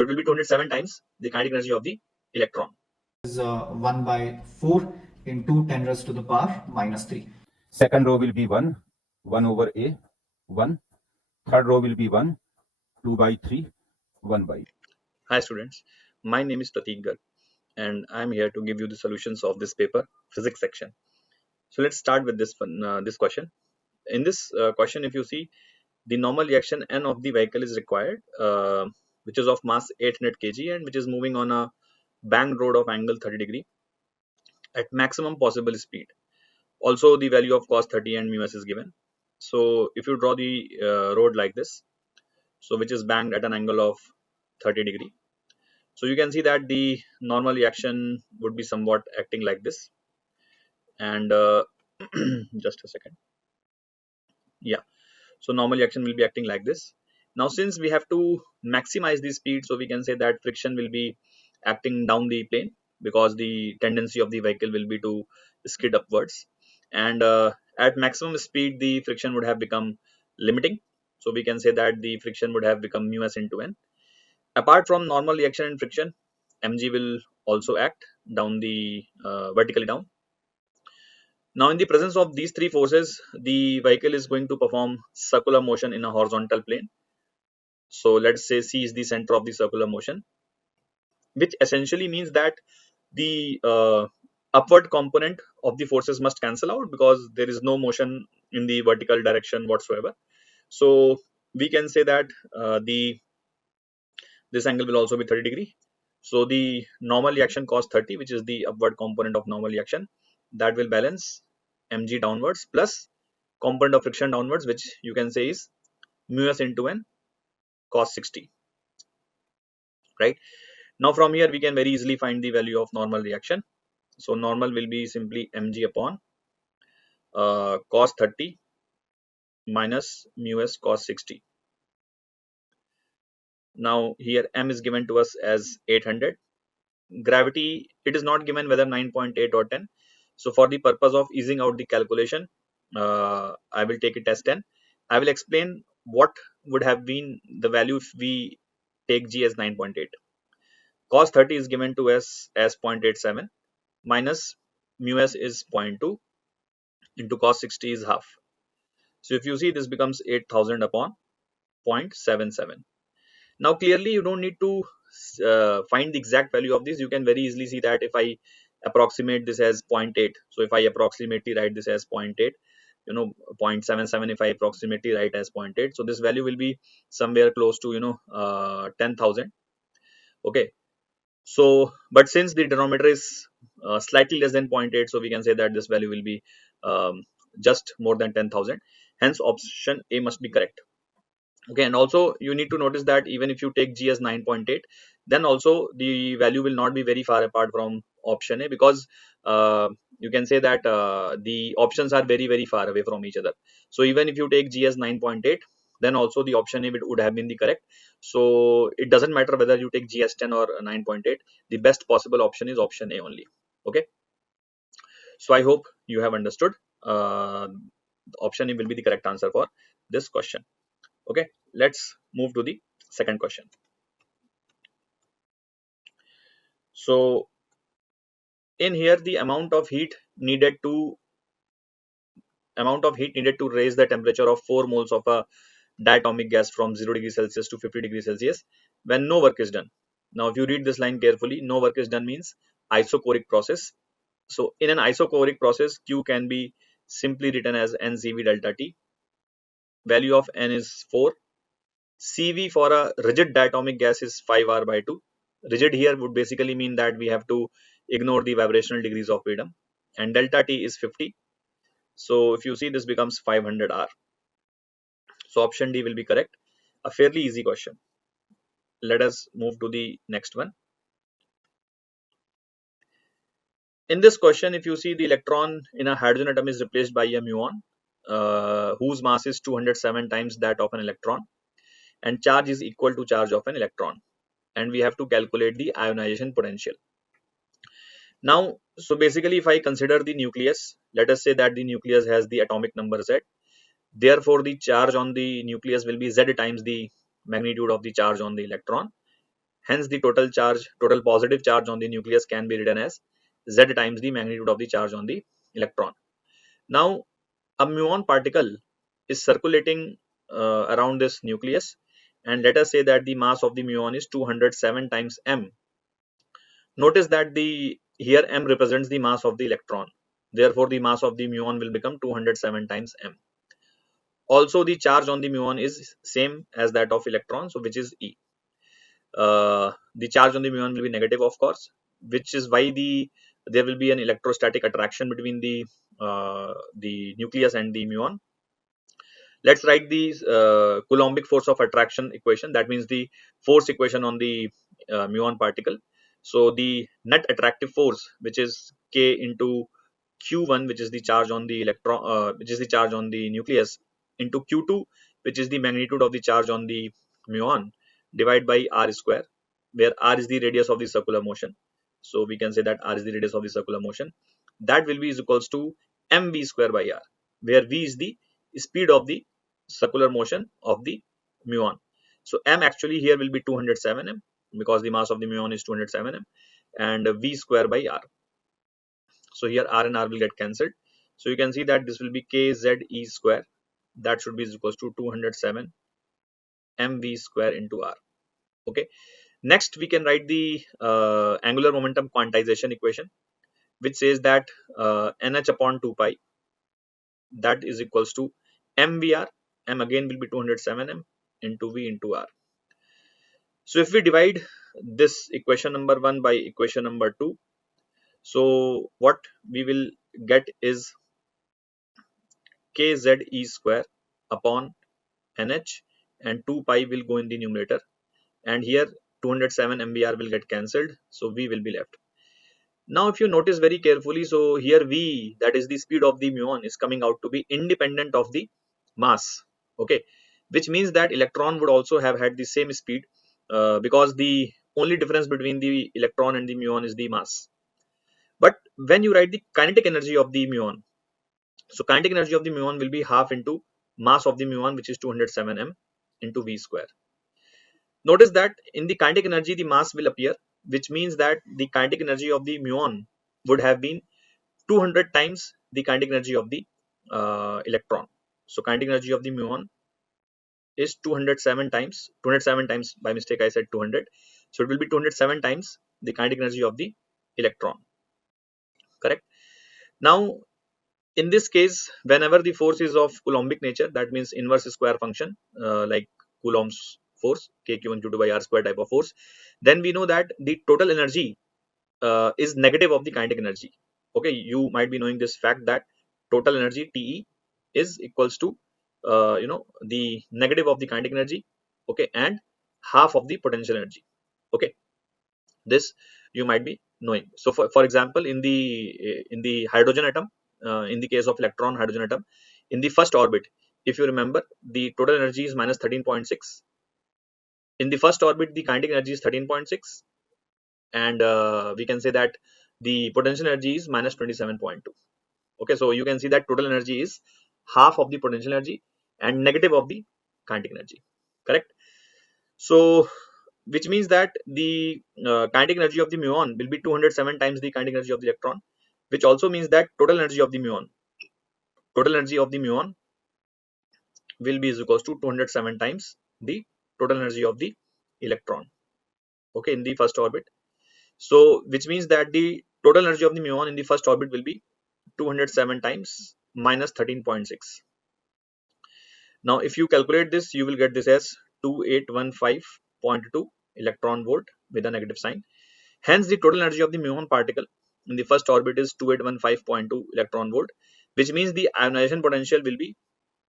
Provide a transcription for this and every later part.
So it will be 207 times the kinetic energy of the electron. Is 1 by 4 into 10 raised to the power minus 3. Second row will be 1 over A, 1. Third row will be 1, 2 by 3, 1 by. Hi students, my name is Pratik Garg and I am here to give you the solutions of this paper, physics section. So let's start with this one, this question. In this question, if you see, the normal reaction N of the vehicle is required, which is of mass 800 kg and which is moving on a banked road of angle 30 degree at maximum possible speed. Also, the value of cos 30 and mu s is given. So if you draw the road like this, so which is banked at an angle of 30 degree, so you can see that the normal reaction would be somewhat acting like this. And just a second. Yeah, so normal reaction will be acting like this. Now since we have to maximize the speed, so we can say that friction will be acting down the plane, because the tendency of the vehicle will be to skid upwards, and at maximum speed the friction would have become limiting, so we can say that the friction would have become mu s into n. Apart from normal reaction and friction, mg will also act down the vertically down. Now in the presence of these three forces, the vehicle is going to perform circular motion in a horizontal plane. So let's say C is the center of the circular motion, which essentially means that the upward component of the forces must cancel out, because there is no motion in the vertical direction whatsoever. So we can say that this angle will also be 30 degree. So the normal reaction cos 30, which is the upward component of normal reaction, that will balance mg downwards plus component of friction downwards, which you can say is mu s into n cos 60. Right now from here we can very easily find the value of normal reaction. So normal will be simply mg upon cos 30 minus mu s cos 60. Now here m is given to us as 800. Gravity, it is not given whether 9.8 or 10. So for the purpose of easing out the calculation, I will take it as 10. I will explain what would have been the value if we take g as 9.8. Cos 30 is given to us as 0.87 minus mu s is 0.2 into cos 60 is half. So if you see, this becomes 8000 upon 0.77. Now clearly you don't need to find the exact value of this. You can very easily see that if I approximate this as 0.8, so if I approximately write this as 0.8, 0.77 if I approximately write as 0.8, so this value will be somewhere close to 10,000. Okay, so but since the denominator is slightly less than 0.8, so we can say that this value will be just more than 10,000. Hence option A must be correct. Okay, and also you need to notice that even if you take g as 9.8, then also the value will not be very far apart from option A, because you can say that the options are very far away from each other. So even if you take g as 9.8, then also the option A would have been the correct. So it doesn't matter whether you take g as 10 or 9.8, the best possible option is option A only. Okay, so I hope you have understood. Option A will be the correct answer for this question. Okay, let's move to the second question. So in here, the amount of heat needed to raise the temperature of 4 moles of a diatomic gas from 0 degree Celsius to 50 degree Celsius when no work is done. Now if you read this line carefully, no work is done means isochoric process. So in an isochoric process, Q can be simply written as NCV delta T. Value of N is 4. CV for a rigid diatomic gas is 5R by 2. Rigid here would basically mean that we have to ignore the vibrational degrees of freedom, and delta T is 50. So if you see, this becomes 500 R. So option D will be correct. A fairly easy question. Let us move to the next one. In this question, if you see, the electron in a hydrogen atom is replaced by a muon, whose mass is 207 times that of an electron, and charge is equal to charge of an electron, and we have to calculate the ionization potential. Now, so basically if I consider the nucleus, let us say that the nucleus has the atomic number Z. Therefore, the charge on the nucleus will be Z times the magnitude of the charge on the electron. Hence the total positive charge on the nucleus can be written as Z times the magnitude of the charge on the electron. Now a muon particle is circulating around this nucleus, and let us say that the mass of the muon is 207 times m. Notice that here m represents the mass of the electron. Therefore, the mass of the muon will become 207 times m. Also, the charge on the muon is same as that of electron, so which is E. The charge on the muon will be negative, of course, which is why there will be an electrostatic attraction between the nucleus and the muon. Let's write the Coulombic force of attraction equation. That means the force equation on the muon particle. So the net attractive force, which is K into Q1, which is the charge on the electron, which is the charge on the nucleus, into Q2, which is the magnitude of the charge on the muon, divided by R square, where R is the radius of the circular motion. So we can say that R is the radius of the circular motion. That will be is equals to mv square by R, where v is the speed of the circular motion of the muon. So m actually here will be 207 m, because the mass of the muon is 207 m, and v square by R. So here R and R will get cancelled. So you can see that this will be kZe square. That should be equals to 207 mv square into R. Okay. Next, we can write the angular momentum quantization equation, which says that nh upon 2 pi, that is equals to mvr. M again will be 207 m into v into R. So if we divide this equation number 1 by equation number 2, so what we will get is kZe square upon nh, and 2 pi will go in the numerator, and here 207 mvr will get cancelled, so v will be left. Now if you notice very carefully, so here v, that is the speed of the muon, is coming out to be independent of the mass. Okay, which means that electron would also have had the same speed, because the only difference between the electron and the muon is the mass. But when you write the kinetic energy of the muon, so kinetic energy of the muon will be half into mass of the muon, which is 207 m, into v square. Notice that in the kinetic energy the mass will appear, which means that the kinetic energy of the muon would have been 200 times the kinetic energy of the electron. So kinetic energy of the muon is 207 times, by mistake I said 200, so it will be 207 times the kinetic energy of the electron. Correct. Now in this case, whenever the force is of Coulombic nature, that means inverse square function, like Coulomb's force, kq1 q2 by r square type of force, then we know that the total energy is negative of the kinetic energy. Okay, you might be knowing this fact that total energy Te is equals to the negative of the kinetic energy, okay, and half of the potential energy. Okay, this you might be knowing. So for example, in the hydrogen atom, in the case of electron hydrogen atom, in the first orbit, if you remember, the total energy is minus 13.6. In the first orbit, the kinetic energy is 13.6, and we can say that the potential energy is minus 27.2. Okay, so you can see that total energy is half of the potential energy and negative of the kinetic energy. Correct. So which means that the kinetic energy of the muon will be 207 times the kinetic energy of the electron, which also means that total energy of the muon will be is equals to 207 times the total energy of the electron, okay, in the first orbit. So which means that the total energy of the muon in the first orbit will be 207 times minus 13.6. Now if you calculate this, you will get this as 2815.2 electron volt with a negative sign. Hence the total energy of the muon particle in the first orbit is 2815.2 electron volt, which means the ionization potential will be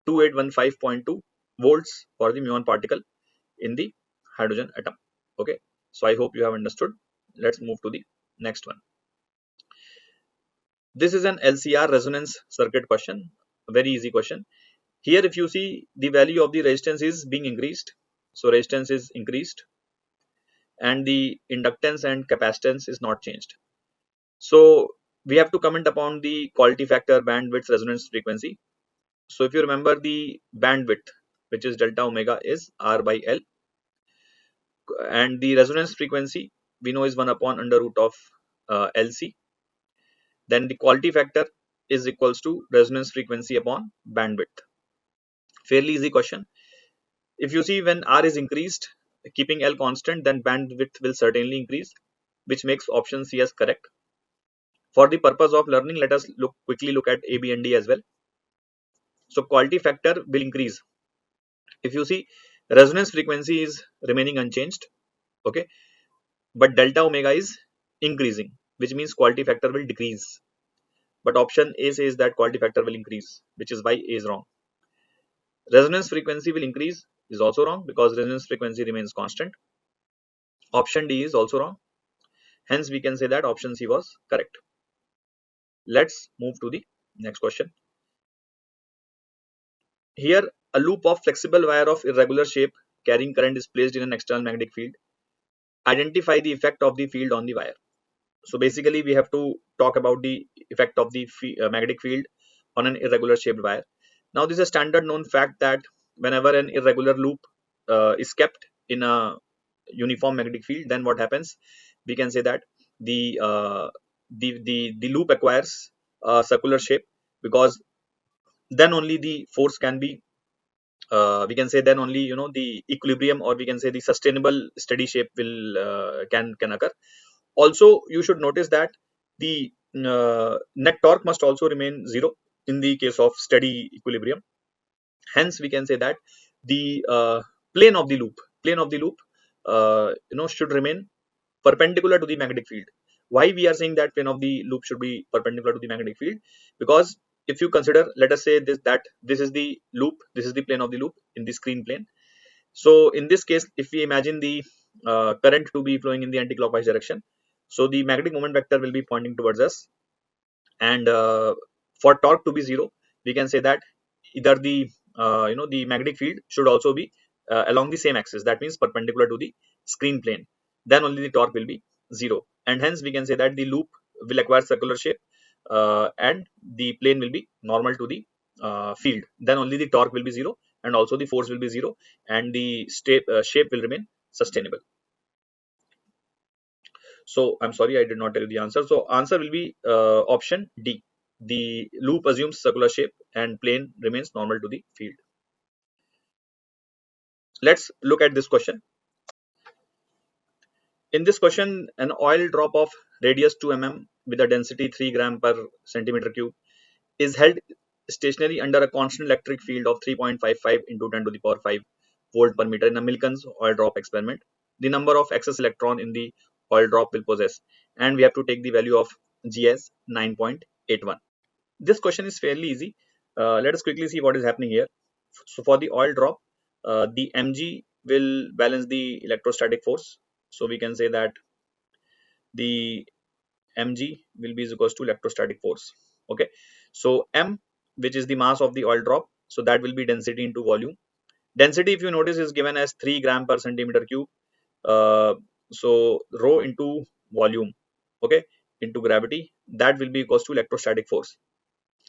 2815.2 volts for the muon particle in the hydrogen atom. Okay, so I hope you have understood. Let's move to the next one. This is an LCR resonance circuit question, a very easy question. Here if you see, the value of the resistance is being increased, so resistance is increased, and the inductance and capacitance is not changed. So we have to comment upon the quality factor, bandwidth, resonance frequency. So if you remember, the bandwidth, which is delta omega, is R by L. and the resonance frequency we know is 1 upon under root of LC. Then the quality factor is equals to resonance frequency upon bandwidth. Fairly easy question. If you see, when R is increased, keeping L constant, then bandwidth will certainly increase, which makes option C as correct. For the purpose of learning, let us quickly look at A, B and D as well. So quality factor will increase. If you see, resonance frequency is remaining unchanged, okay, but delta omega is increasing, which means quality factor will decrease. But option A says that quality factor will increase, which is why A is wrong. Resonance frequency will increase is also wrong, because resonance frequency remains constant. Option D is also wrong. Hence, we can say that option C was correct. Let's move to the next question. Here, a loop of flexible wire of irregular shape carrying current is placed in an external magnetic field. Identify the effect of the field on the wire. So basically, we have to talk about the effect of the magnetic field on an irregular shaped wire. Now, this is a standard known fact that whenever an irregular loop is kept in a uniform magnetic field, then what happens? We can say that the loop acquires a circular shape, because then only the force can be we can say then only the equilibrium, or we can say the sustainable steady shape will can occur. Also, you should notice that the net torque must also remain zero in the case of steady equilibrium. Hence, we can say that the plane of the loop should remain perpendicular to the magnetic field. Why we are saying that plane of the loop should be perpendicular to the magnetic field? Because if you consider, let us say this is the loop, this is the plane of the loop in the screen plane. So in this case, if we imagine the current to be flowing in the anti-clockwise direction, so the magnetic moment vector will be pointing towards us, and for torque to be zero, we can say that either the the magnetic field should also be along the same axis, that means perpendicular to the screen plane, then only the torque will be zero, and hence we can say that the loop will acquire circular shape, and the plane will be normal to the field, then only the torque will be zero, and also the force will be zero, and the shape will remain sustainable. So I'm sorry, I did not tell you the answer. So answer will be option D. The loop assumes circular shape and plane remains normal to the field. Let's look at this question. In this question, an oil drop of radius 2 mm with a density 3 gram per centimeter cube is held stationary under a constant electric field of 3.55 into 10 to the power 5 volt per meter in a Millikan's oil drop experiment. The number of excess electron in the oil drop will possess, and we have to take the value of G as 9.81. This question is fairly easy. Let us quickly see what is happening here. So for the oil drop, the mg will balance the electrostatic force. So we can say that the mg will be equals to electrostatic force. Okay. So m, which is the mass of the oil drop, so that will be density into volume. Density, if you notice, is given as 3 gram per centimeter cube. So rho into volume, okay, into gravity, that will be equals to electrostatic force.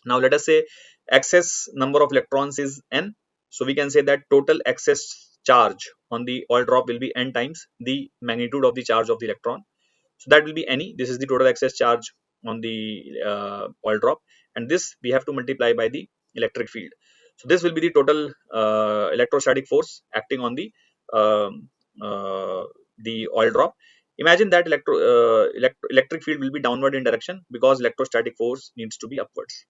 Now let us say excess number of electrons is n. So we can say that total excess charge on the oil drop will be n times the magnitude of the charge of the electron. So that will be Ne. This is the total excess charge on the oil drop, and this we have to multiply by the electric field. So this will be the total electrostatic force acting on the oil drop. Imagine that electric field will be downward in direction, because electrostatic force needs to be upwards.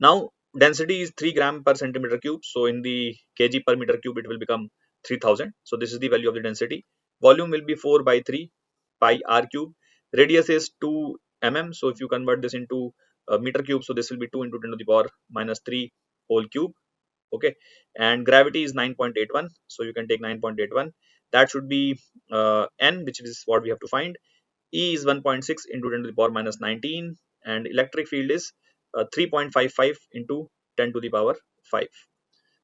Now density is 3 gram per centimeter cube. So in the kg per meter cube, it will become 3000. So this is the value of the density. Volume will be 4 by 3 pi r cube. Radius is 2 mm. So if you convert this into meter cube, so this will be 2 into 10 to the power minus 3 whole cube. Okay. And gravity is 9.81. So you can take 9.81. That should be n, which is what we have to find. E is 1.6 into 10 to the power minus 19, and electric field is 3.55 into 10 to the power 5.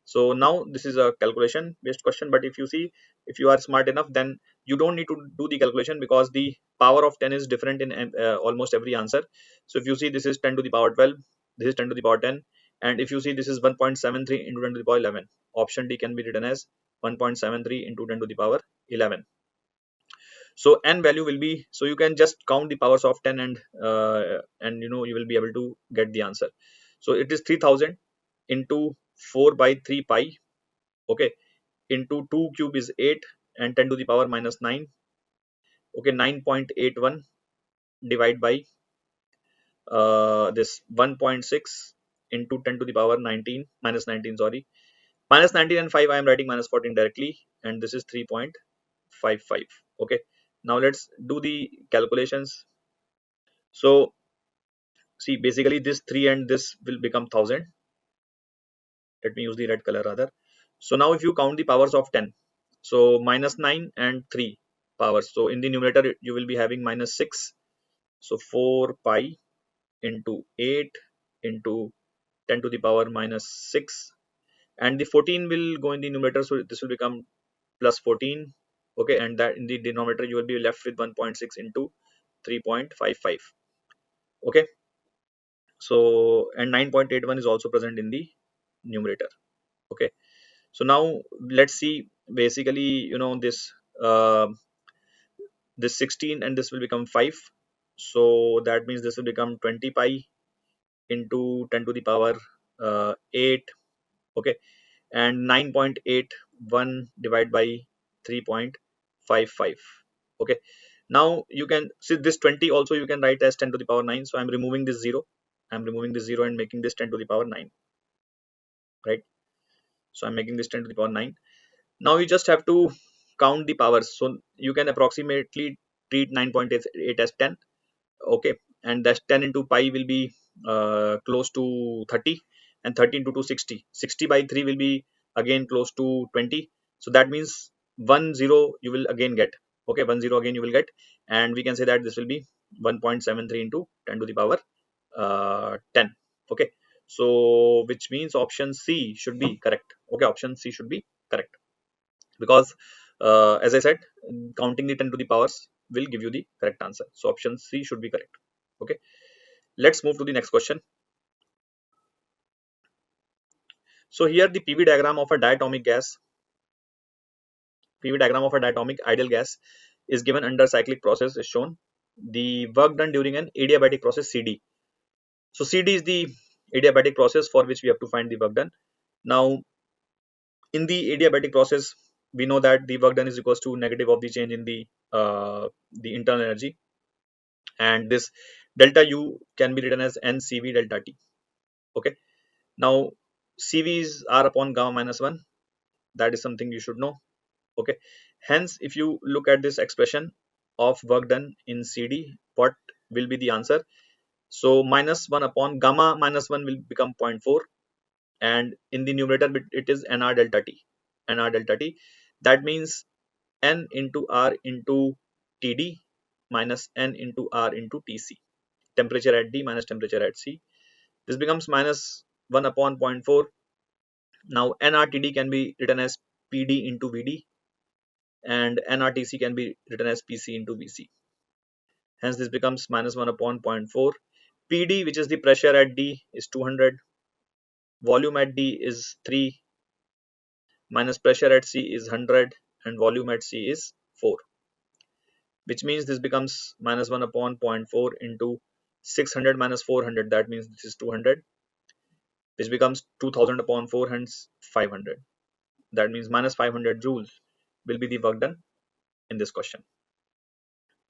So now this is a calculation based question, but if you see, if you are smart enough, then you don't need to do the calculation, because the power of 10 is different in almost every answer. So if you see, this is 10 to the power 12, this is 10 to the power 10, and if you see, this is 1.73 into 10 to the power 11. Option D can be written as 1.73 into 10 to the power 11. So n value will be, so you can just count the powers of 10 and you will be able to get the answer. So it is 3000 into 4 by 3 pi, okay, into 2 cube is 8 and 10 to the power minus 9, okay, 9.81 divide by this 1.6 into 10 to the power 19 minus 19, sorry, minus 19 and 5 I am writing minus 14 directly, and this is 3.55. okay, now let's do the calculations. So see, basically this 3 and this will become 1000. Let me use the red color rather. So now if you count the powers of 10, so minus 9 and 3 powers, so in the numerator you will be having minus 6, so 4 pi into 8 into 10 to the power minus 6, and the 14 will go in the numerator, so this will become plus 14, okay, and that in the denominator you will be left with 1.6 into 3.55, okay. So and 9.81 is also present in the numerator, okay. So now let's see, basically this uh, this 16 and this will become 5, so that means this will become 20 pi into 10 to the power 8, okay, and 9.81 divided by 3.55, okay. Now you can see this 20 also you can write as 10 to the power 9, so I'm removing this 0, and making this 10 to the power 9, right. So I'm making this 10 to the power 9. Now you just have to count the powers, so you can approximately treat 9.8 as 10, okay, and that's 10 into pi will be close to 30, and 30 into 2 60, 60 by 3 will be again close to 20, so that means 10 you will again get, okay, 10 again you will get, and we can say that this will be 1.73 into 10 to the power 10, okay. So which means option C should be correct, okay, option C should be correct, because as I said, counting the 10 to the powers will give you the correct answer, so option C should be correct, okay. Let's move to the next question. So here the PV diagram of a diatomic gas, PV diagram of a diatomic ideal gas is given under cyclic process is shown. The work done during an adiabatic process CD. So CD is the adiabatic process for which we have to find the work done. Now in the adiabatic process, we know that the work done is equals to negative of the change in the internal energy, and this delta U can be written as NCV delta T, okay. Now CVs are upon gamma minus 1, that is something you should know, okay. Hence if you look at this expression of work done in CD, what will be the answer? So minus 1 upon gamma minus 1 will become 0.4, and in the numerator it is NR delta T, NR delta T, that means N into R into TD minus N into R into TC, temperature at D minus temperature at C. This becomes minus 1 upon 0.4. Now NRTD can be written as PD into VD, and NRTC can be written as PC into VC. Hence this becomes minus 1 upon 0.4. PD, which is the pressure at D, is 200, volume at D is 3, minus pressure at C is 100, and volume at C is 4, which means this becomes minus 1 upon 0.4 into 600 minus 400, that means this is 200, which becomes 2000 upon 4, hence 500. That means minus 500 joules will be the work done in this question,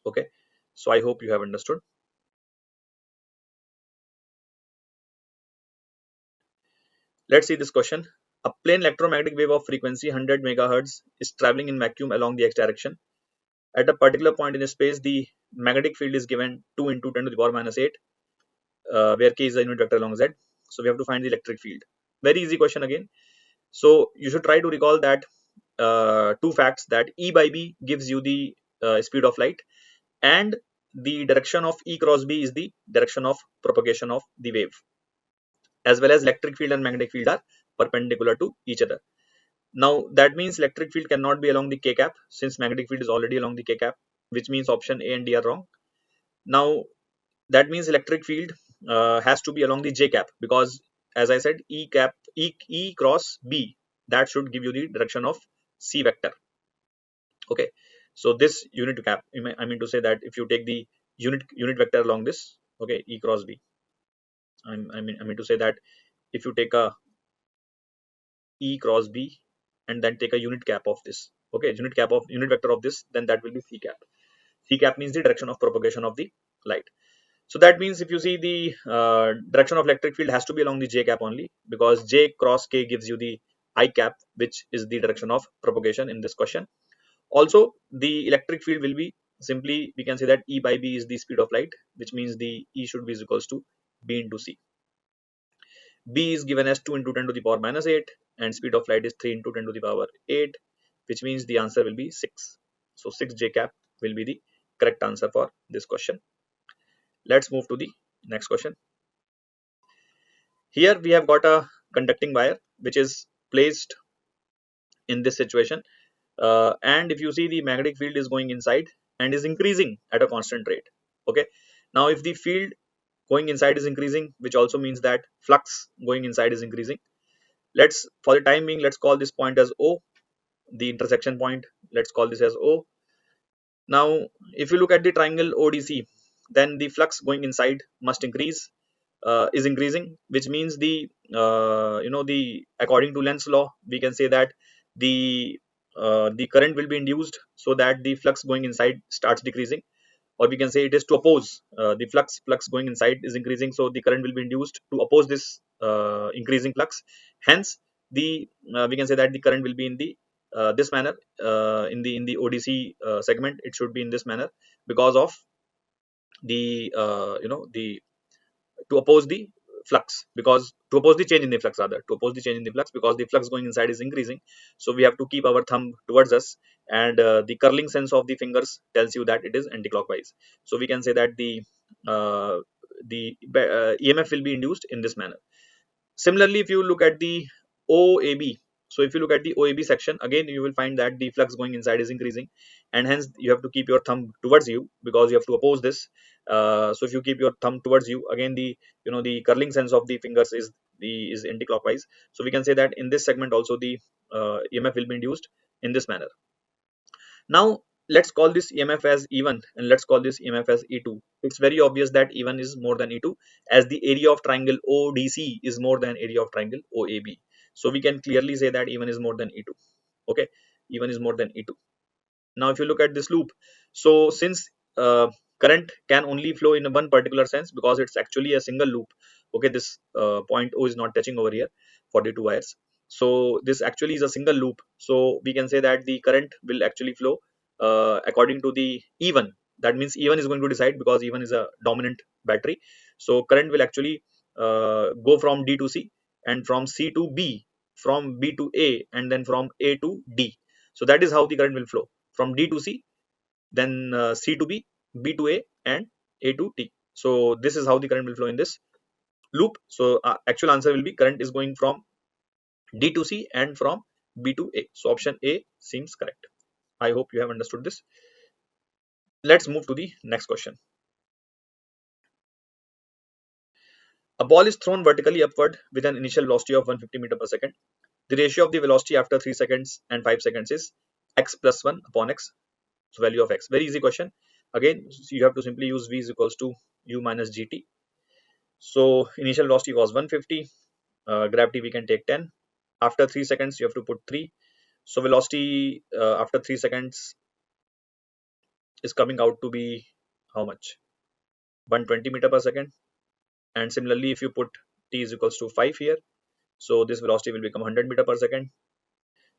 okay. So I hope you have understood. Let's see this question. A plane electromagnetic wave of frequency 100 megahertz is traveling in vacuum along the x direction. At a particular point in space, the magnetic field is given 2 into 10 to the power minus 8, where k is the unit vector along z. So we have to find the electric field. Very easy question again. So you should try to recall that two facts, that E by B gives you the speed of light, and the direction of E cross B is the direction of propagation of the wave, as well as electric field and magnetic field are perpendicular to each other. Now that means electric field cannot be along the k cap, since magnetic field is already along the k cap, which means option A and D are wrong. Now that means electric field has to be along the j cap, because as I said, E cross B, that should give you the direction of C vector, Okay, so this unit cap, I mean to say that if you take the unit vector along this, okay, E cross B, I mean to say that if you take a E cross B and then take a unit cap of this, okay, unit vector of this, then that will be C cap. C cap means the direction of propagation of the light. So that means if you see the direction of electric field has to be along the J cap only, because J cross K gives you the I cap, which is the direction of propagation in this question. Also, the electric field will be simply, we can say that E by B is the speed of light, which means the E should be equals to B into C. B is given as 2 into 10 to the power minus 8, and speed of light is 3 into 10 to the power 8, which means the answer will be 6. So 6 J cap will be the correct answer for this question. Let's move to the next question. Here we have got a conducting wire which is placed in this situation, and if you see, the magnetic field is going inside and is increasing at a constant rate. Okay, now if the field going inside is increasing, which also means that flux going inside is increasing. Let's, for the time being, let's call this point as O, the intersection point, let's call this as O. Now if you look at the triangle ODC, then the flux going inside must increase, is increasing, which means the the, according to Lenz's law, we can say that the current will be induced so that the flux going inside starts decreasing, or we can say it is to oppose, the flux going inside is increasing, so the current will be induced to oppose this increasing flux. Hence the we can say that the current will be in the this manner, in the ODC segment it should be in this manner, because of the the, to oppose the flux, because to oppose the change in the flux, rather to oppose the change in the flux, because the flux going inside is increasing. So we have to keep our thumb towards us, and the curling sense of the fingers tells you that it is anticlockwise. So we can say that uh, the EMF will be induced in this manner. Similarly, if you look at the OAB, so if you look at the OAB section, again you will find that the flux going inside is increasing, and hence you have to keep your thumb towards you because you have to oppose this. So if you keep your thumb towards you, again the the curling sense of the fingers is anti-clockwise. So we can say that in this segment also the EMF will be induced in this manner. Now let's call this EMF as E1 and let's call this EMF as E2. It's very obvious that E1 is more than E2, as the area of triangle ODC is more than area of triangle OAB. So we can clearly say that E1 is more than E2. Okay, E1 is more than E2. Now if you look at this loop, so since current can only flow in one particular sense because it's actually a single loop. Okay, this point O is not touching over here for the two wires, so this actually is a single loop. So we can say that the current will actually flow according to the E1. That means E1 is going to decide, because E1 is a dominant battery. So current will actually go from D to C, and from C to B, from B to A, and then from A to D. So that is how the current will flow from D to C, then C to B, B to A, and A to T. So this is how the current will flow in this loop. So actual answer will be current is going from D to C and from B to A. So option A seems correct. I hope you have understood this. Let's move to the next question. A ball is thrown vertically upward with an initial velocity of 150 meter per second. The ratio of the velocity after 3 seconds and 5 seconds is x plus 1 upon x. So value of x. Very easy question. Again, you have to simply use v is equals to u minus gt. So initial velocity was 150. Gravity we can take 10. After 3 seconds you have to put 3. So velocity after 3 seconds is coming out to be how much? 120 meter per second. And similarly, if you put t is equals to 5 here, so this velocity will become 100 meter per second.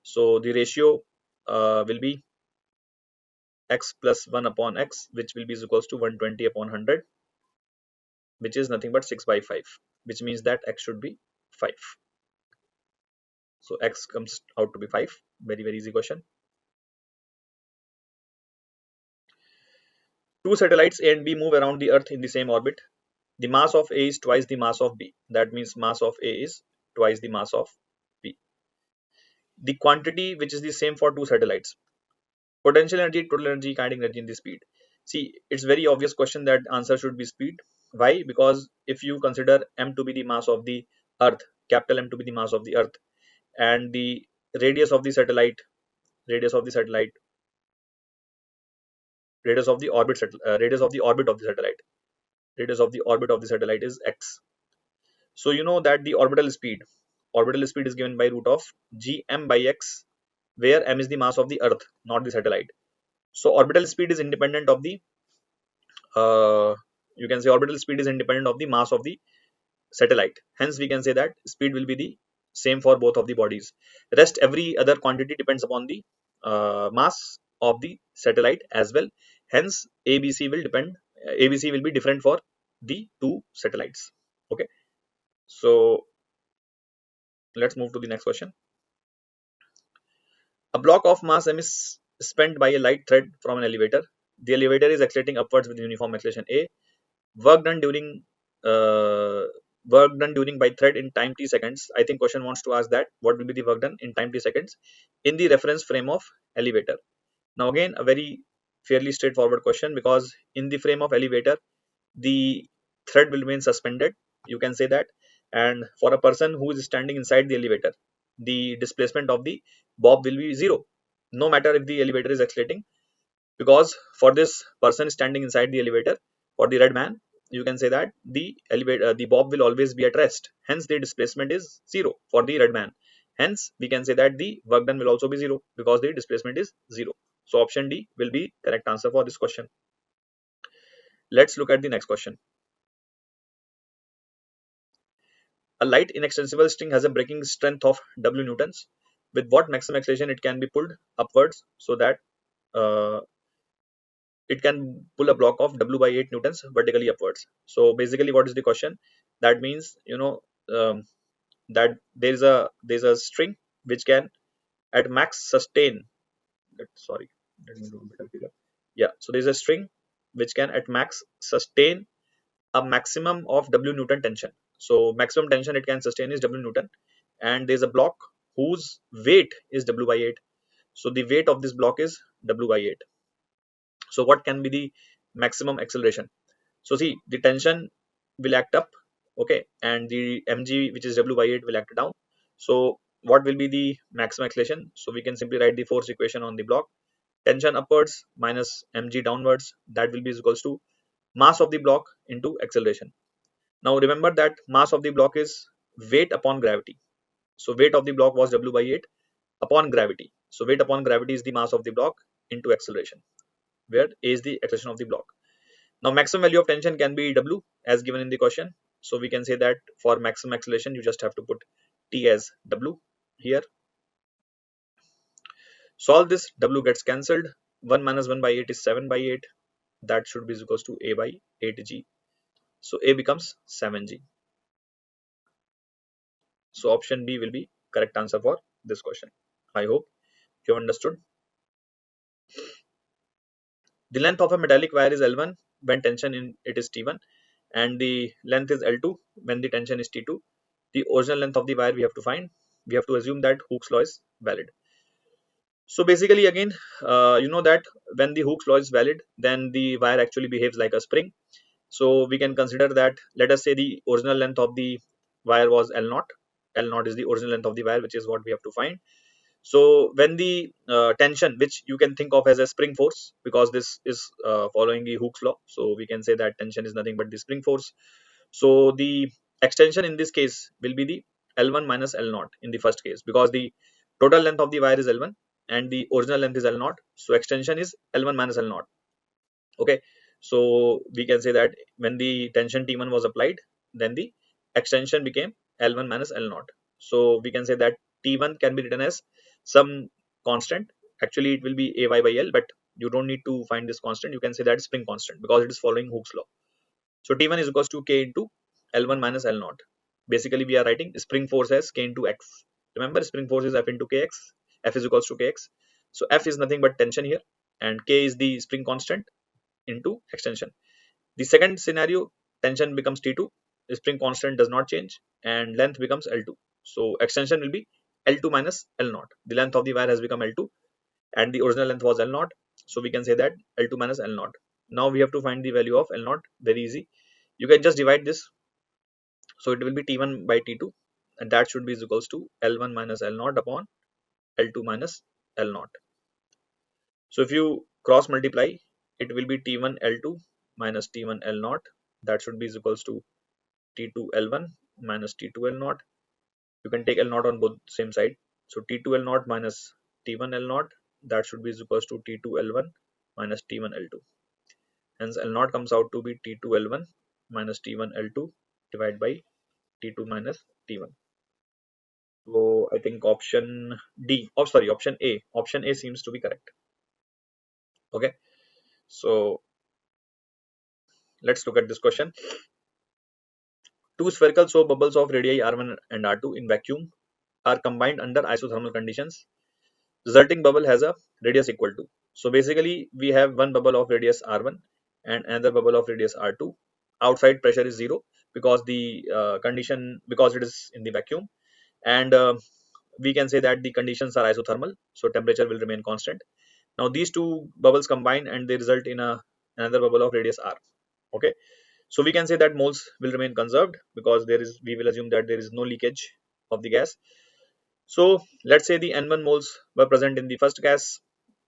So the ratio will be x plus 1 upon x, which will be equals to 120 upon 100, which is nothing but 6 by 5, which means that x should be 5. So x comes out to be 5. Very, very easy question. Two satellites A and B move around the Earth in the same orbit. The mass of A is twice the mass of B. That means mass of A is twice the mass of B. The quantity which is the same for two satellites. Potential energy, total energy, kinetic energy, and the speed. See, it's very obvious question that answer should be speed. Why? Because if you consider m to be the mass of the Earth, capital M to be the mass of the Earth, and the radius of the satellite radius of the orbit radius of the orbit of the satellite. Radius of the orbit of the satellite is x. So you know that the orbital speed is given by root of gm by x, where m is the mass of the earth, not the satellite. So orbital speed is independent of the you can say orbital speed is independent of the mass of the satellite. Hence we can say that speed will be the same for both of the bodies. Rest every other quantity depends upon the mass of the satellite as well. Hence ABC will be different for the two satellites. Okay, so let's move to the next question. A block of mass m is spent by a light thread from an elevator. The elevator is accelerating upwards with uniform acceleration a. Work done during uh, work done during by thread in time t seconds. I think question wants to ask that what will be the work done in time t seconds in the reference frame of elevator. Now again a very fairly straightforward question, because in the frame of elevator the thread will remain suspended, you can say that, and for a person who is standing inside the elevator, the displacement of the bob will be zero, no matter if the elevator is accelerating, because for this person standing inside the elevator, for the red man, you can say that the elevator the bob will always be at rest, hence the displacement is zero for the red man. Hence we can say that the work done will also be zero because the displacement is zero. So option D will be correct answer for this question. Let's look at the next question. A light inextensible string has a breaking strength of W newtons. With what maximum acceleration it can be pulled upwards so that uh, it can pull a block of W by 8 newtons vertically upwards. So basically, what is the question? That means that there's a string which can at max sustain. Sorry, let me do a bit of figure. Yeah, so there's a string which can at max sustain a maximum of W Newton tension. So maximum tension it can sustain is W Newton, and there's a block whose weight is W by 8. So the weight of this block is W by 8. So what can be the maximum acceleration? So see, the tension will act up, okay, and the mg which is W by 8 will act down. So what will be the maximum acceleration? So we can simply write the force equation on the block. Tension upwards minus mg downwards, that will be equals to mass of the block into acceleration. Now remember that mass of the block is weight upon gravity. So weight of the block was W by 8 upon gravity. So weight upon gravity is the mass of the block into acceleration, where A is the acceleration of the block. Now maximum value of tension can be W as given in the question. So we can say that for maximum acceleration you just have to put T as W here. Solve this, W gets cancelled. 1 minus 1 by 8 is 7 by 8. That should be equals to A by 8G. So A becomes 7G. So option B will be correct answer for this question. I hope you have understood. The length of a metallic wire is L1 when tension in it is T1, and the length is L2 when the tension is T2. The original length of the wire we have to find. We have to assume that Hooke's law is valid. So basically again, you know that when the Hooke's law is valid, then the wire actually behaves like a spring. So we can consider that, let us say the original length of the wire was L naught. L naught is the original length of the wire, which is what we have to find. So when the tension, which you can think of as a spring force, because this is following the Hooke's law, so we can say that tension is nothing but the spring force. So the extension in this case will be the L1 minus L naught in the first case, because the total length of the wire is L1 and the original length is L naught. So extension is L1 minus L naught. Okay, so we can say that when the tension T1 was applied, then the extension became L1 minus L naught. So we can say that T1 can be written as some constant. Actually it will be Ay by L, but you don't need to find this constant. You can say that spring constant because it is following Hooke's law. So T1 is equals to K into L1 minus L naught. Basically we are writing spring force as K into X. Remember, spring force is F into Kx. F is equals to Kx. So F is nothing but tension here, and K is the spring constant into extension. The second scenario, tension becomes T2, the spring constant does not change, and length becomes L2. So extension will be L2 minus L0. The length of the wire has become L2 and the original length was L0. So we can say that L2 minus L0. Now we have to find the value of L0. Very easy. You can just divide this. So it will be T1 by T2, and that should be equals to L1 minus L0 upon L2 minus L0. So if you cross multiply, it will be T1 L2 minus T1 L0. That should be is equals to T2 L1 minus T2 L0. You can take L0 on both same side. So T2 L0 minus T1 L0, that should be is equals to T2 L1 minus T1 L2. Hence L0 comes out to be T2 L1 minus T1 L2 divided by T2 minus T1. So I think option D, oh sorry, option A seems to be correct. Okay, so let's look at this question. Two spherical soap bubbles of radii R1 and R2 in vacuum are combined under isothermal conditions. Resulting bubble has a radius equal to. So basically we have one bubble of radius R1 and another bubble of radius R2. Outside pressure is 0 because the because it is in the vacuum, and we can say that the conditions are isothermal, so temperature will remain constant. Now these two bubbles combine and they result in another bubble of radius R. Okay, so we can say that moles will remain conserved because we will assume that there is no leakage of the gas. So let's say the N1 moles were present in the first gas,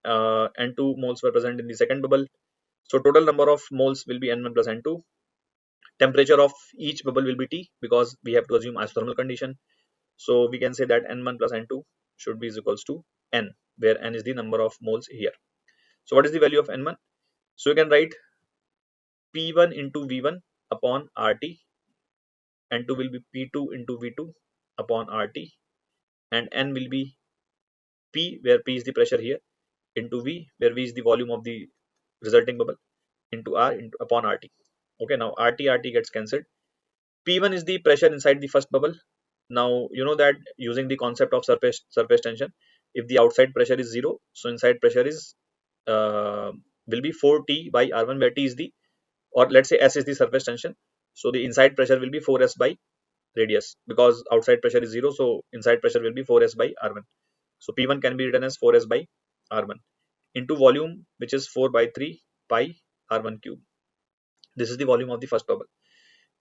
and 2 moles were present in the second bubble. So total number of moles will be N1 plus N2. Temperature of each bubble will be T because we have to assume isothermal condition. So we can say that N1 plus N2 should be is equals to N, where N is the number of moles here. So what is the value of N1? So you can write P1 into V1 upon RT, N2 will be P2 into V2 upon RT, and N will be P, where P is the pressure here, into V, where V is the volume of the resulting bubble, into R upon RT. Okay, now RT gets cancelled. P1 is the pressure inside the first bubble. Now you know that using the concept of surface tension, if the outside pressure is 0, so inside pressure is will be 4T by R1, where T is the, or let's say S is the surface tension. So the inside pressure will be 4S by radius because outside pressure is 0, so inside pressure will be 4S by R1. So P1 can be written as 4S by R1 into volume, which is 4 by 3 pi R1 cube. This is the volume of the first bubble.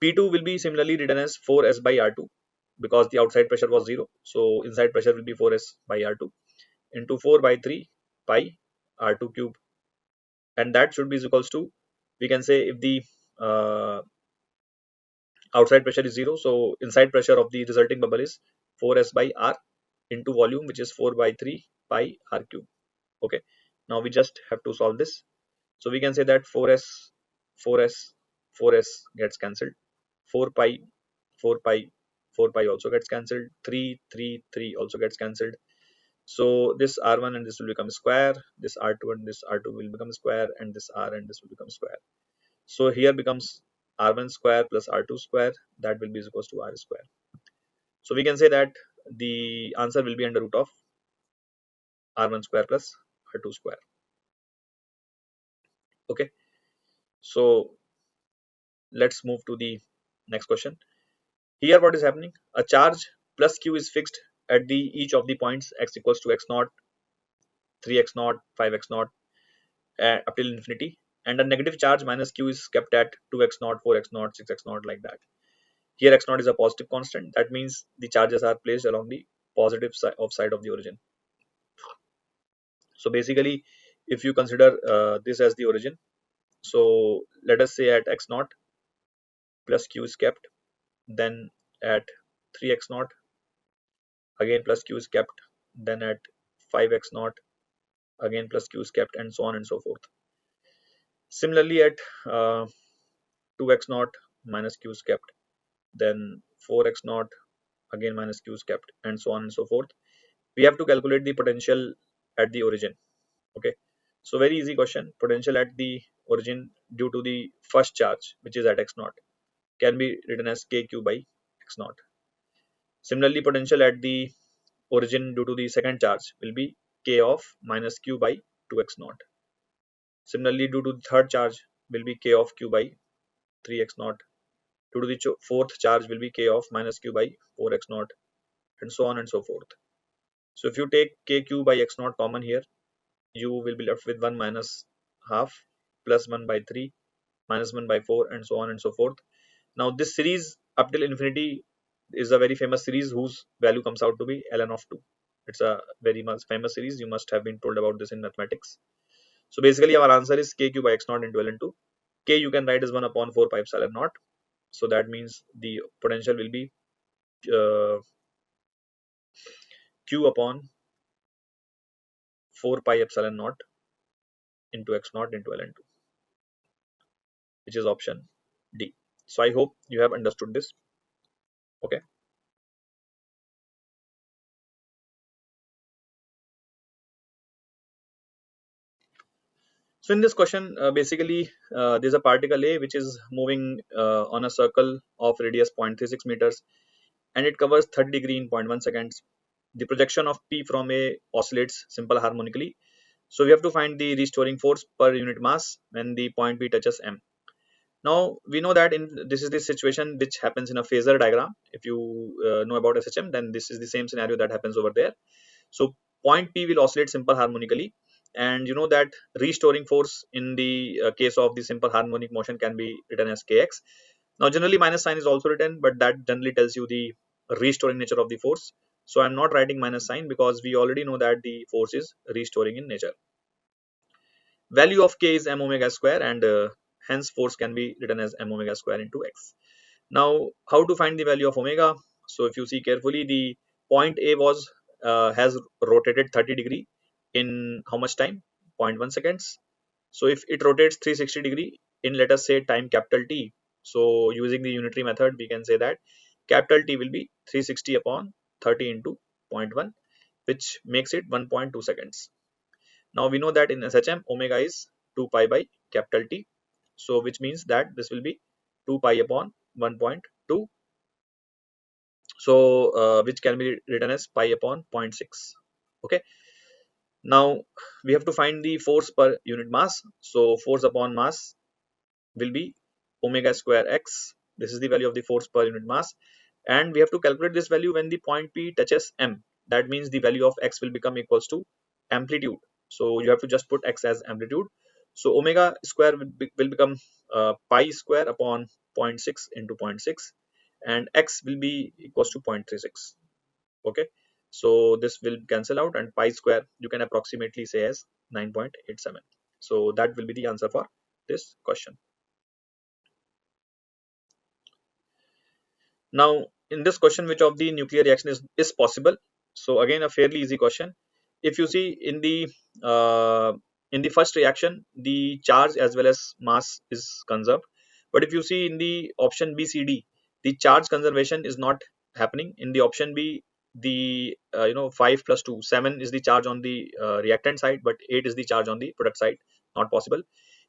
P2 will be similarly written as 4S by R2 because the outside pressure was 0. So inside pressure will be 4S by R2 into 4 by 3 pi R2 cube. And that should be equals to, we can say if the outside pressure is 0, so inside pressure of the resulting bubble is 4S by R into volume, which is 4 by 3 pi R cube. Okay, now we just have to solve this. So we can say that 4S, 4S, 4S gets cancelled. 4 pi, 4 pi, 4 pi also gets cancelled. 3, 3, 3 also gets cancelled. So this R1 and this will become square. This R2 and this R2 will become square, and this R and this will become square. So here becomes R1 square plus R2 square. That will be equals to R square. So we can say that the answer will be under root of R1 square plus R2 square. Okay, so let's move to the next question. Here what is happening? A charge plus q is fixed at the each of the points x equals to x0, 3x0, 5x0 up till infinity, and a negative charge minus q is kept at 2x0, 4x0, 6x0 like that. Here x0 is a positive constant. That means the charges are placed along the positive side of the origin. So basically, if you consider this as the origin, so let us say at x0 plus q is kept, then at 3x0 again plus q is kept, then at 5x0 again plus q is kept, and so on and so forth. Similarly at 2x0 minus q is kept, then 4x0 again minus q is kept, and so on and so forth. We have to calculate the potential at the origin. Okay, so very easy question. Potential at the origin due to the first charge, which is at x0, can be written as kq by x0. Similarly, potential at the origin due to the second charge will be k of minus q by 2x0. Similarly, due to the third charge will be k of q by 3x0. Due to the fourth charge will be k of minus q by 4x0, and so on and so forth. So if you take kq by x0 common here, you will be left with 1 minus half plus 1 by 3 minus 1 by 4, and so on and so forth. Now this series up till infinity is a very famous series whose value comes out to be ln of 2. It's a very much famous series. You must have been told about this in mathematics. So basically our answer is kq by x naught into ln2. K you can write as 1 upon 4 pi epsilon naught. So that means the potential will be q upon 4 pi epsilon naught into x naught into ln2, which is option D. So I hope you have understood this. Okay. So in this question, basically there's a particle A which is moving on a circle of radius 0.36 meters, and it covers 30° in 0.1 seconds. The projection of P from A oscillates simple harmonically. So we have to find the restoring force per unit mass when the point P touches M. Now we know that this is the situation which happens in a phasor diagram. If you know about SHM, then this is the same scenario that happens over there. So point P will oscillate simple harmonically, and you know that restoring force in the case of the simple harmonic motion can be written as kx. Now generally minus sign is also written, but that generally tells you the restoring nature of the force. So I'm not writing minus sign because we already know that the force is restoring in nature. Value of k is m omega square, and hence force can be written as m omega square into x. Now how to find the value of omega? So if you see carefully, the point A was has rotated 30° in how much time? 0.1 seconds. So if it rotates 360° in, let us say, time capital T, so using the unitary method we can say that capital T will be 360 upon 30 into zero point 0.1, which makes it 1.2 seconds. Now we know that in SHM omega is 2 pi by capital T, so which means that this will be 2 pi upon 1.2, so which can be written as pi upon 0.6. Okay. Now we have to find the force per unit mass. So force upon mass will be omega square x. This is the value of the force per unit mass, and we have to calculate this value when the point P touches M. That means the value of x will become equals to amplitude. So you have to just put x as amplitude. So omega square will become pi square upon 0.6 into 0.6, and x will be equals to 0.36. Okay, so this will cancel out, and pi square you can approximately say as 9.87. So that will be the answer for this question. Now in this question, which of the nuclear reaction is possible? So again, a fairly easy question. If you see in the first reaction, the charge as well as mass is conserved, but if you see in the option B, C, D, the charge conservation is not happening. In the option B, the 5 plus 2, 7 is the charge on the reactant side, but 8 is the charge on the product side. Not possible.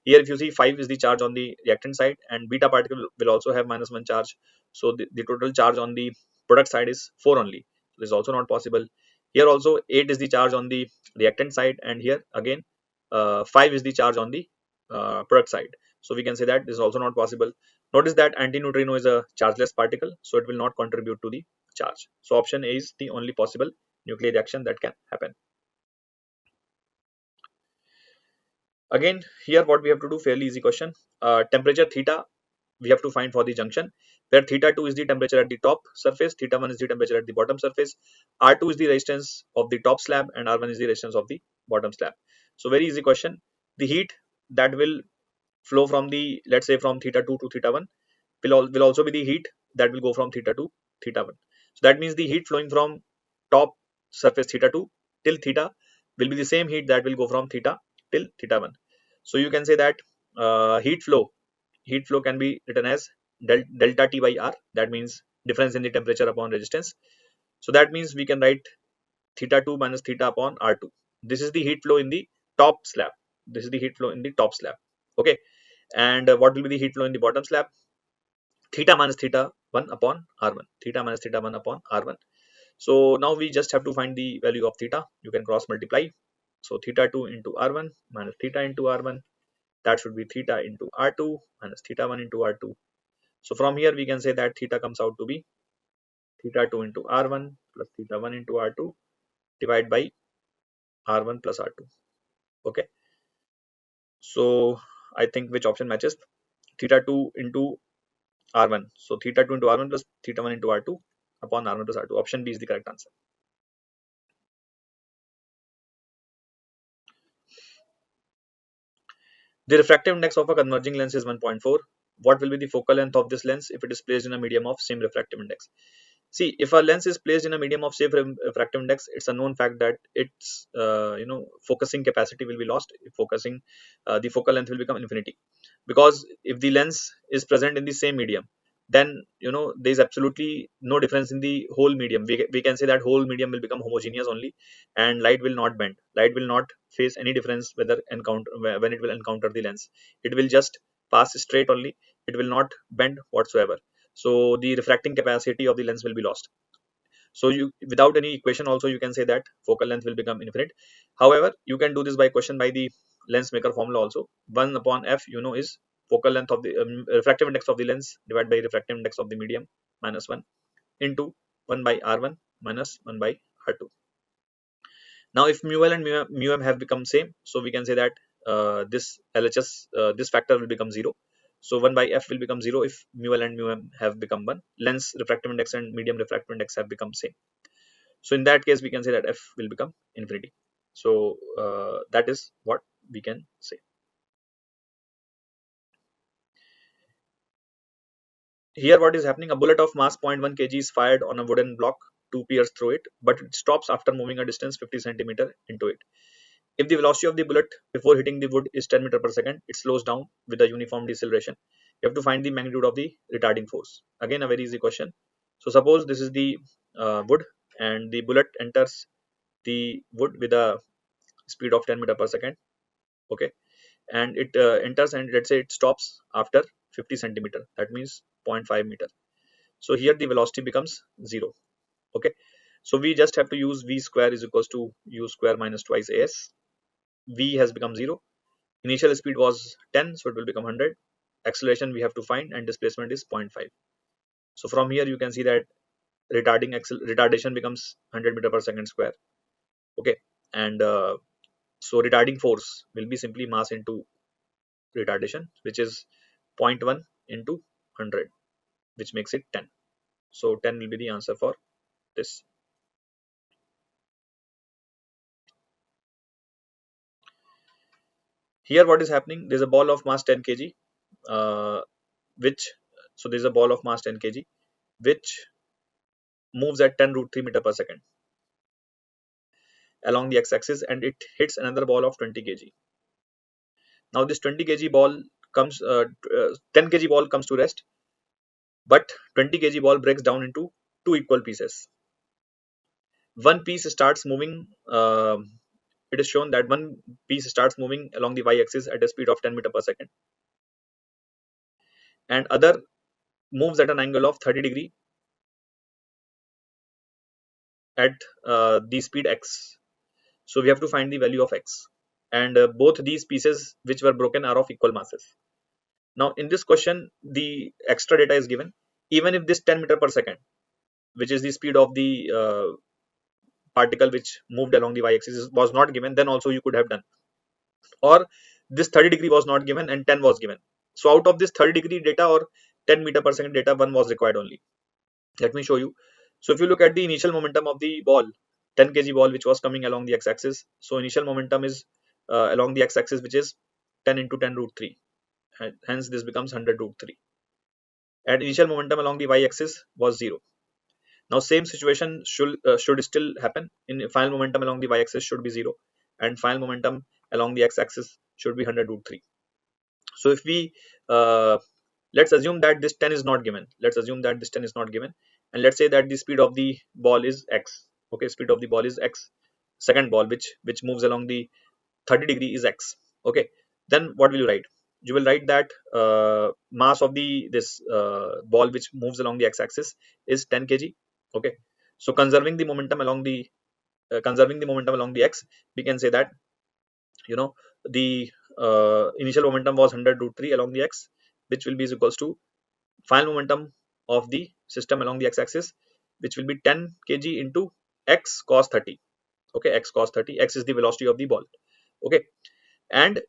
Here if you see, 5 is the charge on the reactant side, and beta particle will also have -1 charge. So the total charge on the product side is 4 only. So this is also not possible. Here also 8 is the charge on the reactant side, and here again 5 is the charge on the product side. So we can say that this is also not possible. Notice that antineutrino is a chargeless particle, so it will not contribute to the charge. So option A is the only possible nuclear reaction that can happen. Again, here what we have to do, fairly easy question. Temperature theta we have to find for the junction, where theta 2 is the temperature at the top surface, theta 1 is the temperature at the bottom surface, R2 is the resistance of the top slab, and R1 is the resistance of the bottom slab. So very easy question. The heat that will flow from the, let's say, from theta 2 to theta 1 will also be the heat that will go from theta 2 theta 1. So that means the heat flowing from top surface theta 2 till theta will be the same heat that will go from theta till theta 1. So you can say that heat flow can be written as delta T by R. That means difference in the temperature upon resistance. So that means we can write theta 2 minus theta upon R2. This is the heat flow in the top slab. This is the heat flow in the top slab. Okay. And what will be the heat flow in the bottom slab? Theta minus theta 1 upon R1. Theta minus theta 1 upon R1. So now we just have to find the value of theta. You can cross multiply. So theta 2 into R1 minus theta into R1. That should be theta into R2 minus theta 1 into R2. So from here we can say that theta comes out to be theta 2 into R1 plus theta 1 into R2 divided by R1 plus R2. Okay. So I think which option matches? Theta 2 into R1. So theta 2 into R1 plus theta 1 into R2 upon R1 plus R2. Option B is the correct answer. The refractive index of a converging lens is 1.4. What will be the focal length of this lens if it is placed in a medium of same refractive index? See, if a lens is placed in a medium of same refractive index, it's a known fact that its focusing capacity will be lost. Focusing the focal length will become infinity, because if the lens is present in the same medium, then there is absolutely no difference in the whole medium. We can say that whole medium will become homogeneous only, and light will not bend. Light will not face any difference whether encounter when it will encounter the lens. It will just pass straight only. It will not bend whatsoever. So the refracting capacity of the lens will be lost. So you, without any equation also, you can say that focal length will become infinite. However, you can do this by question by the lens maker formula also. 1 upon f is focal length of the refractive index of the lens divided by refractive index of the medium minus 1 into 1 by r1 minus 1 by r2. Now if mu l and mu m have become same, so we can say that this LHS, this factor will become 0. So 1 by f will become 0 if mu l and mu m have become 1. Lens refractive index and medium refractive index have become same. So in that case, we can say that f will become infinity. So that is what we can say. Here what is happening, a bullet of mass 0.1 kg is fired on a wooden block, 2 pierce through it, but it stops after moving a distance 50 centimeter into it. If the velocity of the bullet before hitting the wood is 10 meter per second, it slows down with a uniform deceleration. You have to find the magnitude of the retarding force. Again, a very easy question. So suppose this is the wood, and the bullet enters the wood with a speed of 10 meter per second. Okay, and it enters, and let's say it stops after 50 centimeter. That means 0.5 meter. So here the velocity becomes 0. Okay, so we just have to use v square is equals to u square minus twice as. V has become 0. Initial speed was 10, so it will become 100. Acceleration we have to find, and displacement is 0.5. So from here you can see that retardation becomes 100 meter per second square. Okay, and so retarding force will be simply mass into retardation, which is zero point 0.1 into 100, which makes it 10. So 10 will be the answer for this. Here what is happening, there's a ball of mass 10 kg, which, so there's a ball of mass 10 kg which moves at 10 root 3 meter per second along the x-axis, and it hits another ball of 20 kg. Now this 20 kg ball comes 10 kg ball comes to rest, but 20 kg ball breaks down into two equal pieces. One piece starts moving, it is shown that one piece starts moving along the y-axis at a speed of 10 meter per second, and other moves at an angle of 30 degree at the speed x. So we have to find the value of x, and both these pieces which were broken are of equal masses. Now in this question, the extra data is given. Even if this 10 meter per second, which is the speed of the particle which moved along the y-axis, was not given, then also you could have done. Or this 30 degree was not given and 10 was given. So out of this 30 degree data or 10 meter per second data, 1 was required only. Let me show you. So if you look at the initial momentum of the ball, 10 kg ball which was coming along the x-axis, so initial momentum is along the x-axis, which is 10 into 10 root 3, and hence this becomes 100 root 3. And initial momentum along the y-axis was 0. Now same situation should still happen. In final momentum along the y-axis should be 0, and final momentum along the x-axis should be 100 root 3. So if we let's assume that this 10 is not given. Let's assume that this 10 is not given, and let's say that the speed of the ball is x. Okay, speed of the ball is x. Second ball which moves along the 30 degree is x. Okay, then what will you write? You will write that mass of the this ball which moves along the x-axis is 10 kg. Okay, so conserving the momentum along the x, we can say that the initial momentum was 100 root 3 along the x, which will be equals to final momentum of the system along the x-axis, which will be 10 kg into x cos 30. Okay, x cos 30, x is the velocity of the ball. Okay, and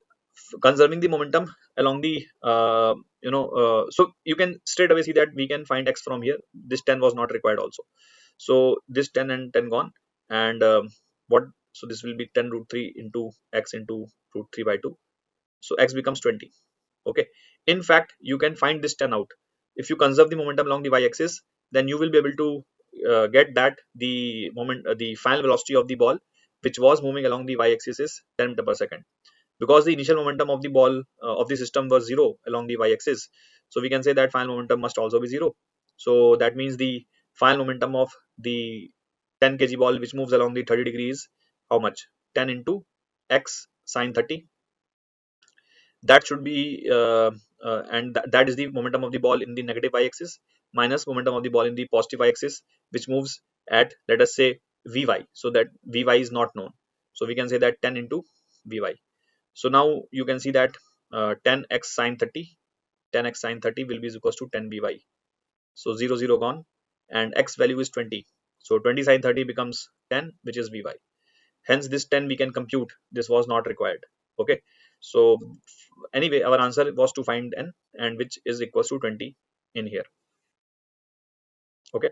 conserving the momentum along the so you can straight away see that we can find x from here. This 10 was not required also, so this 10 and 10 gone, and what, so this will be 10 root 3 into x into root 3 by 2. so x becomes 20. Okay, in fact you can find this 10 out. If you conserve the momentum along the y-axis, then you will be able to get that the the final velocity of the ball which was moving along the y-axis is 10 meter per second, because the initial momentum of the ball of the system was 0 along the y-axis. So we can say that final momentum must also be 0. So that means the final momentum of the 10 kg ball which moves along the 30 degrees, how much? 10 into x sine 30. That should be and that is the momentum of the ball in the negative y-axis minus momentum of the ball in the positive y-axis, which moves at, let us say, vy. So that vy is not known, so we can say that 10 into vy. So now you can see that 10x sine 30, 10x sine 30 will be equals to 10 vy. So 0 0 gone, and x value is 20, so 20 sine 30 becomes 10, which is vy. Hence this 10 we can compute, this was not required. Okay, so anyway our answer was to find n, and which is equals to 20 in here. Okay,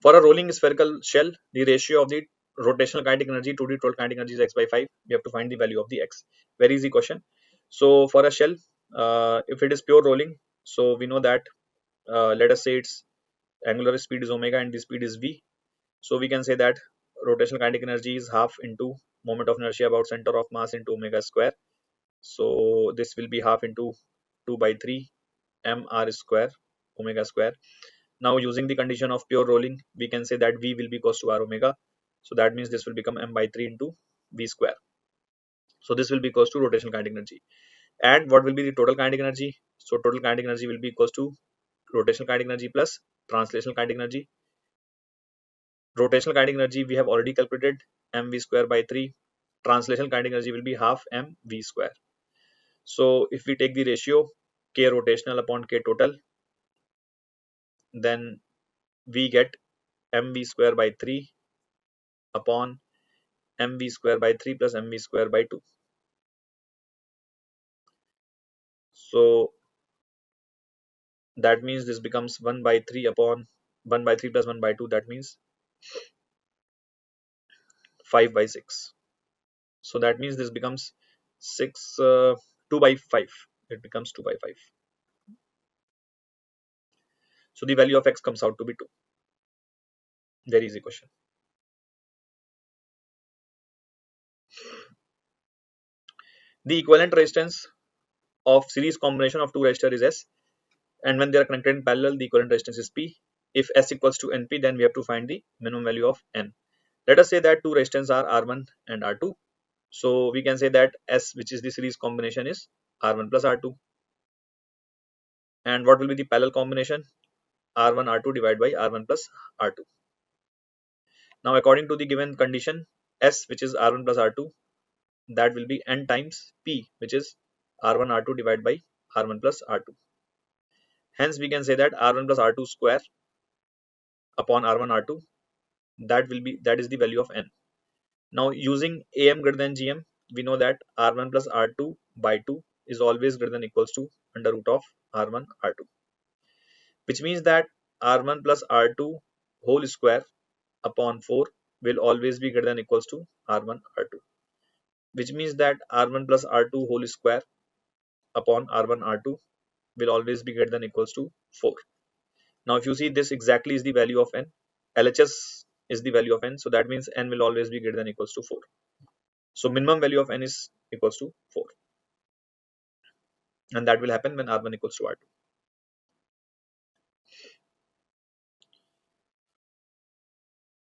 for a rolling spherical shell, the ratio of the rotational kinetic energy to the total kinetic energy is x by 5. We have to find the value of the x. Very easy question. So for a shell, if it is pure rolling, so we know that let us say its angular speed is omega and the speed is v. So we can say that rotational kinetic energy is half into moment of inertia about center of mass into omega square. So this will be half into 2 by 3 mr square omega square. Now using the condition of pure rolling, we can say that v will be equals to r omega. So that means this will become m by 3 into v square. So this will be equals to rotational kinetic energy. And what will be the total kinetic energy? So total kinetic energy will be equals to rotational kinetic energy plus translational kinetic energy. Rotational kinetic energy we have already calculated, mv square by 3. Translational kinetic energy will be half mv square. So if we take the ratio k rotational upon k total, then we get mv square by 3 upon mv square by 3 plus mv square by 2. So that means this becomes 1 by 3 upon 1 by 3 plus 1 by 2, that means 5 by 6. So that means this becomes 6 2 by 5. It becomes 2 by 5. So the value of x comes out to be 2. Very easy question. The equivalent resistance of series combination of two resistors is S, and when they are connected in parallel, the equivalent resistance is P. If S equals to NP, then we have to find the minimum value of N. Let us say that two resistors are R1 and R2. So we can say that S, which is the series combination, is R1 plus R2. And what will be the parallel combination? R1 R2 divided by R1 plus R2. Now according to the given condition, S, which is R1 plus R2, that will be N times P, which is R1 R2 divided by R1 plus R2. Hence we can say that R1 plus R2 square upon R1 R2, that is the value of N. Now using AM greater than GM, we know that R1 plus R2 by 2 is always greater than equals to under root of R1 R2, which means that R1 plus R2 whole square upon 4 will always be greater than equals to R1 R2, which means that R1 plus R2 whole square upon R1 R2 will always be greater than equals to 4. Now if you see, this exactly is the value of N. LHS is the value of N, so that means N will always be greater than equals to 4. So minimum value of N is equals to 4, and that will happen when R1 equals to R2.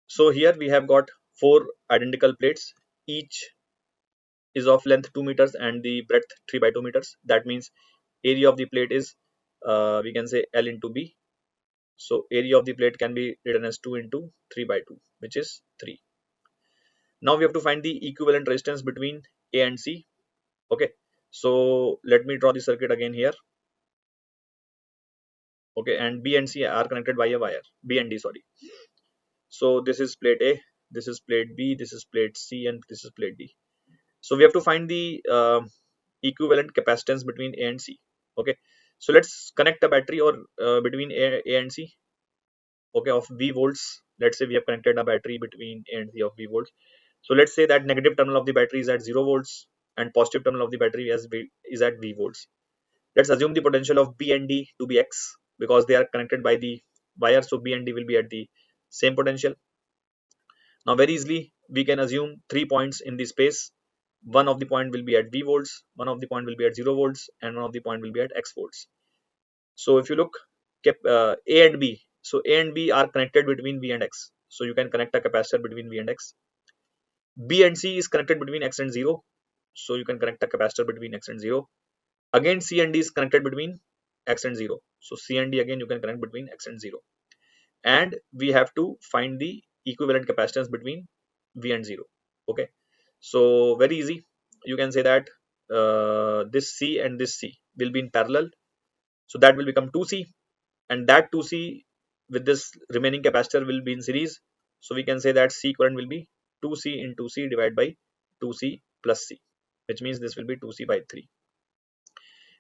So here we have got 4 identical plates, each is of length 2 meters and the breadth 3 by 2 meters. That means area of the plate is we can say L into B. So area of the plate can be written as 2 into 3 by 2, which is 3. Now we have to find the equivalent resistance between A and C. Okay, so let me draw the circuit again here. Okay, and B and C are connected by a wire, B and D, sorry. So this is plate A, this is plate B, this is plate C, and this is plate D. So we have to find the equivalent capacitance between A and C. Okay, so let's connect a battery or between A and C, okay, of V volts let's say we have connected a battery between A and C of V volts. So let's say that negative terminal of the battery is at 0 volts and positive terminal of the battery is at V volts. Let's assume the potential of B and D to be X because they are connected by the wire. So B and D will be at the same potential. Now very easily we can assume 3 points in the space. One of the point will be at V volts, one of the point will be at 0 volts, and one of the point will be at X volts. So if you look A and B, so A and B are connected between V and X. So you can connect a capacitor between V and X. B and C is connected between X and 0. So you can connect a capacitor between X and 0. Again C and D is connected between X and 0. So C and D again you can connect between X and 0. And we have to find the equivalent capacitance between V and 0. Okay. So very easy. You can say that this C and this C will be in parallel. So that will become 2C, and that 2C with this remaining capacitor will be in series. So we can say that C equivalent will be 2C into C divided by 2C plus C, which means this will be 2C by 3,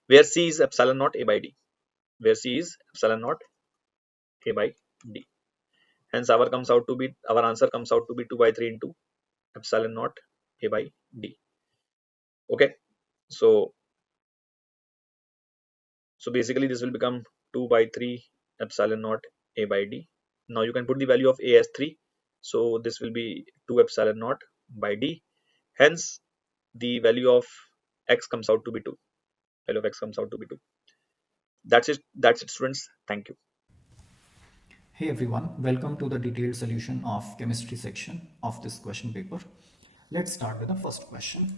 where C is epsilon naught A by D, where C is epsilon naught A by D. Hence our answer comes out to be 2 by 3 into epsilon naught A by D. Okay. So basically this will become 2 by 3 epsilon naught A by D. Now you can put the value of A as 3. So this will be 2 epsilon naught by D. Hence the value of X comes out to be 2. Value of X comes out to be 2. That's it students. Thank you. Hey everyone, welcome to the detailed solution of chemistry section of this question paper. Let's start with the first question,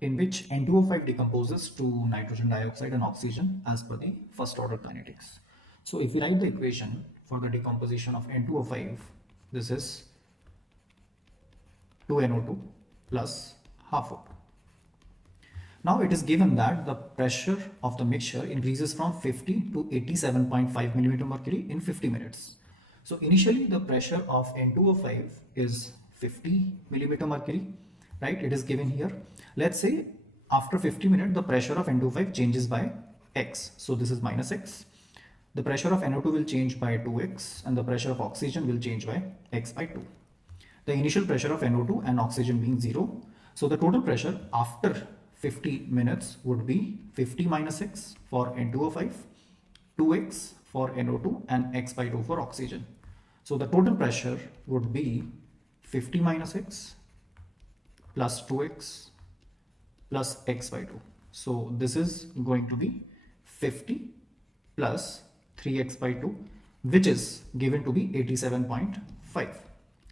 in which N2O5 decomposes to nitrogen dioxide and oxygen as per the first order kinetics. So if we write the equation for the decomposition of N2O5, this is 2NO2 plus half O2. Now it is given that the pressure of the mixture increases from 50 to 87.5 millimeter mercury in 50 minutes. So initially the pressure of N2O5 is 50 millimeter mercury, right? It is given here. Let's say after 50 minutes the pressure of N2O5 changes by X. So this is minus X. The pressure of NO2 will change by 2X and the pressure of oxygen will change by X by 2. The initial pressure of NO2 and oxygen being 0. So the total pressure after 50 minutes would be 50 minus X for N2O5, 2X for NO2 and X by 2 for oxygen. So the total pressure would be 50 minus X plus 2X plus X by 2. So this is going to be 50 plus 3X by 2, which is given to be 87.5.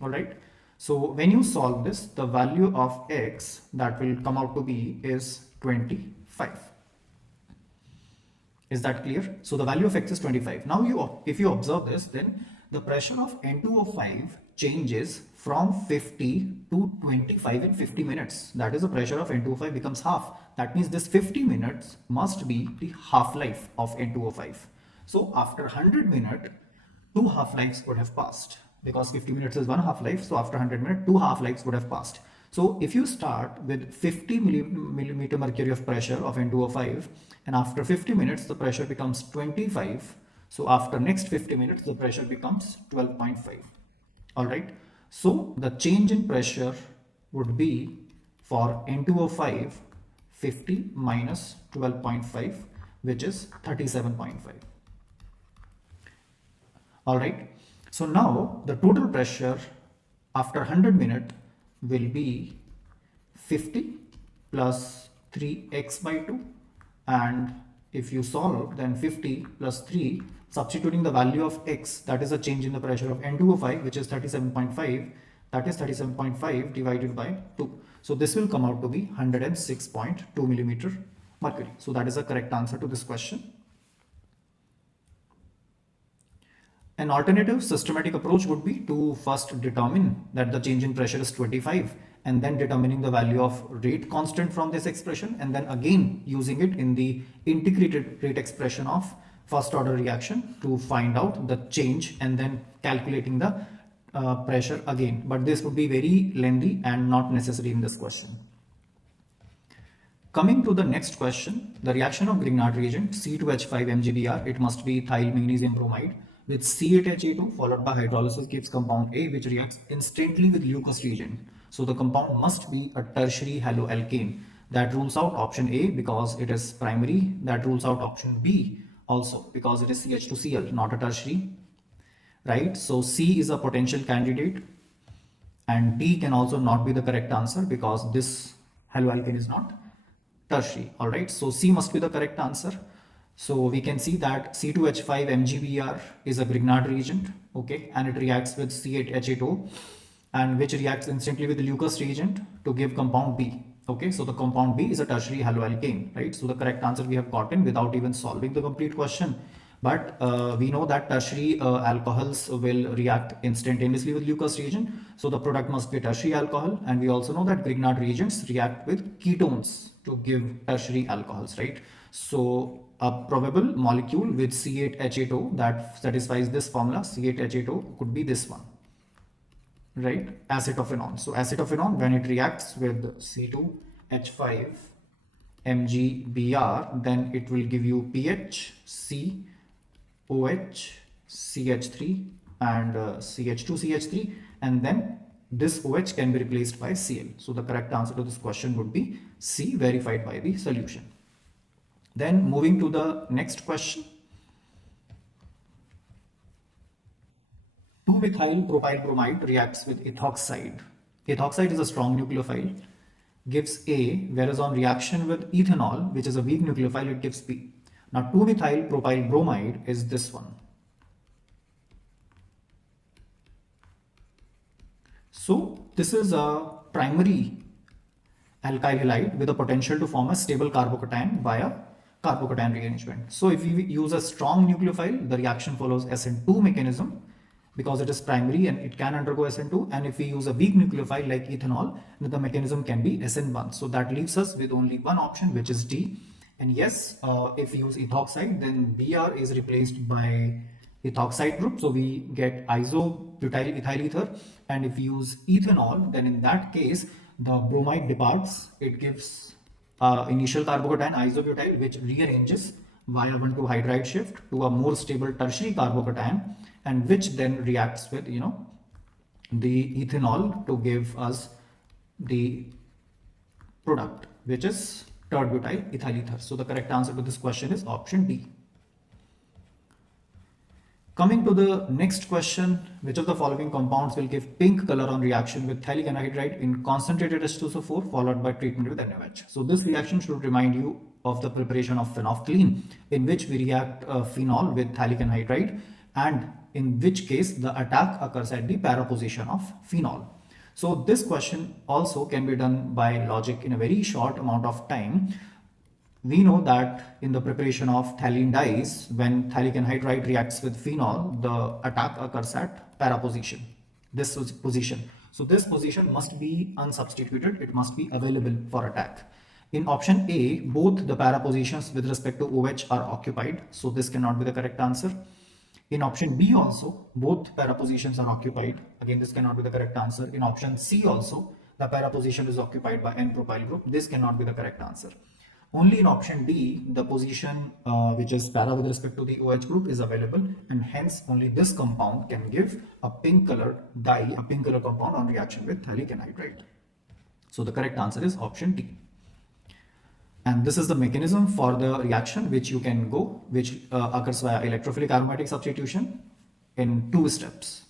All right. So when you solve this, the value of X that will come out to be is 25. Is that clear? So the value of X is 25. Now if you observe this, then the pressure of N2O5 changes from 50 to 25 in 50 minutes. That is, the pressure of N2O5 becomes half. That means this 50 minutes must be the half-life of N2O5. So after 100 minutes, 2 half-lives would have passed, because 50 minutes is 1 half-life. So after 100 minutes, 2 half-lives would have passed. So if you start with 50 millimeter mercury of pressure of N2O5, and after 50 minutes the pressure becomes 25. So after next 50 minutes the pressure becomes 12.5. All right. So the change in pressure would be for N2O5 50 minus 12.5, which is 37.5. All right. So now the total pressure after 100 minutes will be 50 plus 3x by 2, and if you solve, then 50 plus 3, substituting the value of x, that is a change in the pressure of N2O5, which is 37.5, that is 37.5 divided by 2. So this will come out to be 106.2 millimeter mercury. So that is the correct answer to this question. An alternative systematic approach would be to first determine that the change in pressure is 25, and then determining the value of rate constant from this expression, and then again using it in the integrated rate expression of first order reaction to find out the change, and then calculating the pressure again. But this would be very lengthy and not necessary in this question. Coming to the next question, the reaction of Grignard reagent C2H5 MgBr, it must be ethyl magnesium bromide, with C8H8O followed by hydrolysis gives compound A, which reacts instantly with Lucas reagent. So the compound must be a tertiary haloalkane. That rules out option A because it is primary. That rules out option B also because it is CH2Cl, not a tertiary, right? So C is a potential candidate, and D can also not be the correct answer because this haloalkane is not tertiary. All right, so C must be the correct answer. So we can see that C2H5 MgBr is a Grignard reagent, okay, and it reacts with C8H8O, and which reacts instantly with the Lucas reagent to give compound B. Okay, so the compound B is a tertiary haloalkane, right? So the correct answer we have gotten without even solving the complete question. But we know that tertiary alcohols will react instantaneously with Lucas reagent. So the product must be a tertiary alcohol. And we also know that Grignard reagents react with ketones to give tertiary alcohols, right? So a probable molecule with C8H8O that satisfies this formula, C8H8O, could be this one, right? Acetophenone. So acetophenone, when it reacts with C2H5 MgBr, then it will give you pH, C, OH, CH3 and CH2CH3, and then this OH can be replaced by Cl. So the correct answer to this question would be C, verified by the solution. Then moving to the next question. 2-methyl propyl bromide reacts with ethoxide. Ethoxide is a strong nucleophile, gives A, whereas on reaction with ethanol, which is a weak nucleophile, it gives B. Now 2-methyl propyl bromide is this one. So this is a primary alkyl halide with a potential to form a stable carbocation via carbocation rearrangement. So if we use a strong nucleophile, the reaction follows SN2 mechanism because it is primary and it can undergo SN2. And if we use a weak nucleophile like ethanol, then the mechanism can be SN1. So that leaves us with only one option, which is D. And yes, if we use ethoxide, then Br is replaced by ethoxide group. So we get isobutyl ethyl ether. And if we use ethanol, then in that case, the bromide departs. It gives initial carbocation isobutyl, which rearranges via 1,2 hydride shift to a more stable tertiary carbocation, and which then reacts with the ethanol to give us the product, which is tert-butyl ethyl ether. So the correct answer to this question is option D. Coming to the next question, which of the following compounds will give pink color on reaction with phthalic anhydride in concentrated H2SO4 followed by treatment with NaOH? So this reaction should remind you of the preparation of phenolphthalein, in which we react phenol with phthalic anhydride, and in which case the attack occurs at the para position of phenol. So this question also can be done by logic in a very short amount of time. We know that in the preparation of phthalene dyes, when phthalic anhydride reacts with phenol, the attack occurs at para position, this position. So this position must be unsubstituted, it must be available for attack. In option A, both the para positions with respect to OH are occupied, so this cannot be the correct answer. In option B also, both para positions are occupied. Again, this cannot be the correct answer. In option C also, the para position is occupied by N-propyl group. This cannot be the correct answer. Only in option D, the position which is para with respect to the OH group is available, and hence only this compound can give a pink colored dye, a pink color compound on reaction with phthalic anhydride. So the correct answer is option D. And this is the mechanism for the reaction which you can go, which occurs via electrophilic aromatic substitution in 2 steps.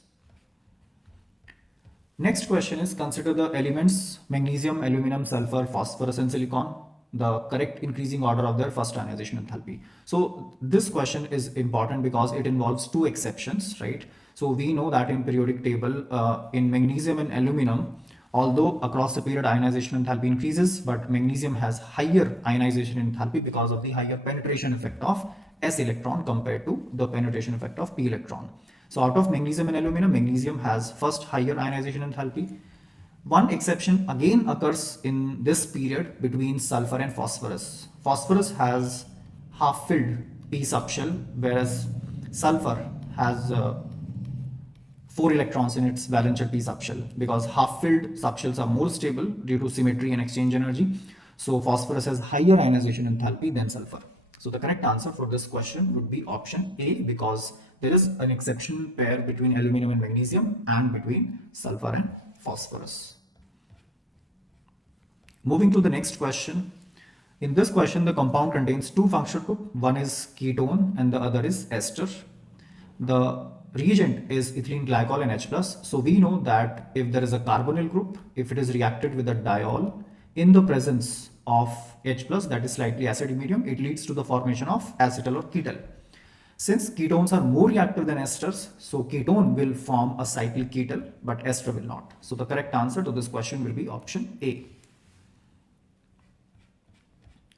Next question is, consider the elements magnesium, aluminum, sulfur, phosphorus and silicon, the correct increasing order of their first ionization enthalpy. So this question is important because it involves 2 exceptions, right? So we know that in periodic table, in magnesium and aluminum, although across the period ionization enthalpy increases, but magnesium has higher ionization enthalpy because of the higher penetration effect of s electron compared to the penetration effect of p electron. So out of magnesium and aluminum, magnesium has first higher ionization enthalpy. One exception again occurs in this period between sulfur and phosphorus. Phosphorus has half-filled p subshell, whereas sulfur has 4 electrons in its valence shell p subshell, because half-filled subshells are more stable due to symmetry and exchange energy. So phosphorus has higher ionization enthalpy than sulfur. So the correct answer for this question would be option A, because there is an exceptional pair between aluminum and magnesium and between sulfur and phosphorus. Moving to the next question. In this question, the compound contains two functional groups. One is ketone and the other is ester. The reagent is ethylene glycol and H+. So we know that if there is a carbonyl group, if it is reacted with a diol in the presence of H+, that is slightly acidic medium, it leads to the formation of acetal or ketal. Since ketones are more reactive than esters, so ketone will form a cyclic ketal, but ester will not. So the correct answer to this question will be option A.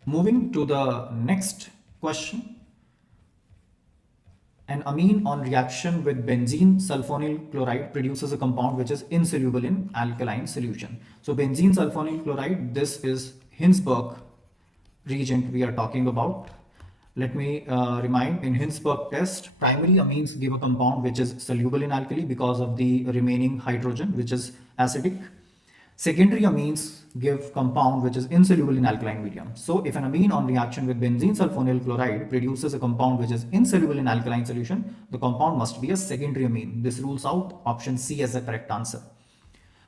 Moving to the next question. An amine on reaction with benzene sulfonyl chloride produces a compound which is insoluble in alkaline solution. So benzene sulfonyl chloride, this is Hinsberg reagent we are talking about. Let me remind, in Hinsberg test, primary amines give a compound which is soluble in alkali because of the remaining hydrogen, which is acidic. Secondary amines give compound which is insoluble in alkaline medium. So if an amine on reaction with benzene sulfonyl chloride produces a compound which is insoluble in alkaline solution, the compound must be a secondary amine. This rules out option C as the correct answer.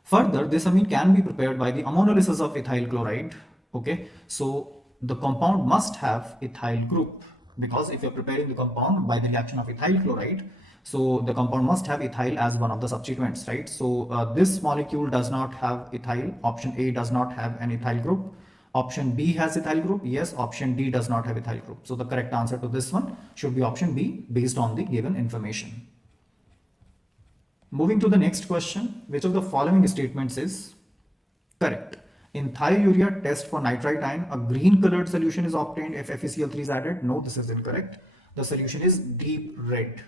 Further, this amine can be prepared by the ammonolysis of ethyl chloride. Okay, so the compound must have ethyl group, because if you're preparing the compound by the reaction of ethyl chloride, so the compound must have ethyl as one of the substituents, right? So this molecule does not have ethyl. Option A does not have an ethyl group. Option B has ethyl group. Yes, option D does not have ethyl group. So the correct answer to this one should be option B based on the given information. Moving to the next question, which of the following statements is correct? In thiourea test for nitrite ion, a green colored solution is obtained if FeCl3 is added. No, this is incorrect. The solution is deep red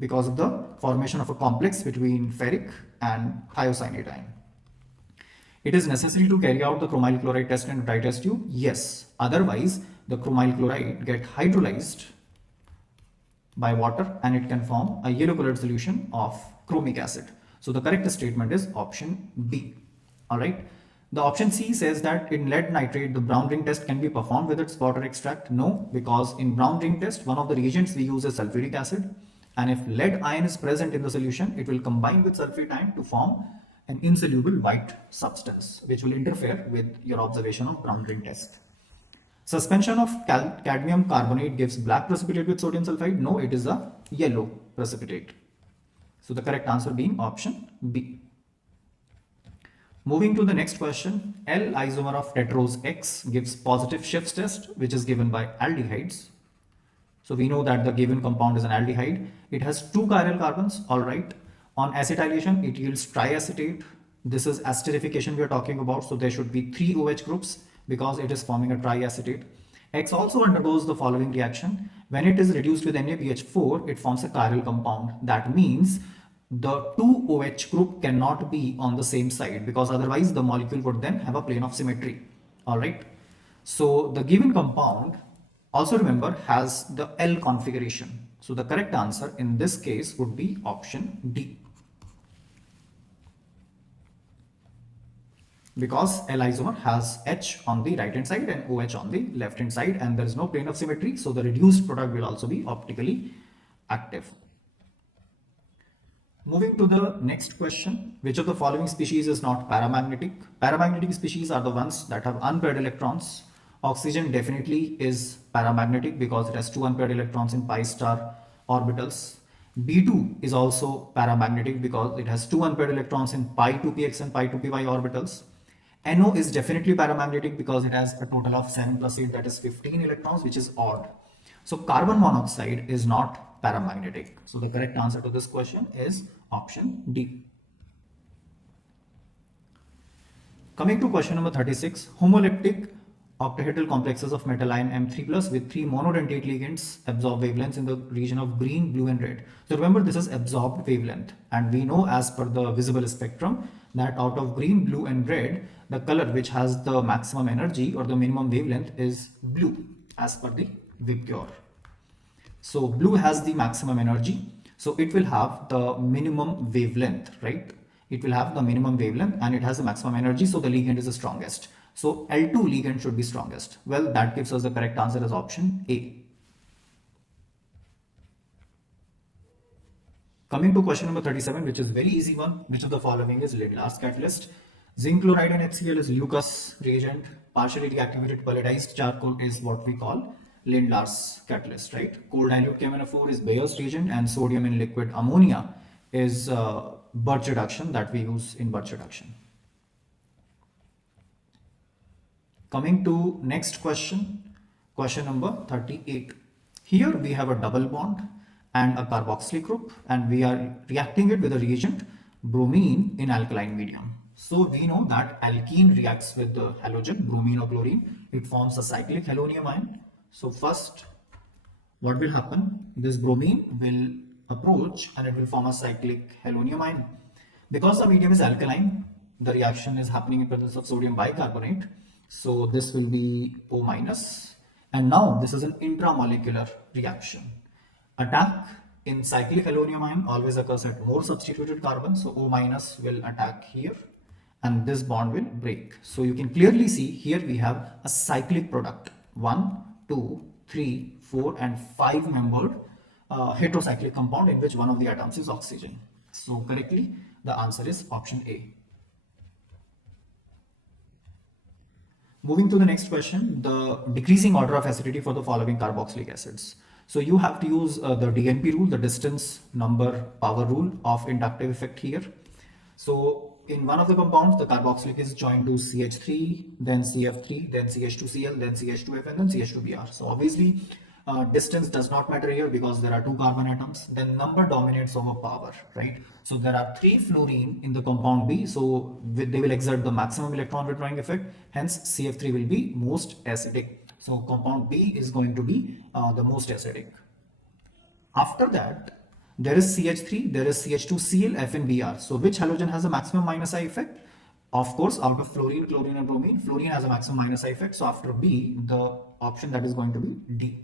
because of the formation of a complex between ferric and thiocyanate ion. It is necessary to carry out the chromyl chloride test in a dry test tube. Yes, otherwise the chromyl chloride get hydrolyzed by water and it can form a yellow colored solution of chromic acid. So the correct statement is option B. Alright. The option C says that in lead nitrate, the brown ring test can be performed with its water extract. No, because in brown ring test, one of the reagents we use is sulfuric acid. And if lead ion is present in the solution, it will combine with sulfate ion to form an insoluble white substance, which will interfere with your observation of brown ring test. Suspension of cadmium carbonate gives black precipitate with sodium sulfide. No, it is a yellow precipitate. So the correct answer being option B. Moving to the next question, L isomer of tetrose X gives positive Schiff's test, which is given by aldehydes. So we know that the given compound is an aldehyde. It has two chiral carbons, all right. On acetylation, it yields triacetate. This is esterification we are talking about. So there should be 3 OH groups because it is forming a triacetate. X also undergoes the following reaction. When it is reduced with NaBH4, it forms a chiral compound. That means the 2 OH group cannot be on the same side, because otherwise the molecule would then have a plane of symmetry. All right. So the given compound, also remember, has the L configuration. So the correct answer in this case would be option D. Because L isomer has H on the right hand side and OH on the left hand side, and there is no plane of symmetry, so the reduced product will also be optically active. Moving to the next question, which of the following species is not paramagnetic? Paramagnetic species are the ones that have unpaired electrons. Oxygen definitely is paramagnetic because it has 2 unpaired electrons in pi star orbitals. B2 is also paramagnetic because it has 2 unpaired electrons in pi 2px and pi 2py orbitals. NO is definitely paramagnetic because it has a total of 7 plus 8, that is 15 electrons, which is odd. So carbon monoxide is not paramagnetic. So the correct answer to this question is option D. Coming to question number 36, homoleptic octahedral complexes of metal ion M3 plus with 3 monodentate ligands absorb wavelengths in the region of green, blue and red. So remember, this is absorbed wavelength, and we know as per the visible spectrum that out of green, blue and red, the color which has the maximum energy or the minimum wavelength is blue as per the Vibgyor. So blue has the maximum energy, so it will have the minimum wavelength, right? it will have the minimum wavelength and it has the maximum energy, so the ligand is the strongest. So L2 ligand should be strongest. Well, that gives us the correct answer as option A. Coming to question number 37, which is very easy one. Which of the following is Lindlar's catalyst? Zinc chloride and HCl is Lucas reagent. Partially deactivated pelletized charcoal is what we call Lindlar's catalyst, right? Cold dilute KMnO4 is Bayer's reagent, and sodium in liquid ammonia is Birch reduction that we use in Birch reduction. Coming to next question, question number 38. Here we have a double bond and a carboxylic group, and we are reacting it with a reagent bromine in alkaline medium. So we know that alkene reacts with the halogen, bromine or chlorine. It forms a cyclic halonium ion. So first, what will happen? This bromine will approach and it will form a cyclic halonium ion. Because the medium is alkaline, the reaction is happening in presence of sodium bicarbonate. So this will be O minus. And now this is an intramolecular reaction. Attack in cyclic halonium ion always occurs at more substituted carbon. So O minus will attack here and this bond will break. So you can clearly see here we have a cyclic product. 1, 2, 3, 4 and 5 membered heterocyclic compound in which one of the atoms is oxygen. So correctly the answer is option A. Moving to the next question, the decreasing order of acidity for the following carboxylic acids. So you have to use the DNP rule, the distance number power rule of inductive effect here. So in one of the compounds, the carboxylic is joined to CH3, then CF3, then CH2Cl, then CH2F, and then CH2Br. So obviously, distance does not matter here because there are 2 carbon atoms. Then number dominates over power, right? So there are 3 fluorine in the compound B, so they will exert the maximum electron withdrawing effect. Hence, CF3 will be most acidic. So compound B is going to be the most acidic. After that, there is CH3, there is CH2Cl, F and Br. So which halogen has a maximum minus I effect? Of course, out of fluorine, chlorine and bromine, fluorine has a maximum minus I effect. So after B, the option that is going to be D.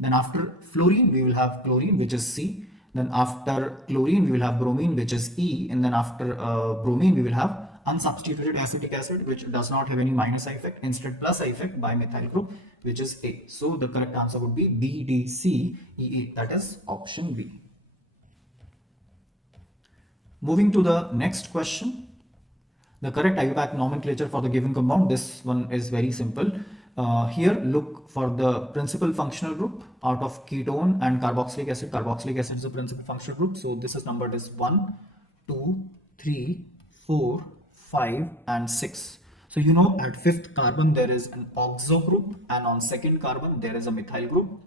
Then after fluorine, we will have chlorine, which is C. Then after chlorine, we will have bromine, which is E. And then after bromine, we will have unsubstituted acetic acid, which does not have any minus I effect, instead plus I effect by methyl group, which is A. So the correct answer would be B, D, C, E, A. That is option B. Moving to the next question, the correct IUPAC nomenclature for the given compound. This one is very simple. Here look for the principal functional group out of ketone and carboxylic acid. Carboxylic acid is the principal functional group. So this is numbered as 1, 2, 3, 4, 5 and 6. So you know at 5th carbon there is an oxo group and on 2nd carbon there is a methyl group.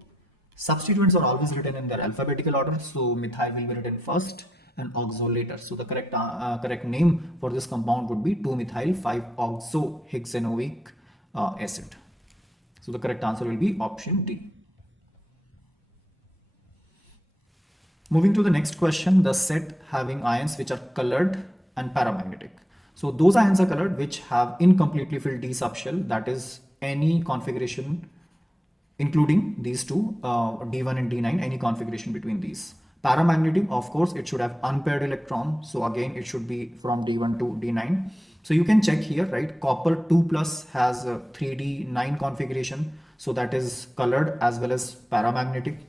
Substituents are always written in their alphabetical order. So methyl will be written first and oxo later. So the correct name for this compound would be 2-methyl-5-oxohexanoic acid. So the correct answer will be option D. Moving to the next question, the set having ions which are colored and paramagnetic. So those ions are colored which have incompletely filled d subshell, that is any configuration including these two, D1 and D9, any configuration between these. Paramagnetic, of course, it should have unpaired electron. So again, it should be from D1 to D9. So you can check here, right? Copper 2 plus has a 3D9 configuration. So that is colored as well as paramagnetic.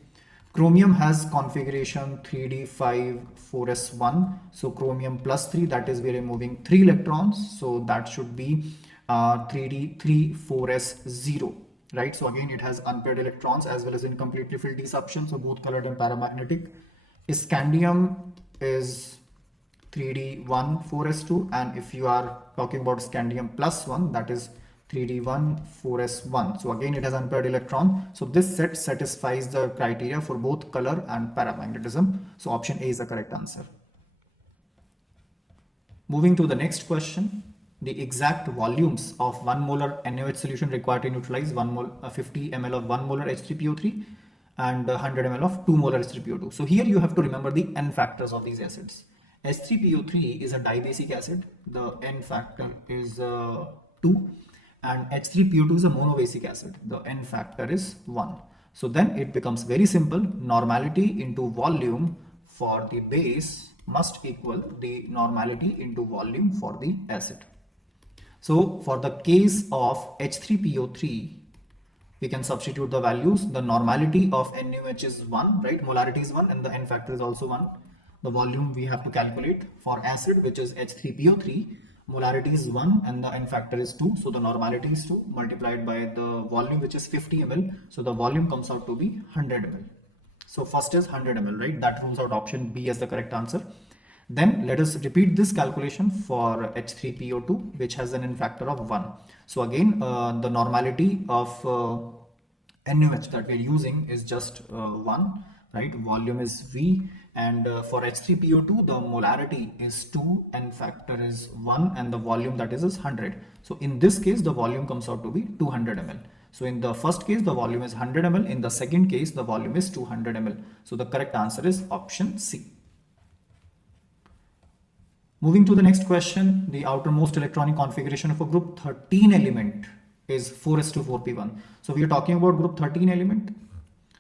Chromium has configuration 3D5 4s1. So chromium plus 3, that is we're removing 3 electrons. So that should be 3D3 4s0. Right, so again it has unpaired electrons as well as incompletely filled d subshell, so both colored and paramagnetic. Scandium is 3D1 4s2, and if you are talking about scandium plus 1, that is 3D1 4s1. So again it has unpaired electron. So this set satisfies the criteria for both color and paramagnetism. So option A is the correct answer. Moving to the next question. The exact volumes of 1 molar NaOH solution required to neutralize 50 ml of 1 molar H3PO3 and 100 ml of 2 molar H3PO2. So here you have to remember the N factors of these acids. H3PO3 is a dibasic acid. The N factor is 2, and H3PO2 is a monobasic acid. The N factor is 1. So then it becomes very simple. Normality into volume for the base must equal the normality into volume for the acid. So for the case of H3PO3, we can substitute the values. The normality of NaOH is 1, right? Molarity is 1 and the N factor is also 1. The volume we have to calculate for acid, which is H3PO3, molarity is 1 and the N factor is 2. So the normality is 2 multiplied by the volume, which is 50 ml. So the volume comes out to be 100 ml. So first is 100 ml, right? That rules out option B as the correct answer. Then let us repeat this calculation for H3PO2, which has an N factor of 1. So again, the normality of NaOH that we're using is just 1, right? Volume is V, and for H3PO2, the molarity is 2, N factor is 1, and the volume that is 100. So in this case, the volume comes out to be 200 ml. So in the first case, the volume is 100 ml. In the second case, the volume is 200 ml. So the correct answer is option C. Moving to the next question, the outermost electronic configuration of a group 13 element is 4s2 4p1. So we are talking about group 13 element.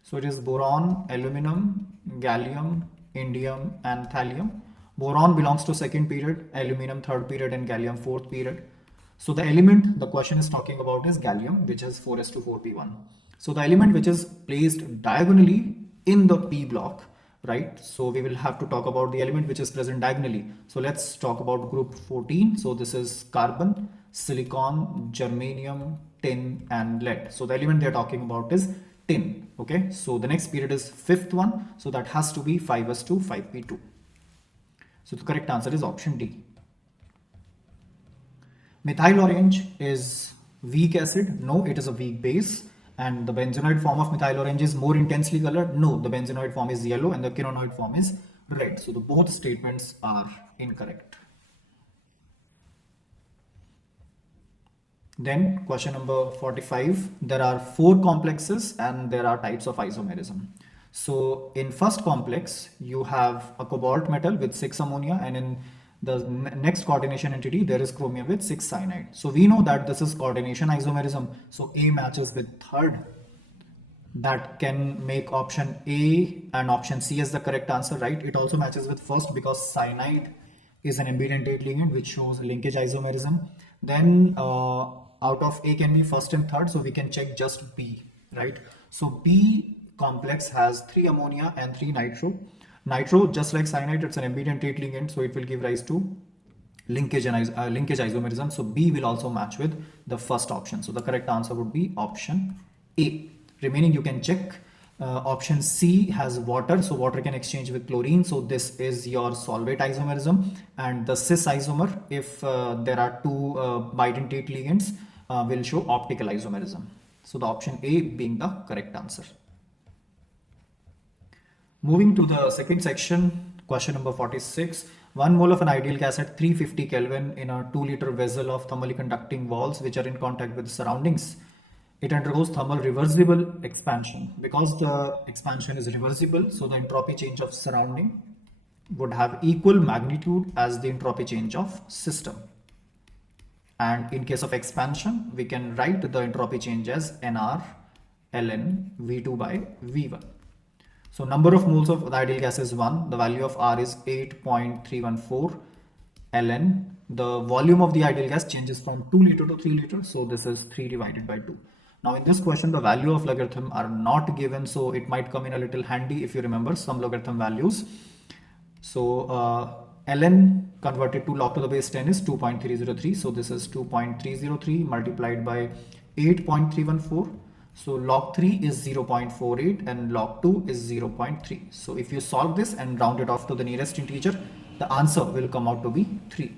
So it is boron, aluminum, gallium, indium and thallium. Boron belongs to second period, aluminum third period and gallium fourth period. So the element the question is talking about is gallium, which is 4s2 4p1. So the element which is placed diagonally in the p block, right? So we will have to talk about the element which is present diagonally. So let's talk about group 14. So this is carbon, silicon, germanium, tin and lead. So the element they are talking about is tin. Okay, so the next period is fifth one, so that has to be 5s2 5p2. So the correct answer is option D. Methyl orange is weak acid. No, it is a weak base. And the benzenoid form of methyl orange is more intensely colored. No, the benzenoid form is yellow and the quinonoid form is red. So the both statements are incorrect. Then question number 45, there are 4 complexes and there are types of isomerism. So in first complex, you have a cobalt metal with 6 ammonia, and in the next coordination entity, there is chromium with 6 cyanide. So we know that this is coordination isomerism. So A matches with third. That can make option A and option C as the correct answer, right? It also matches with first because cyanide is an ambident ligand which shows linkage isomerism. Then out of A can be first and third, so we can check just B, right? So B complex has 3 ammonia and 3 nitro. Nitro, just like cyanide, it's an ambident ligand, so it will give rise to linkage isomerism. So B will also match with the first option. So the correct answer would be option A. Remaining you can check. Option C has water, so water can exchange with chlorine, so this is your solvate isomerism. And the cis isomer, if there are 2 bidentate ligands, will show optical isomerism. So the option A being the correct answer. Moving to the second section, question number 46. 1 mole of an ideal gas at 350 Kelvin in a 2-liter vessel of thermally conducting walls which are in contact with the surroundings. It undergoes thermal reversible expansion. Because the expansion is reversible, so the entropy change of surrounding would have equal magnitude as the entropy change of system. And in case of expansion, we can write the entropy change as Nr ln V2 by V1. So number of moles of the ideal gas is 1. The value of R is 8.314 ln. The volume of the ideal gas changes from 2 liter to 3 liter. So this is 3 divided by 2. Now in this question, the value of logarithm are not given. So it might come in a little handy if you remember some logarithm values. So ln converted to log to the base 10 is 2.303. So this is 2.303 multiplied by 8.314. So log 3 is 0.48 and log 2 is 0.3. So if you solve this and round it off to the nearest integer, the answer will come out to be 3.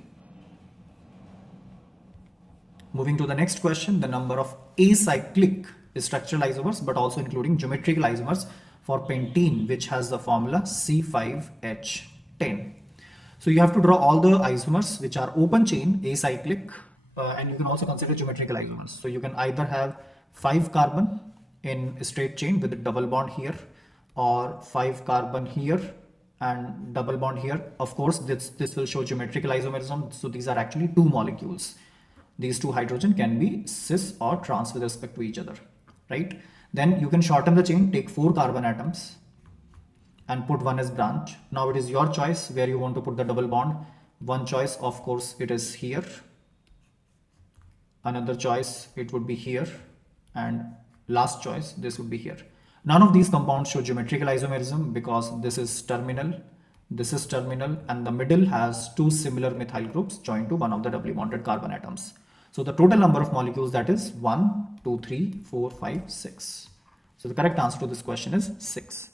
Moving to the next question, the number of acyclic structural isomers, but also including geometrical isomers for pentene, which has the formula C5H10. So you have to draw all the isomers which are open chain acyclic, and you can also consider geometrical isomers. So you can either have 5 carbon in a straight chain with a double bond here, or 5 carbon here and double bond here. Of course, this will show geometrical isomerism. So these are actually 2 molecules. These 2 hydrogen can be cis or trans with respect to each other, right? Then you can shorten the chain, take 4 carbon atoms and put one as branch. Now it is your choice where you want to put the double bond. One choice, of course, it is here. Another choice, it would be here. And last choice, this would be here. None of these compounds show geometrical isomerism because this is terminal, and the middle has two similar methyl groups joined to one of the doubly bonded carbon atoms. So the total number of molecules, that is 1, 2, 3, 4, 5, 6. So the correct answer to this question is 6.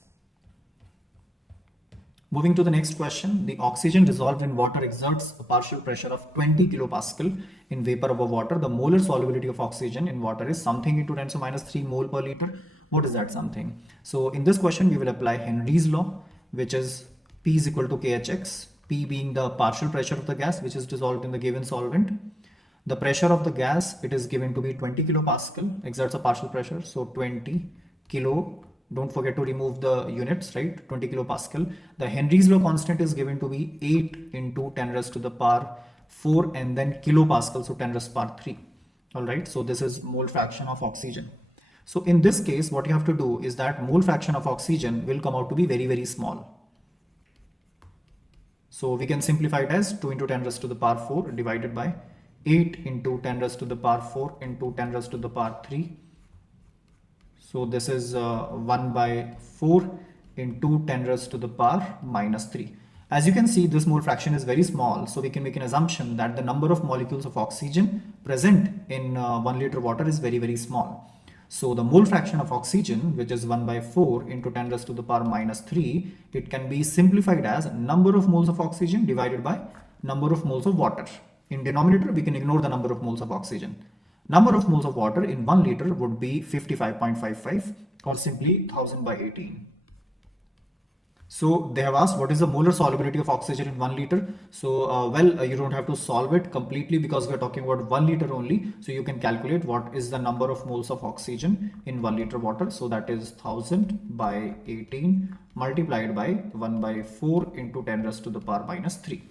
Moving to the next question, the oxygen dissolved in water exerts a partial pressure of 20 kilopascal in vapor over water. The molar solubility of oxygen in water is something into 10 to minus 3 mole per liter. What is that something? So in this question, we will apply Henry's law, which is P is equal to KHX, P being the partial pressure of the gas which is dissolved in the given solvent. The pressure of the gas, it is given to be 20 kilopascal, exerts a partial pressure. So 20 kilo, don't forget to remove the units, right? 20 kilopascal. The Henry's law constant is given to be 8 into 10 raised to the power 4 and then kilopascal, so 10 raised to the power 3. All right, so this is mole fraction of oxygen. So in this case, what you have to do is that mole fraction of oxygen will come out to be very, very small. So we can simplify it as 2 into 10 raised to the power 4 divided by 8 into 10 raised to the power 4 into 10 raised to the power 3. So this is 1 by 4 into 10 raised to the power minus 3. As you can see, this mole fraction is very small. So we can make an assumption that the number of molecules of oxygen present in 1 liter water is very, very small. So the mole fraction of oxygen, which is 1 by 4 into 10 raised to the power minus 3, it can be simplified as number of moles of oxygen divided by number of moles of water. In denominator, we can ignore the number of moles of oxygen. Number of moles of water in 1 liter would be 55.55 or simply 1000 by 18. So they have asked what is the molar solubility of oxygen in 1 liter. So you don't have to solve it completely because we're talking about 1 liter only. So you can calculate what is the number of moles of oxygen in 1 liter water. So that is 1000 by 18 multiplied by 1 by 4 into 10 raised to the power minus 3.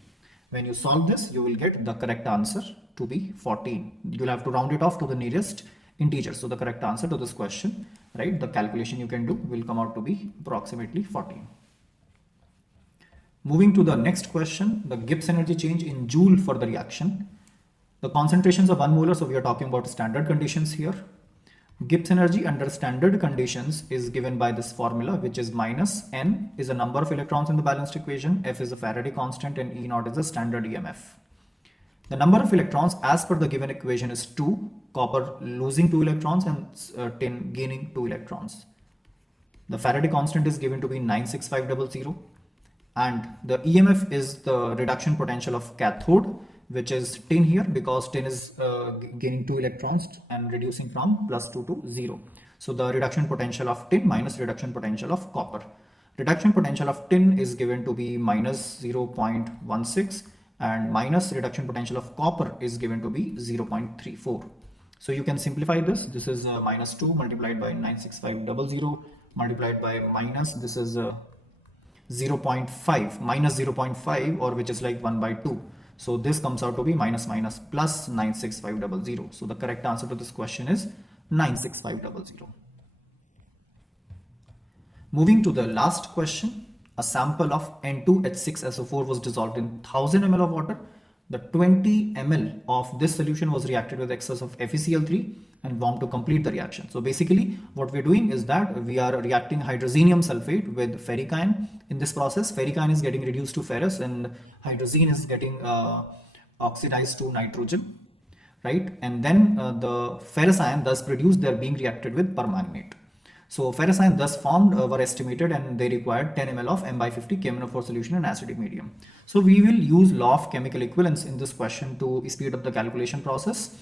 When you solve this, you will get the correct answer to be 14. You'll have to round it off to the nearest integer. So the correct answer to this question, right, the calculation you can do will come out to be approximately 14. Moving to the next question, the Gibbs energy change in joule for the reaction. The concentrations are 1 molar, so we are talking about standard conditions here. Gibbs energy under standard conditions is given by this formula, which is minus n is the number of electrons in the balanced equation, F is the Faraday constant, and E naught is the standard EMF. The number of electrons as per the given equation is 2, copper losing 2 electrons and tin gaining 2 electrons. The Faraday constant is given to be 96500, and the EMF is the reduction potential of cathode, which is tin here because tin is gaining 2 electrons and reducing from plus 2 to 0. So the reduction potential of tin minus reduction potential of copper. Reduction potential of tin is given to be minus 0.16 and minus reduction potential of copper is given to be 0.34. So you can simplify this. This is minus 2 multiplied by 96500 multiplied by minus, this is 0.5 minus 0.5, or which is like 1 by 2. So this comes out to be minus minus plus 96500. So the correct answer to this question is 96500. Moving to the last question, a sample of N2H6SO4 was dissolved in 1000 ml of water. The 20 ml of this solution was reacted with excess of FeCl3 and warmed to complete the reaction. So basically what we're doing is that we are reacting hydrogenium sulfate with ferric ion. In this process, ferric ion is getting reduced to ferrous and hydrogen is getting oxidized to nitrogen, right? And then the ferrous ion thus produced, they're being reacted with permanganate. So ferrous ion thus formed were estimated and they required 10 ml of M by 50 KMnO4 solution in acidic medium. So we will use law of chemical equivalence in this question to speed up the calculation process.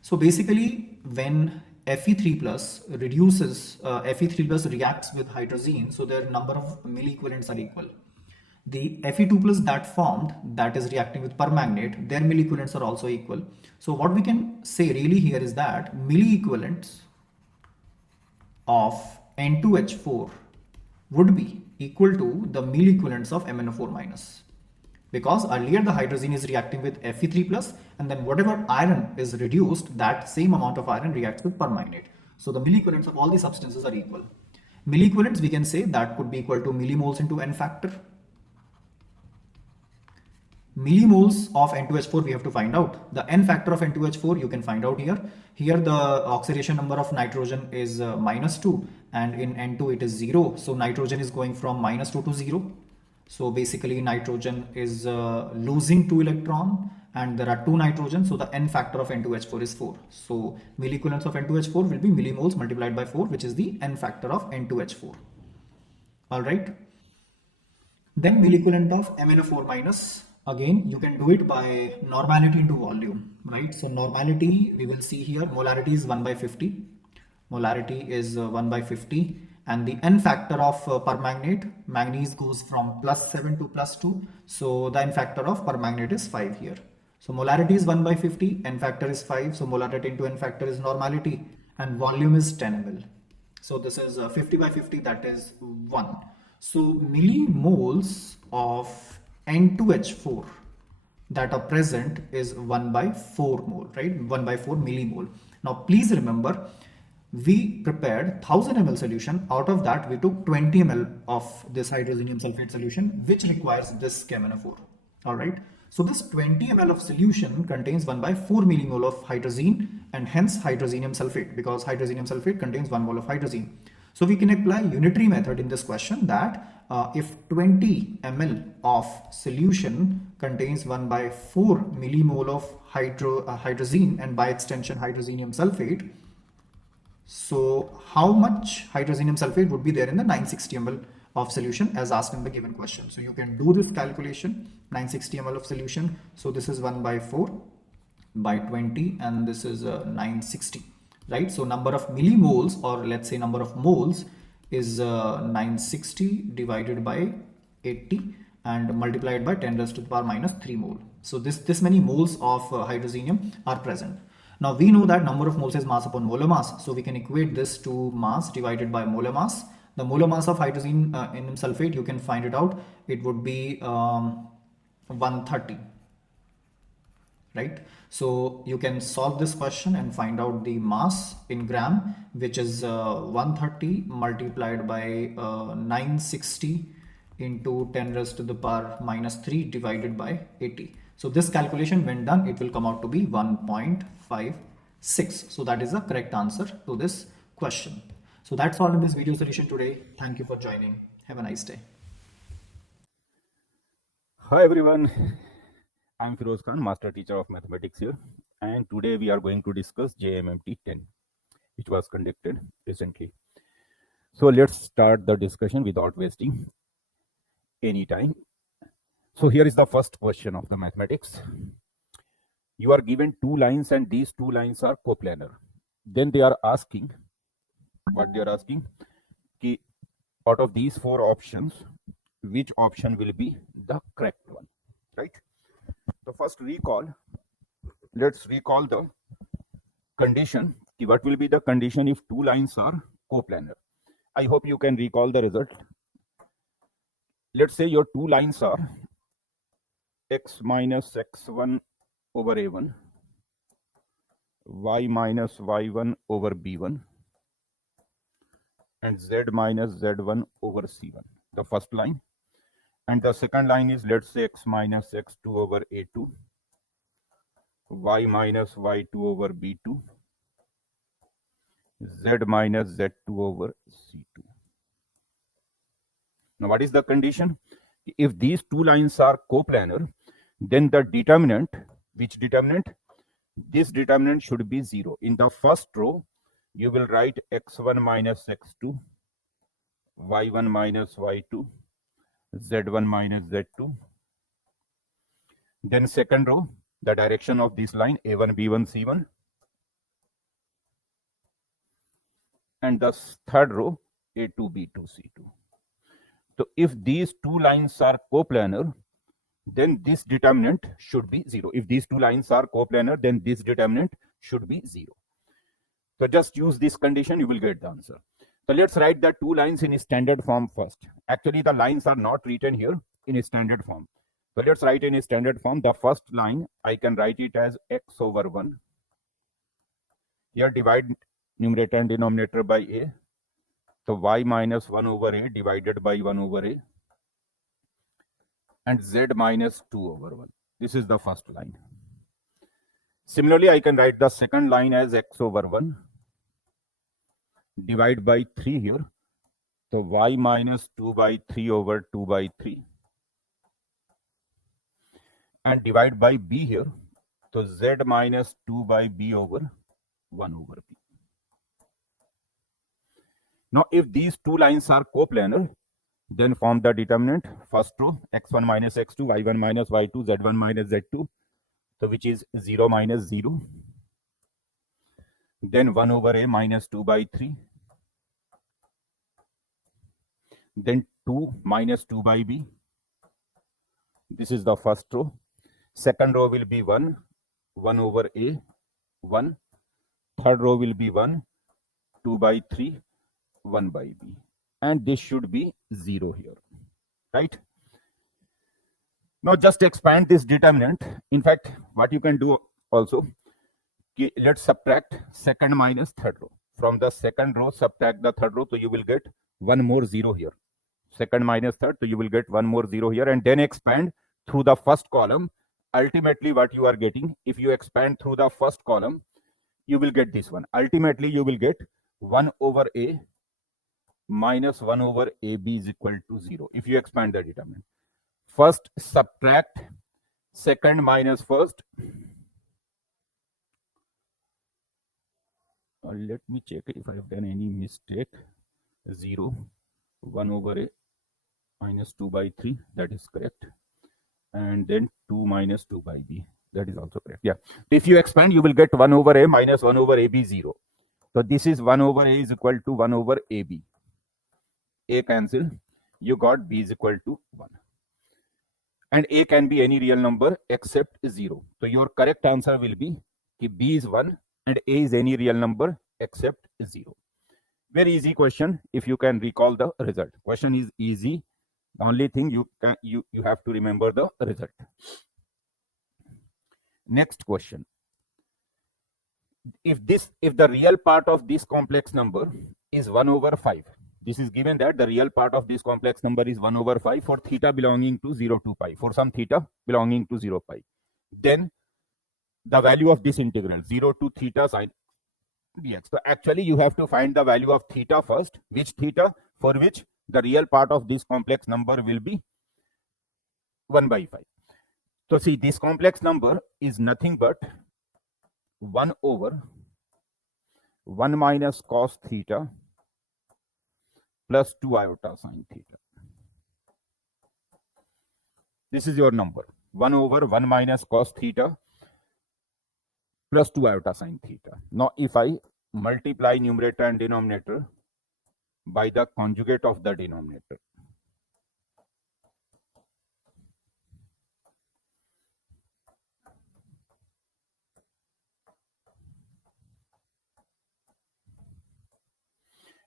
So basically when Fe3 plus reduces, Fe3 plus reacts with hydrazine, so their number of milliequivalents are equal. The Fe2 plus that formed, that is reacting with permanganate, their milliequivalents are also equal. So what we can say really here is that milliequivalents of N2H4 would be equal to the milliequivalents of MnO4 minus. Because earlier the hydrazine is reacting with Fe3 plus and then whatever iron is reduced, that same amount of iron reacts with permanganate. So the milliequivalents of all these substances are equal. Milliequivalents, we can say that could be equal to millimoles into n factor. Millimoles of N2H4 we have to find out. The n factor of N2H4 you can find out here. Here the oxidation number of nitrogen is -2 and in N2 it is 0. So nitrogen is going from -2 to 0. So basically nitrogen is losing 2 electron and there are 2 nitrogen. So the n factor of N2H4 is 4. So milliequivalents of N2H4 will be millimoles multiplied by 4, which is the n factor of N2H4. All right. Then milliequivalent of MnO4 minus, again you can do it by normality into volume, right? So normality we will see here, molarity is 1 by 50, molarity is 1 by 50, and the n factor of permanganate, manganese goes from +7 to +2, so the n factor of permanganate is 5 here. So molarity is 1 by 50, n factor is 5, so molarity into n factor is normality, and volume is 10 ml. So this is 50 by 50, that is 1. So millimoles of N2H4 that are present is 1 by 4 mole, right? 1 by 4 millimole. Now please remember, we prepared 1000 ml solution. Out of that we took 20 ml of this hydrogenium sulfate solution, which requires this KMnO4. All right. So this 20 ml of solution contains 1 by 4 millimole of hydrazine and hence hydrogenium sulfate, because hydrogenium sulfate contains 1 mole of hydrazine. So we can apply unitary method in this question that if 20 ml of solution contains 1 by 4 millimole of hydrazine and by extension hydrogenium sulfate, so how much hydrogenium sulfate would be there in the 960 ml of solution as asked in the given question? So you can do this calculation, 960 ml of solution. So this is 1 by 4 by 20 and this is 960, right? So number of millimoles, or let's say number of moles, is 960 divided by 80 and multiplied by 10 raised to the power minus 3 mole. So this many moles of hydrogenium are present. Now we know that number of moles is mass upon molar mass, so we can equate this to mass divided by molar mass. The molar mass of hydrogen in sulfate, you can find it out, it would be 130, right? So you can solve this question and find out the mass in gram, which is 130 multiplied by 960 into 10 raised to the power minus 3 divided by 80. So this calculation, when done, it will come out to be 1.56. So that is the correct answer to this question. So that's all in this video solution today. Thank you for joining. Have a nice day. Hi everyone, I'm Firoz Khan, Master Teacher of Mathematics here, and today we are going to discuss JMMT-10, which was conducted recently. So let's start the discussion without wasting any time. So here is the first question of the mathematics. You are given 2 lines and these 2 lines are coplanar. Then they are asking, what they are asking, ki out of these 4 options, which option will be the correct one, right? So first let's recall the condition. What will be the condition if 2 lines are coplanar? I hope you can recall the result. Let's say your 2 lines are x minus x1 over a1, y minus y1 over b1, and z minus z1 over c1, the first line. And the second line is, let's say, x minus x2 over a2, y minus y2 over b2, z minus z2 over c2. Now what is the condition? If these 2 lines are coplanar, then the determinant, which determinant? This determinant should be 0. In the first row, you will write x1 minus x2, y1 minus y2, z1 minus z2. Then second row, the direction of this line, a1, b1, c1. And the third row, a2, b2, c2. So if these 2 lines are coplanar, then this determinant should be 0. If these 2 lines are coplanar, then this determinant should be 0. So just use this condition, you will get the answer. So let's write the 2 lines in standard form first. Actually, the lines are not written here in standard form. So let's write in standard form. The first line, I can write it as x over 1. Here divide numerator and denominator by a. So y minus 1 over a divided by 1 over a, and z minus 2 over 1. This is the first line. Similarly, I can write the second line as x over 1 divide by 3 here. So y minus 2 by 3 over 2 by 3, and divide by b here. So z minus 2 by b over 1 over b. Now, if these two lines are coplanar, then form the determinant. First row, x1 minus x2, y1 minus y2, z1 minus z2, so which is 0 minus 0. Then 1 over a minus 2 by 3. Then 2 minus 2 by b. This is the first row. Second row will be 1, 1 over a, 1. Third row will be 1, 2 by 3, 1 by b. And this should be 0 here, right? Now just expand this determinant. In fact, what you can do also, let's subtract second minus third row. From the second row, subtract the third row, so you will get one more 0 here. Second minus third, so you will get one more 0 here, and then expand through the first column. Ultimately, what you are getting, if you expand through the first column, you will get this one. Ultimately, you will get 1 over a minus 1 over ab is equal to 0. If you expand the determinant, first subtract second minus first. Let me check if I have done any mistake. 0, 1 over a minus 2 by 3, that is correct. And then 2 minus 2 by b, that is also correct. Yeah. If you expand, you will get 1 over a minus 1 over ab 0. So this is 1 over a is equal to 1 over ab. A cancel, you got b is equal to 1. And a can be any real number except 0. So your correct answer will be b is 1 and a is any real number except 0. Very easy question if you can recall the result. Question is easy. The only thing you have to remember the result. Next question. If the real part of this complex number is 1 over 5, this is given that the real part of this complex number is 1 over 5 for theta belonging to 0 to pi, for some theta belonging to 0 pi. Then the value of this integral 0 to theta sine dx. So actually you have to find the value of theta first, which theta for which the real part of this complex number will be 1 by 5. So see, this complex number is nothing but 1 over 1 minus cos theta plus 2 iota sine theta. This is your number, 1 over 1 minus cos theta plus 2 iota sine theta. Now if I multiply numerator and denominator by the conjugate of the denominator,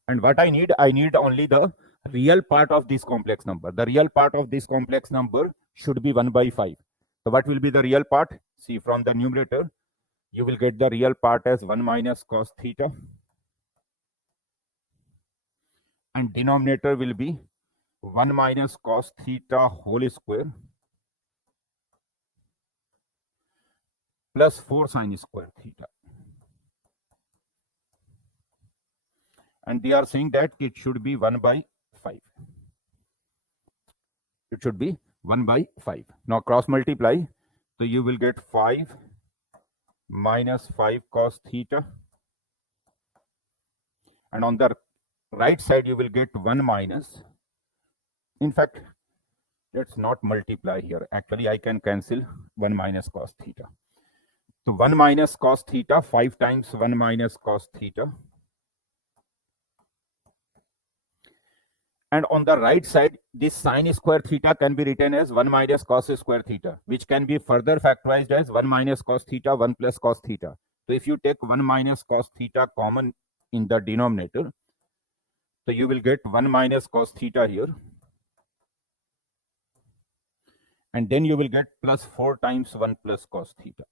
and what I need only the real part of this complex number. The real part of this complex number should be 1 by 5. So what will be the real part? See, from the numerator, you will get the real part as 1 minus cos theta, and denominator will be 1 minus cos theta whole square plus 4 sine square theta. And they are saying that it should be 1 by 5. It should be 1 by 5. Now cross multiply, so you will get 5 minus 5 cos theta, and on the right side you will get 1 minus, in fact let's not multiply here, actually I can cancel 1 minus cos theta. So 1 minus cos theta, 5 times 1 minus cos theta, and on the right side this sine square theta can be written as 1 minus cos square theta, which can be further factorized as 1 minus cos theta 1 plus cos theta. So if you take 1 minus cos theta common in the denominator, so you will get 1 minus cos theta here, and then you will get plus 4 times 1 plus cos theta.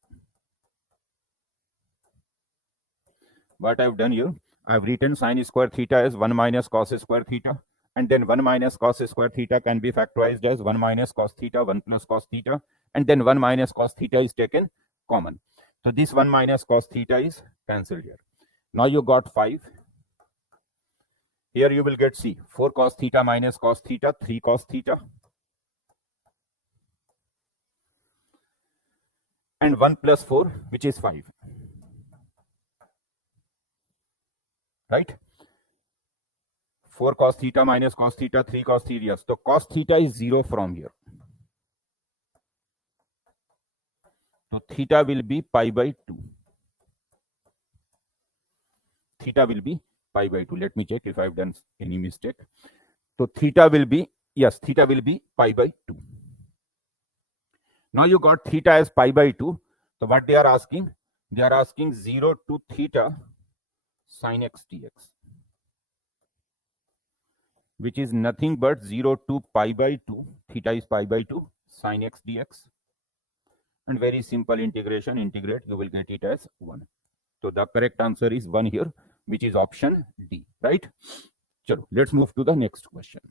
What I have done here, I've written sine square theta as 1 minus cos square theta, and then 1 minus cos square theta can be factorized as 1 minus cos theta, 1 plus cos theta, and then 1 minus cos theta is taken common. So this 1 minus cos theta is cancelled here. Now you got 5. Here you will get C, 4 cos theta minus cos theta, 3 cos theta, and 1 plus 4, which is 5. Right? 4 cos theta minus cos theta, 3 cos theta. So cos theta is 0 from here. So theta will be pi by 2. Theta will be pi by 2. Let me check if I've done any mistake. So theta will be, yes, theta will be pi by 2. Now you got theta as pi by 2. So what they are asking? They are asking 0 to theta sin x dx, which is nothing but 0 to pi by 2. Theta is pi by 2 sin x dx. And very simple integration, integrate, you will get it as 1. So the correct answer is 1 here, which is option D, right? Chalo, let's move to the next question.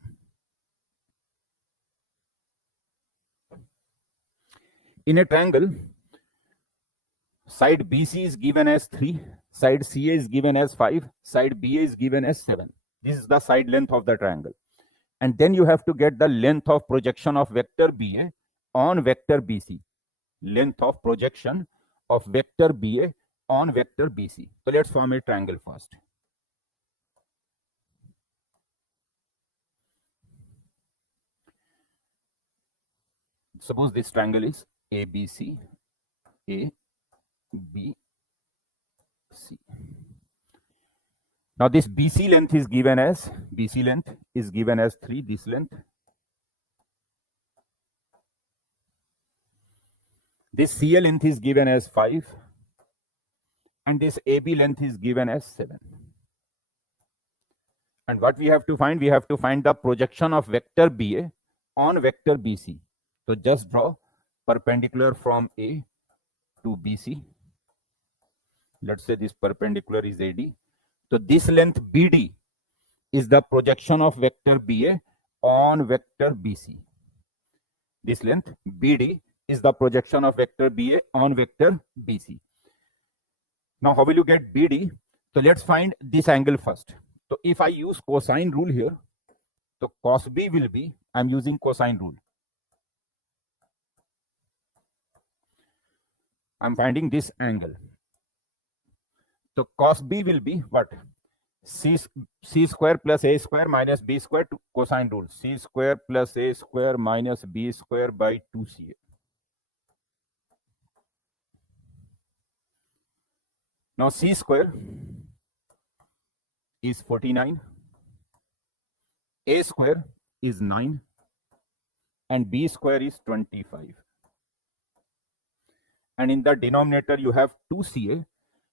In a triangle, side BC is given as 3, side CA is given as 5, side BA is given as 7. This is the side length of the triangle. And then you have to get the length of projection of vector BA on vector BC. Length of projection of vector BA on vector BC. So let's form a triangle first. Suppose this triangle is ABC, ABC. Now this BC length is given as 3, this length. This CA length is given as 5, and this AB length is given as 7. And what we have to find? We have to find the projection of vector BA on vector BC. So just draw perpendicular from A to BC. Let's say this perpendicular is AD. So this length BD is the projection of vector BA on vector BC. This length BD is the projection of vector BA on vector BC. Now how will you get BD? So let's find this angle first. So if I use cosine rule here, so cos B will be, I'm using cosine rule. I'm finding this angle. So cos B will be what? C square plus A square minus B square to cosine rule. C square plus A square minus B square by 2CA. Now C square is 49, A square is 9, and B square is 25. And in the denominator you have 2CA,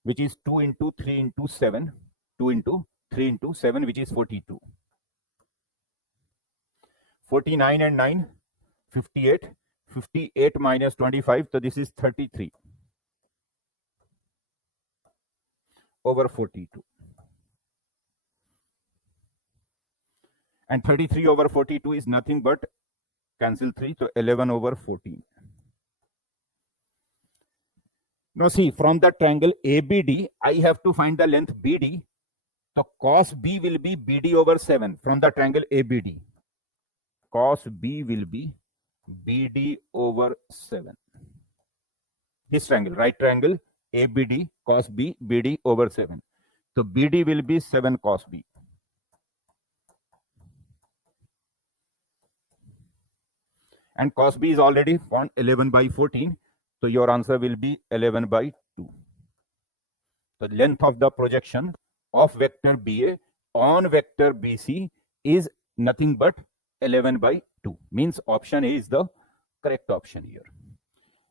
which is 2 into 3 into 7, 2 into 3 into 7, which is 42. 49 and 9, 58. 58 minus 25, so this is 33 over 42. And 33 over 42 is nothing but cancel 3, so 11 over 14. Now see, from the triangle ABD, I have to find the length BD. So cos B will be BD over 7 from the triangle ABD. Cos B will be BD over 7. This triangle, right triangle ABD, cos B, BD over 7. So BD will be 7 cos B. And cos B is already found 11 by 14. So your answer will be 11 by 2. The length of the projection of vector BA on vector BC is nothing but 11 by 2. Means option A is the correct option here.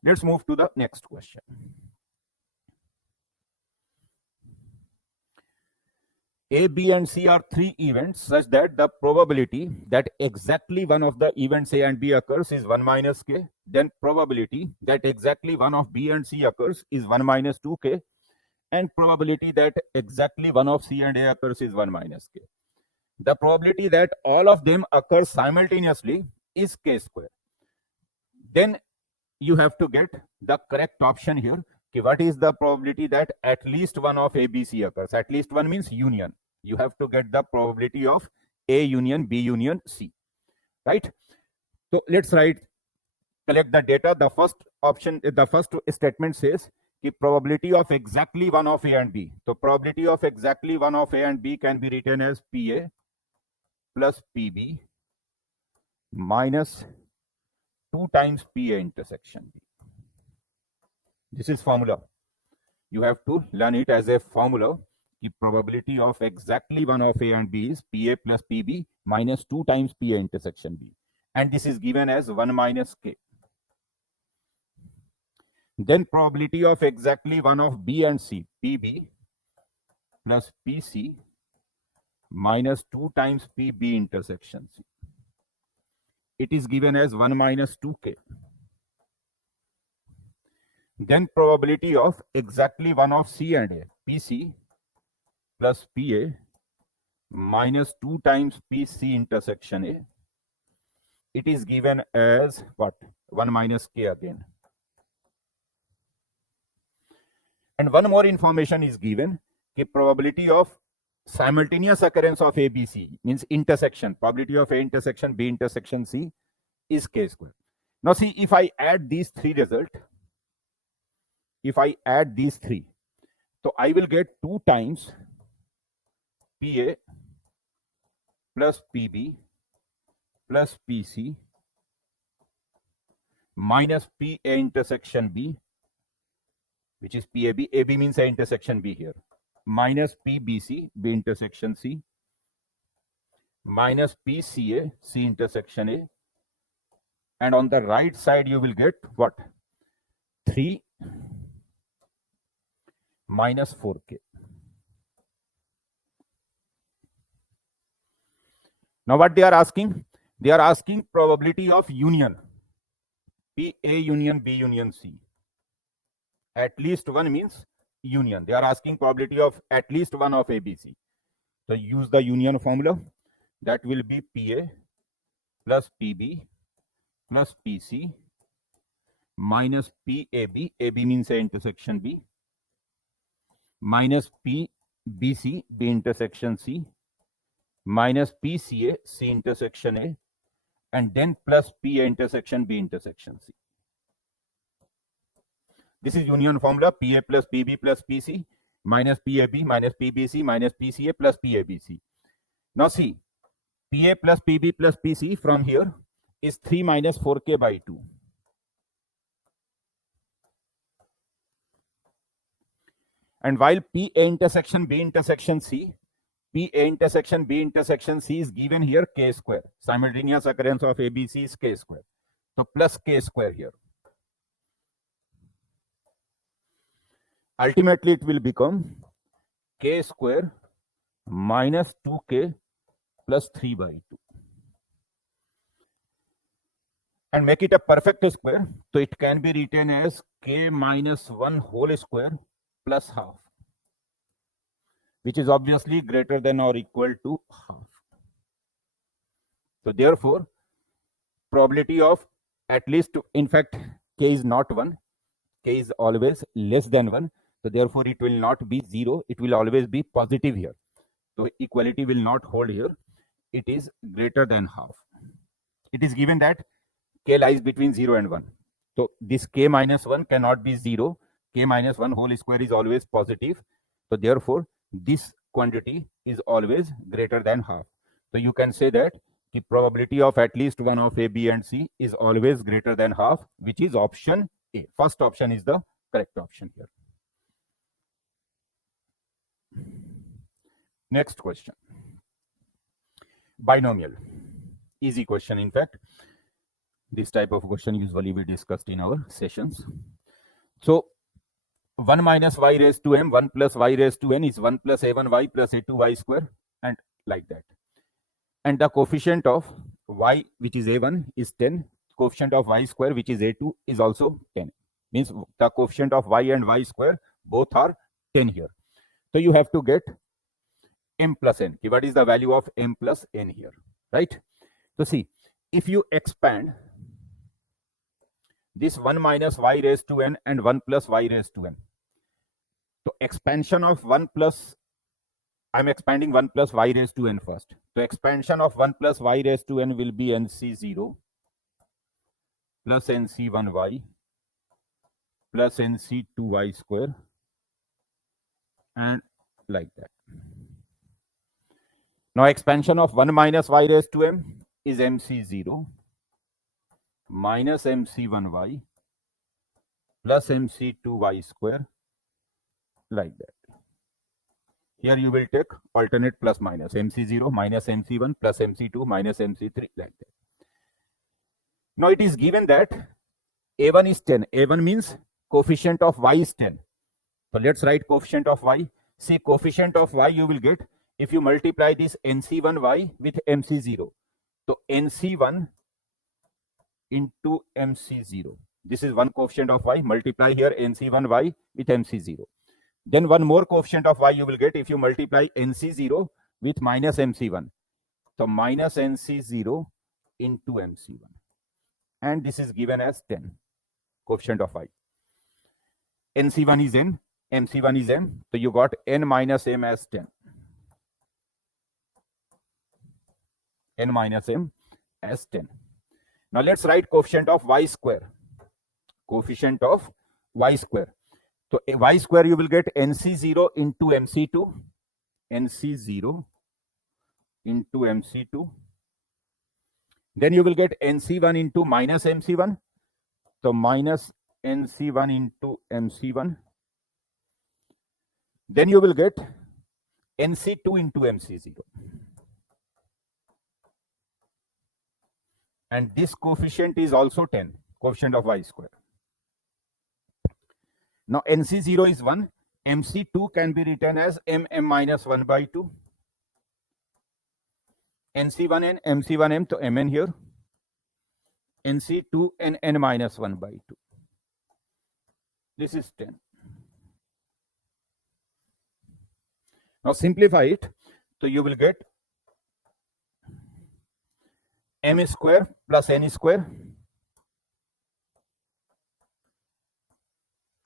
Let's move to the next question. A, B, and C are 3 events such that the probability that exactly one of the events A and B occurs is 1 minus K. Then probability that exactly one of B and C occurs is 1 minus 2K. and probability that exactly one of C and A occurs is 1 minus K. The probability that all of them occur simultaneously is K square. Then you have to get the correct option here. Okay, what is the probability that at least one of A, B, C occurs? At least one means union. You have to get the probability of A union B union C, right? So let's collect the data. The first option, the first statement says the probability of exactly one of A and B. So probability of exactly one of A and B can be written as PA plus PB minus 2 times PA intersection B. This is formula. You have to learn it as a formula. The probability of exactly one of A and B is PA plus PB minus 2 times PA intersection B. And this is given as 1 minus K. Then probability of exactly one of B and C, PB plus PC minus 2 times PB intersection C. It is given as 1 minus 2K. Then probability of exactly one of C and A, PC plus PA minus 2 times PC intersection A. It is given as what? 1 minus K again. And one more information is given. The probability of simultaneous occurrence of ABC means intersection. Probability of A intersection B intersection C is K square. Now see, if I add these three results, so I will get 2 times PA plus PB plus PC minus PA intersection B, which is PAB. AB means A intersection B here. Minus PBC, B intersection C, minus PCA, C intersection A. And on the right side, you will get what? 3 minus 4K. Now what they are asking? They are asking probability of union. P A union B union C. At least one means union. They are asking probability of at least one of ABC. So use the union formula. That will be PA plus PB plus PC minus PAB. AB means A intersection B. Minus PBC, B intersection C. Minus PCA, C intersection A. And then plus PA intersection B intersection C. This is union formula. PA plus PB plus PC minus PAB minus PBC minus PCA plus PABC. Now see, PA plus PB plus PC from here is 3 minus 4K by 2. And while PA intersection B intersection C, PA intersection B intersection C is given here K square. Simultaneous occurrence of ABC is K square. So plus K square here. Ultimately, it will become K square minus 2K plus 3 by 2. And make it a perfect square. So it can be written as K minus 1 whole square plus half, which is obviously greater than or equal to half. So therefore, probability of at least, in fact, K is not 1. K is always less than 1. So therefore, it will not be 0. It will always be positive here. So equality will not hold here. It is greater than half. It is given that K lies between 0 and 1. So this K minus 1 cannot be 0. K minus 1 whole square is always positive. So therefore, this quantity is always greater than half. So you can say that the probability of at least one of A, B, and C is always greater than half, which is option A. First option is the correct option here. Next question. Binomial. Easy question, in fact. This type of question usually we discussed in our sessions. So 1 minus y raised to m, 1 plus y raised to n is 1 plus a1y plus a2y square, and like that. And the coefficient of y, which is a1, is 10. Coefficient of y square, which is a2, is also 10. Means the coefficient of y and y square both are 10 here. So you have to get m plus n. What is the value of m plus n here, right? So see, if you expand this 1 minus y raised to n and 1 plus y raised to n. So expansion of 1 plus, I'm expanding 1 plus y raised to n first. So expansion of 1 plus y raised to n will be nc0 plus nc1y plus nc2y square and like that. Now expansion of 1 minus y raised to m is mc0 minus mc1y plus mc2y square like that. Here you will take alternate plus minus mc0 minus mc1 plus mc2 minus mc3 like that. Now it is given that a1 is 10. a1 means coefficient of y is 10. So let's write coefficient of y. See, coefficient of y you will get if you multiply this nc1y with mc0. So nc1 into mc0. This is one coefficient of y. Multiply here nc1y with mc0. Then one more coefficient of y you will get if you multiply nc0 with minus mc1. So minus nc0 into mc1. And this is given as 10, coefficient of y. nc1 is n, mc1 is m. So you got n minus m as 10. N minus m as 10. Now let's write coefficient of y square. Coefficient of y square. So y square you will get nc0 into mc2. nc0 into mc2. Then you will get nc1 into minus mc1. So minus nc1 into mc1. Then you will get nc2 into mc0. And this coefficient is also 10, coefficient of y square. Now nc0 is 1. mc2 can be written as mm minus 1 by 2. nc1n, mc1m, so mn here. nc2n, n minus 1 by 2. This is 10. Now simplify it. So you will get m square plus n square.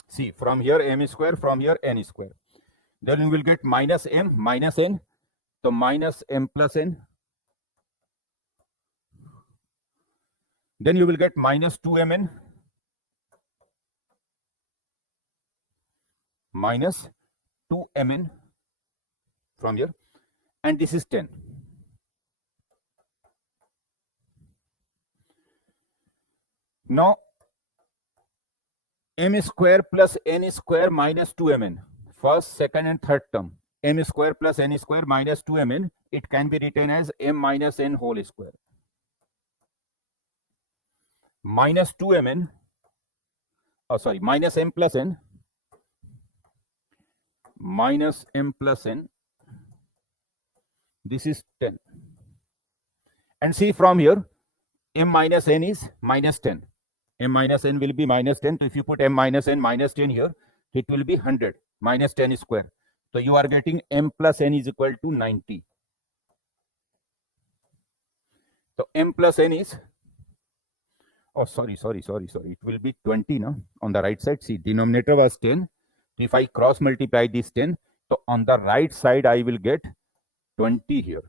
See, from here m square, from here n square. Then you will get minus m minus n. So minus m plus n. Then you will get minus 2mn minus 2mn from here. And this is 10. Now, m square plus n square minus 2mn. First, second and third term. M square plus n square minus 2mn. It can be written as m minus n whole square. Minus 2mn. Minus m plus n. Minus m plus n. This is 10. And see from here, m minus n is minus 10. M minus n will be minus 10. So if you put m minus n minus 10 here, it will be 100 minus 10 square. So you are getting m plus n is equal to 90. So m plus n is, sorry. It will be 20 now on the right side. See, denominator was 10. If I cross multiply this 10, so on the right side I will get 20 here.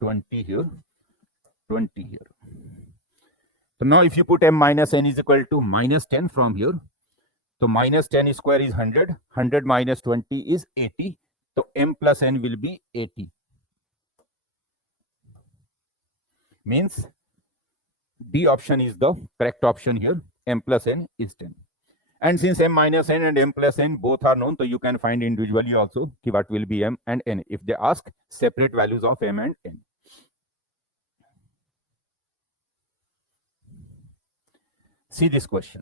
20 here. 20 here. So now if you put m minus n is equal to minus 10 from here, so minus 10 square is 100, 100 minus 20 is 80, so m plus n will be 80. Means D option is the correct option here, m plus n is 10. And since m minus n and m plus n both are known, so you can find individually also what will be m and n if they ask separate values of m and n. See this question.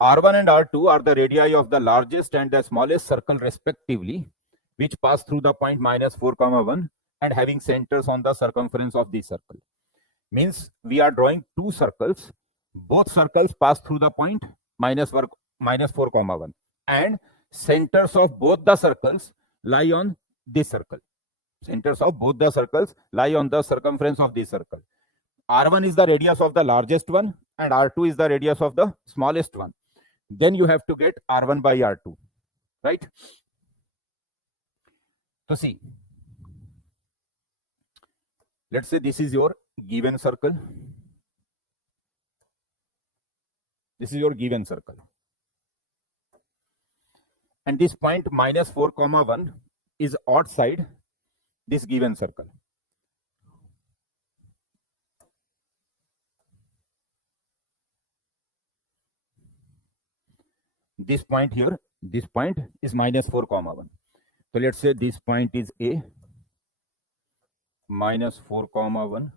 R1 and R2 are the radii of the largest and the smallest circle respectively, which pass through the point minus 4, 1 and having centers on the circumference of the circle. Means we are drawing two circles. Both circles pass through the point -4, comma 1, and centers of both the circles lie on this circle. Centers of both the circles lie on the circumference of this circle. R1 is the radius of the largest one and R2 is the radius of the smallest one. Then you have to get R1 by R2, right? So see, let's say this is your given circle. This is your given circle. And this point -4, comma 1 is outside this given circle. This point here, this point is -4, comma 1. So let's say this point is A, -4, comma 1.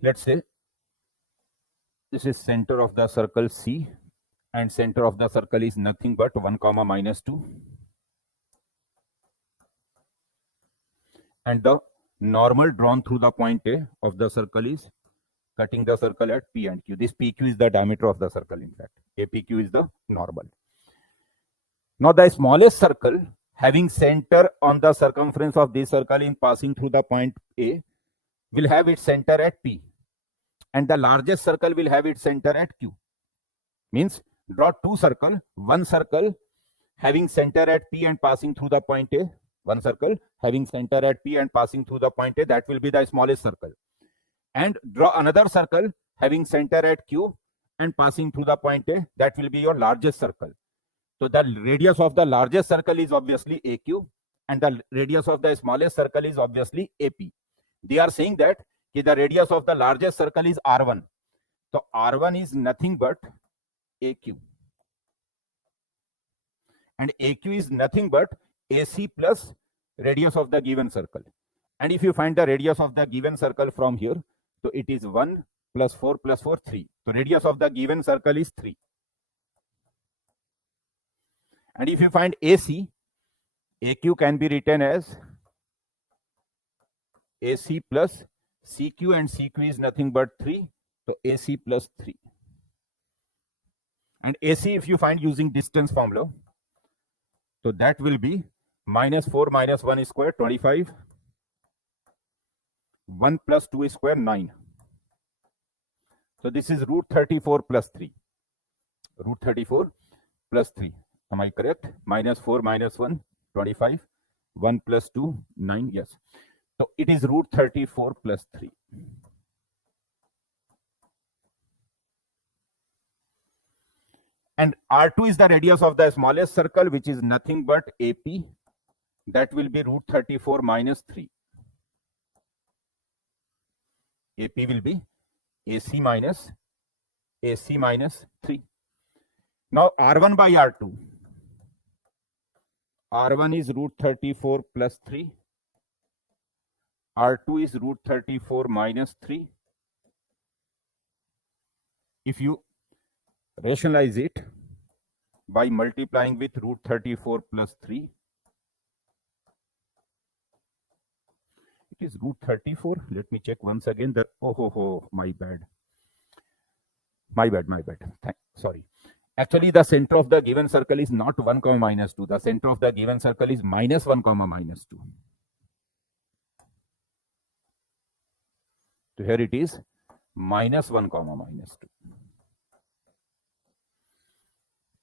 Let's say this is center of the circle C, and center of the circle is nothing but 1, comma -2. And the normal drawn through the point A of the circle is cutting the circle at P and Q. This PQ is the diameter of the circle, in fact. APQ is the normal. Now the smallest circle having center on the circumference of this circle in passing through the point A will have its center at P, and the largest circle will have its center at Q. Means draw two circles, one circle having center at P and passing through the point A, one circle having center at P and passing through the point A, that will be the smallest circle. And draw another circle having center at Q and passing through the point A, that will be your largest circle. So the radius of the largest circle is obviously AQ and the radius of the smallest circle is obviously AP. They are saying that the radius of the largest circle is R1. So R1 is nothing but AQ. And AQ is nothing but AC plus radius of the given circle. And if you find the radius of the given circle from here, so it is 1 plus 4 plus 4, 3. So radius of the given circle is 3. And if you find AC, AQ can be written as AC plus CQ, and CQ is nothing but 3. So AC plus 3. And AC, if you find using distance formula, so that will be -4 minus 1 square, 25. 1 plus 2 square, 9. So this is root 34 plus 3. Root 34 plus 3. Am I correct? -4 minus 1, 25. 1 plus 2, 9. Yes. So it is root 34 plus 3. And R2 is the radius of the smallest circle, which is nothing but AP. That will be root 34 minus 3. AP will be AC minus 3. Now R1 by R2. R1 is root 34 plus 3. R2 is root 34 minus 3. If you rationalize it by multiplying with root 34 plus 3, it is root 34. Let me check once again. My bad. Sorry. Actually, the center of the given circle is not 1, minus 2. The center of the given circle is -1, minus 2. So here it is -1, minus 2.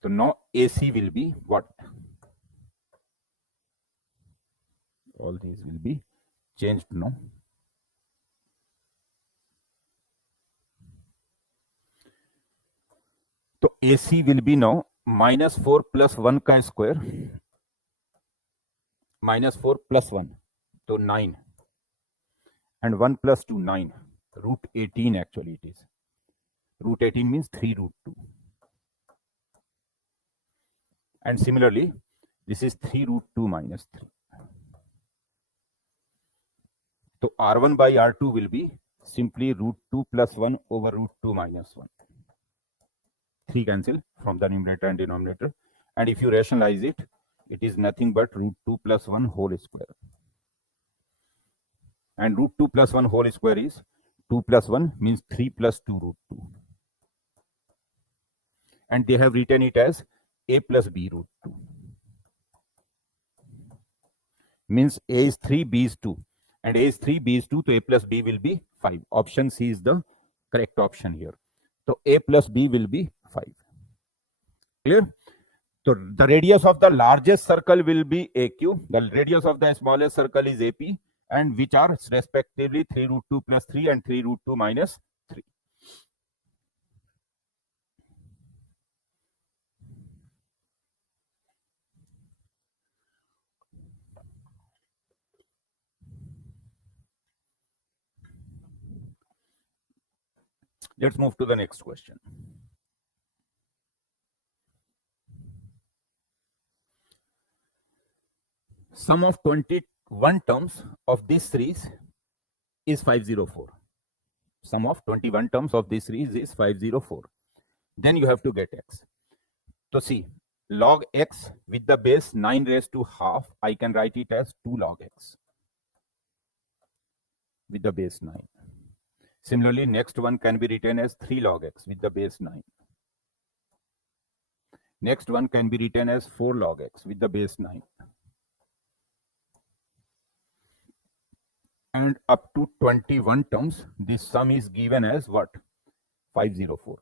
So now AC will be what? All these will be changed now. So AC will be now -4 plus 1 ka square. -4 plus 1. So 9. And 1 plus 2, 9. Root 18 actually it is. Root 18 means 3 root 2. And similarly, this is 3 root 2 minus 3. So R1 by R2 will be simply root 2 plus 1 over root 2 minus 1. 3 cancel from the numerator and denominator. And if you rationalize it, it is nothing but root 2 plus 1 whole square. and root 2 plus 1 whole square is 2 plus 1 means 3 plus 2 root 2. And they have written it as a plus b root 2. Means a is 3, b is 2. And a is 3, b is 2, so a plus b will be 5. Option C is the correct option here. So a plus b will be 5. Clear? So the radius of the largest circle will be AQ. The radius of the smallest circle is AP, and which are respectively 3 root 2 plus 3 and 3 root 2 minus 3. Let's move to the next question. Sum of 21 terms of this series is 504. Sum of 21 terms of this series is 504. Then you have to get x. So see, log x with the base 9 raised to half, I can write it as 2 log x with the base 9. Similarly, next one can be written as 3 log x with the base 9. Next one can be written as 4 log x with the base 9. And up to 21 terms, this sum is given as what? 504.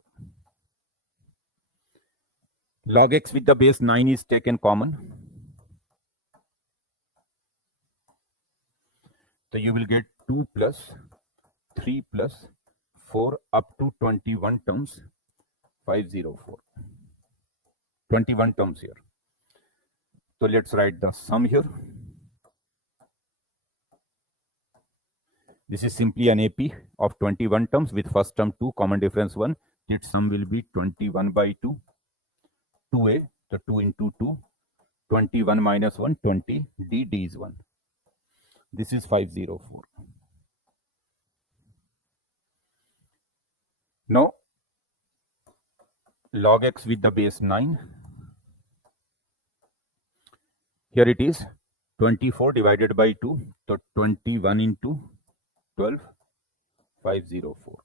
Log x with the base 9 is taken common. So you will get 2 plus 3 plus 4 up to 21 terms, 504. 21 terms here. So let's write the sum here. This is simply an AP of 21 terms with first term 2, common difference 1. Its sum will be 21 by 2, 2a, so 2 into 2, 21 minus 1, 20, d is 1. This is 504. Now, log x with the base 9. Here it is 24 divided by 2, so 21 into 12, 504.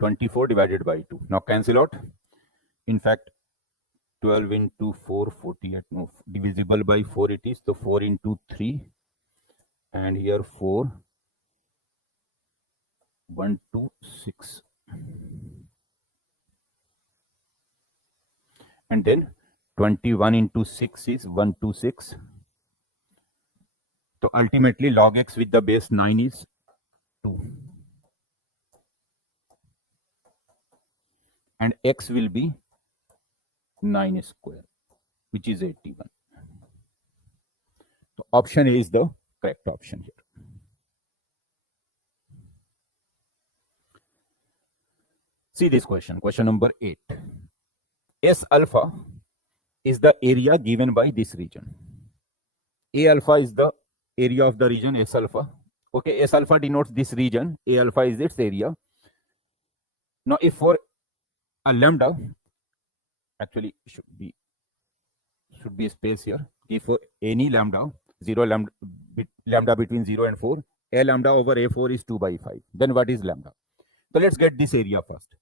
24 divided by 2. Now cancel out. In fact, 12 into 4, 48. No, divisible by 4 it is. So 4 into 3. And here 4, 1, 2, 6. And then 21 into 6 is 126. So ultimately log x with the base 9 is 2. And x will be 9 square, which is 81. So option A is the correct option here. See this question, question number 8. S alpha is the area given by this region. A alpha is the area of the region S alpha. Okay, S alpha denotes this region. A alpha is its area. Now, if for a lambda, actually should be space here. If for any lambda, lambda between 0 and 4, A lambda over A4 is 2 by 5. Then what is lambda? So let's get this area first.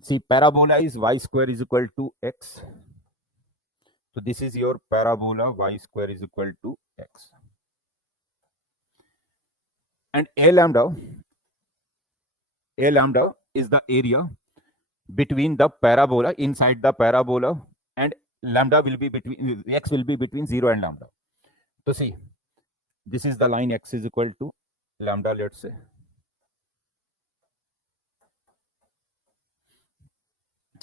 See, parabola is y square is equal to x. So this is your parabola, y square is equal to x. And A lambda is the area between the parabola, inside the parabola, and lambda will be between, x will be between 0 and lambda. So see, this is the line x is equal to lambda, let's say.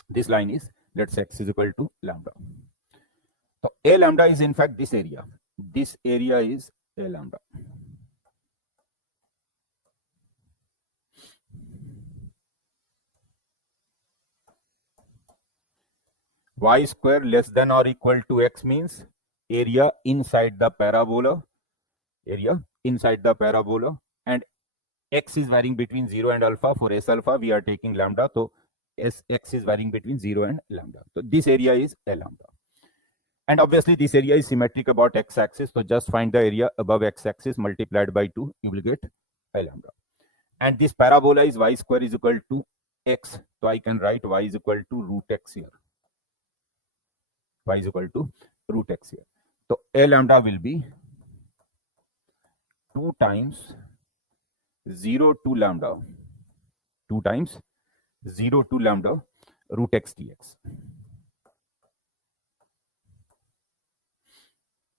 This line is, let's say x is equal to lambda. So A lambda is in fact this area. This area is A lambda. Y square less than or equal to x means area inside the parabola, and x is varying between 0 and alpha. For S alpha, we are taking lambda, so x is varying between 0 and lambda. So this area is A lambda. And obviously this area is symmetric about x-axis, so just find the area above x-axis multiplied by 2, you will get I lambda. And this parabola is y square is equal to x, so I can write y is equal to root x here. Y is equal to root x here. So A lambda will be 2 times 0 to lambda, 2 times 0 to lambda root x dx.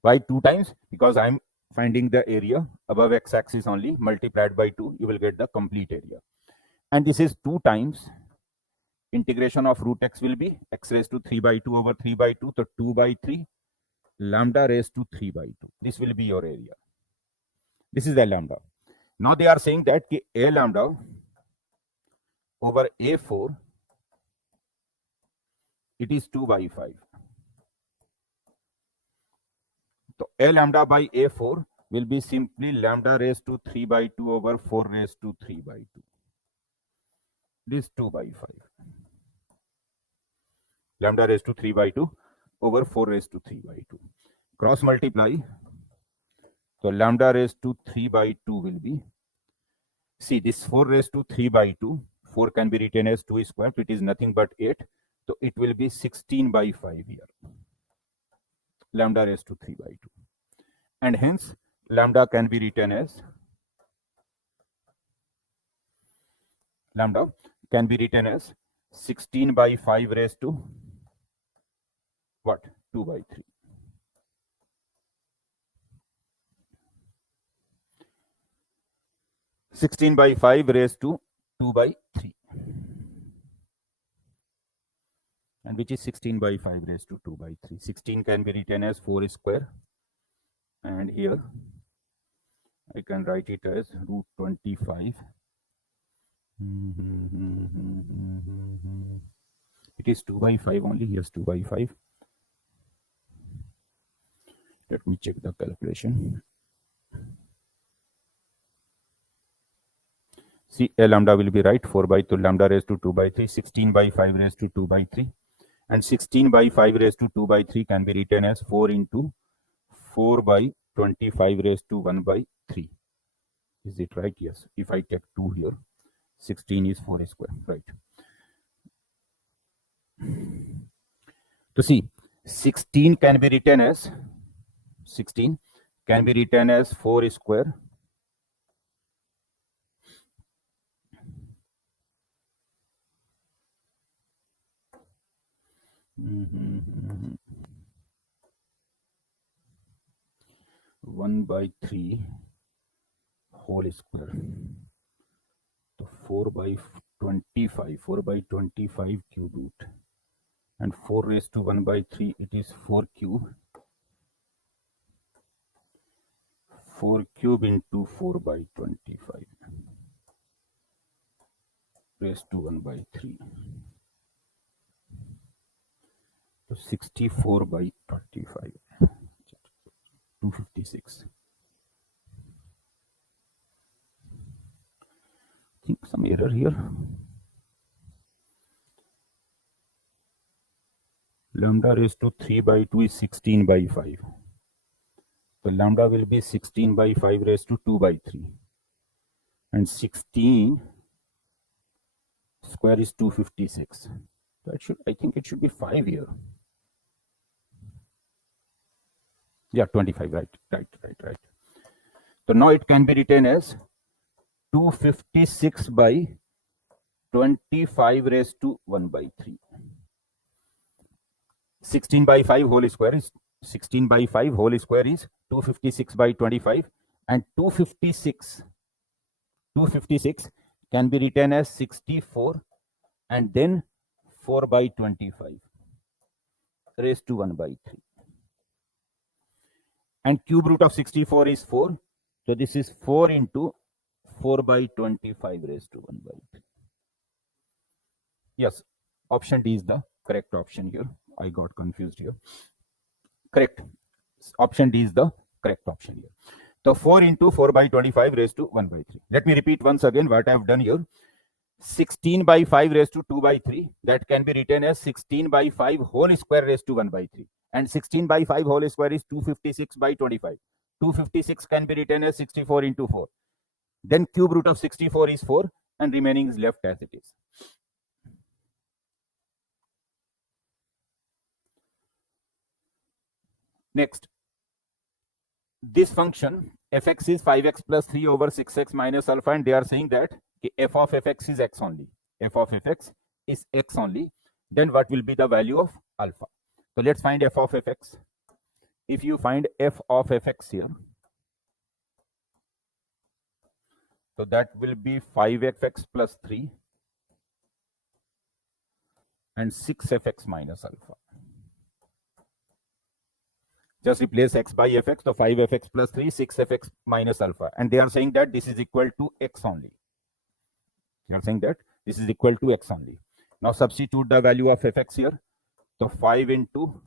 Why 2 times? Because I'm finding the area above x-axis only, multiplied by 2, you will get the complete area. And this is 2 times integration of root x will be x raised to 3 by 2 over 3 by 2, so 2 by 3 lambda raised to 3 by 2. This will be your area. This is the lambda. Now they are saying that A lambda over A4, it is 2 by 5. So A lambda by A4 will be simply lambda raised to 3 by 2 over 4 raised to 3 by 2. This 2 by 5. Lambda raised to 3 by 2 over 4 raised to 3 by 2. Cross multiply. So lambda raised to 3 by 2 will be, see this 4 raised to 3 by 2, 4 can be written as 2 squared, it is nothing but 8. So it will be 16 by 5 here. Lambda raised to 3 by 2. And hence lambda can be written as, lambda can be written as 16 by 5 raised to what? 2 by 3. (16 by 5 raised to 2 by 3). And which is 16 by 5 raised to 2 by 3. 16 can be written as 4 square. And here I can write it as root 25. It is 2 by 5 only. Yes, 2 by 5. Let me check the calculation. See, A lambda will be right. 4 by 2 lambda raised to 2 by 3. 16 by 5 raised to 2 by 3. And 16 by 5 raised to 2 by 3 can be written as 4 into 4 by 25 raised to 1 by 3. Is it right? Yes. If I take 2 here, 16 is 4 square, right? So see, 16 can be written as 4 square (1 by 3 whole square). So 4 by 25 cube root, and 4 raised to 1 by 3, it is 4 cube into 4 by 25 raised to 1 by 3. So 64 by 35, 256. I think some error here. Lambda raised to 3 by 2 is 16 by 5. So lambda will be 16 by 5 raised to 2 by 3. And 16 square is 256. That should, I think it should be 5 here. Yeah, 25, right. So now it can be written as 256 by 25 raised to 1 by 3. 16 by 5 whole square is 256 by 25, and 256 can be written as 64 and then 4 by 25 raised to 1 by 3. And cube root of 64 is 4. So this is 4 into 4 by 25 raised to 1 by 3. Yes, option D is the correct option here. I got confused here. Correct. Option D is the correct option here. So 4 into 4 by 25 raised to 1 by 3. Let me repeat once again what I have done here. 16 by 5 raised to 2 by 3. That can be written as 16 by 5 whole square raised to 1 by 3. and 16 by 5 whole square is 256 by 25. 256 can be written as 64 into 4. Then cube root of 64 is 4 and remaining is left as it is. Next, this function fx is 5x plus 3 over 6x minus alpha, and they are saying that f of fx is x only. F of fx is x only. Then what will be the value of alpha? So let's find f of fx. If you find f of fx here, so that will be 5fx plus 3 and 6fx minus alpha. Just replace x by fx, so 5fx plus 3, 6fx minus alpha. And they are saying that this is equal to x only. They are saying that this is equal to x only. Now substitute the value of fx here. So 5 into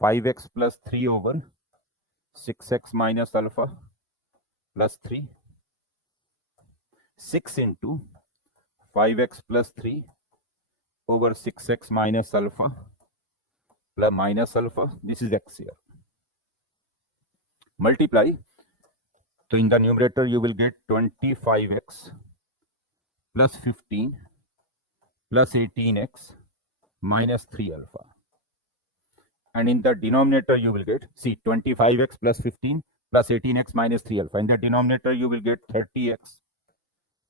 5x plus 3 over 6x minus alpha plus 3. 6 into 5x plus 3 over 6x minus alpha plus minus alpha. This is x here. Multiply. So in the numerator you will get 25x plus 15 plus 18x minus 3 alpha. And in the denominator you will get, see, 25x plus 15 plus 18x minus 3 alpha. In the denominator you will get 30x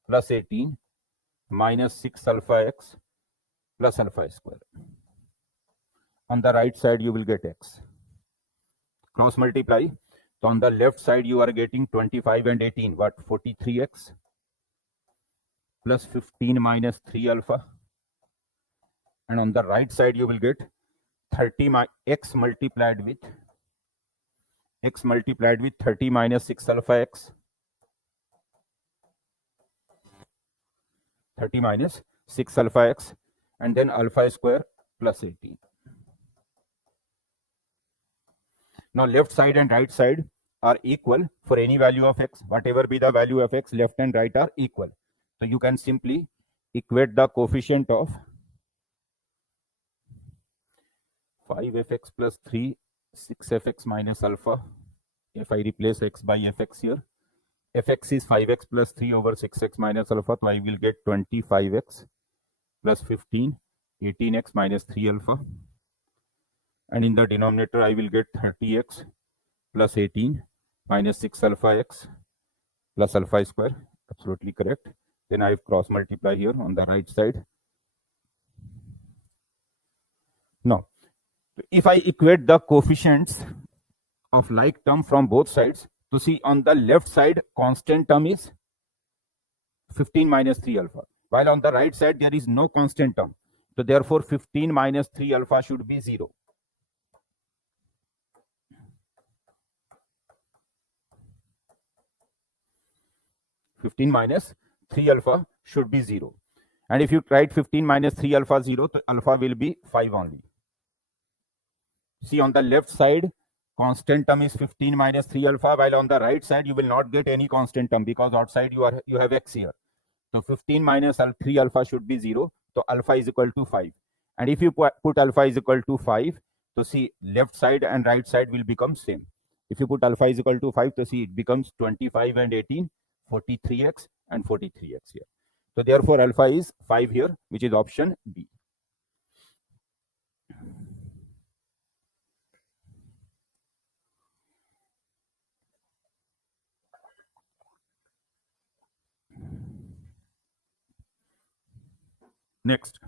plus 18 minus 6 alpha x plus alpha square. On the right side you will get x. Cross multiply. So on the left side you are getting 25 and 18, what, 43x plus 15 minus 3 alpha. And on the right side you will get 30 x multiplied with 30 minus 6 alpha x. 30 minus 6 alpha x and then alpha square plus 18. Now left side and right side are equal for any value of x. Whatever be the value of x, left and right are equal. So you can simply equate the coefficient of 5fx plus 3, 6fx minus alpha. If I replace x by fx here, fx is 5x plus 3 over 6x minus alpha, so I will get 25x plus 15, 18x minus 3 alpha. And in the denominator I will get 30x plus 18 minus 6 alpha x plus alpha square. Absolutely correct. Then I have cross multiply here on the right side. Now, if I equate the coefficients of like term from both sides, to see on the left side constant term is 15 minus 3 alpha, while on the right side there is no constant term. So therefore 15 minus 3 alpha should be 0. Minus 3 alpha should be 0. And if you write 15 minus 3 alpha 0, so alpha will be 5 only. See, on the left side constant term is 15 minus 3 alpha, while on the right side you will not get any constant term because outside you have x here. So 15 minus 3 alpha should be 0. So alpha is equal to 5. And if you put alpha is equal to 5, so see, left side and right side will become same. If you put alpha is equal to 5, so see, it becomes 25 and 18, 43x and 43x here. So therefore alpha is 5 here, which is option B. Next,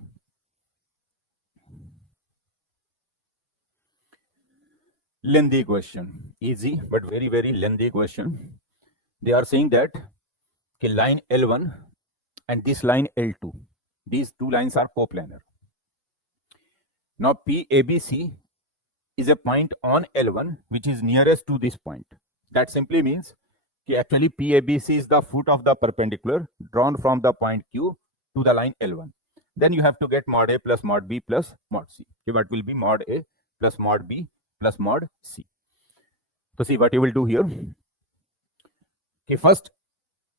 lengthy question, easy but very, very lengthy question. They are saying that line L1 and this line L2, these two lines are coplanar. Now PABC is a point on L1 which is nearest to this point. That simply means that actually PABC is the foot of the perpendicular drawn from the point Q to the line L1. Then you have to get mod A plus mod B plus mod C. Okay, what will be mod A plus mod B plus mod C? So see what you will do here. Okay, first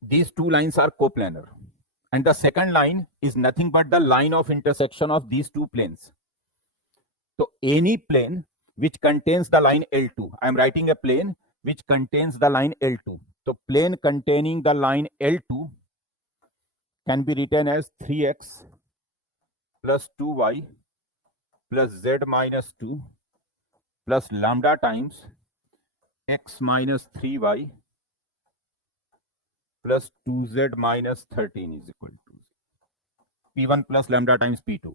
these two lines are coplanar and the second line is nothing but the line of intersection of these two planes. So any plane which contains the line L2. I am writing a plane which contains the line L2. So plane containing the line L2 can be written as 3x plus 2y plus z minus 2 plus lambda times x minus 3y plus 2z minus 13 is equal to P1 plus lambda times P2.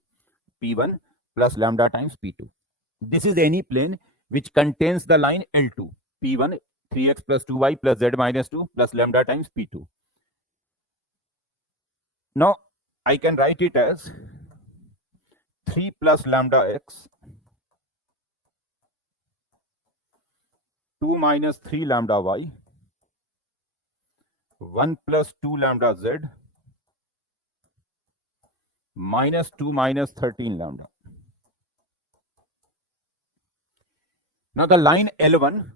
P1 plus lambda times P2. This is any plane which contains the line L2. P1 3x plus 2y plus z minus 2 plus lambda times P2. Now I can write it as 3 plus lambda x 2 minus 3 lambda y 1 plus 2 lambda z minus 2 minus 13 lambda. Now the line L1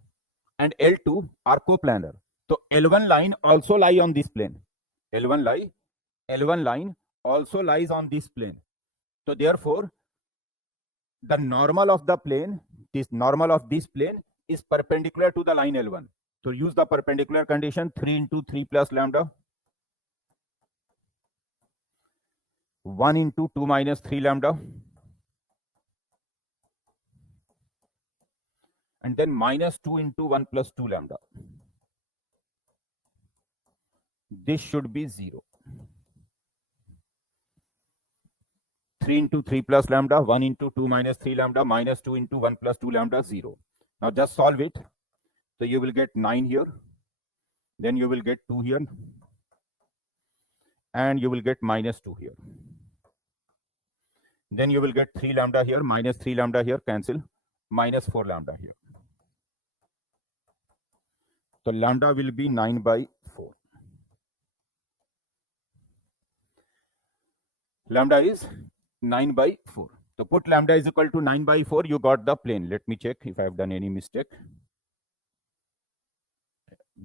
and L2 are coplanar. So L1 line also lie on this plane. L1 line also lies on this plane. So therefore, the normal of the plane, this normal of this plane is perpendicular to the line L1. So use the perpendicular condition 3 into 3 plus lambda 1 into 2 minus 3 lambda and then minus 2 into 1 plus 2 lambda. This should be 0. 3 into 3 plus lambda, 1 into 2 minus 3 lambda, minus 2 into 1 plus 2 lambda, 0. Now just solve it. So you will get 9 here. Then you will get 2 here. And you will get minus 2 here. Then you will get 3 lambda here, minus 3 lambda here, cancel, minus 4 lambda here. So lambda will be 9 by 4. Lambda is 9 by 4. So put lambda is equal to 9 by 4, you got the plane. Let me check if I have done any mistake.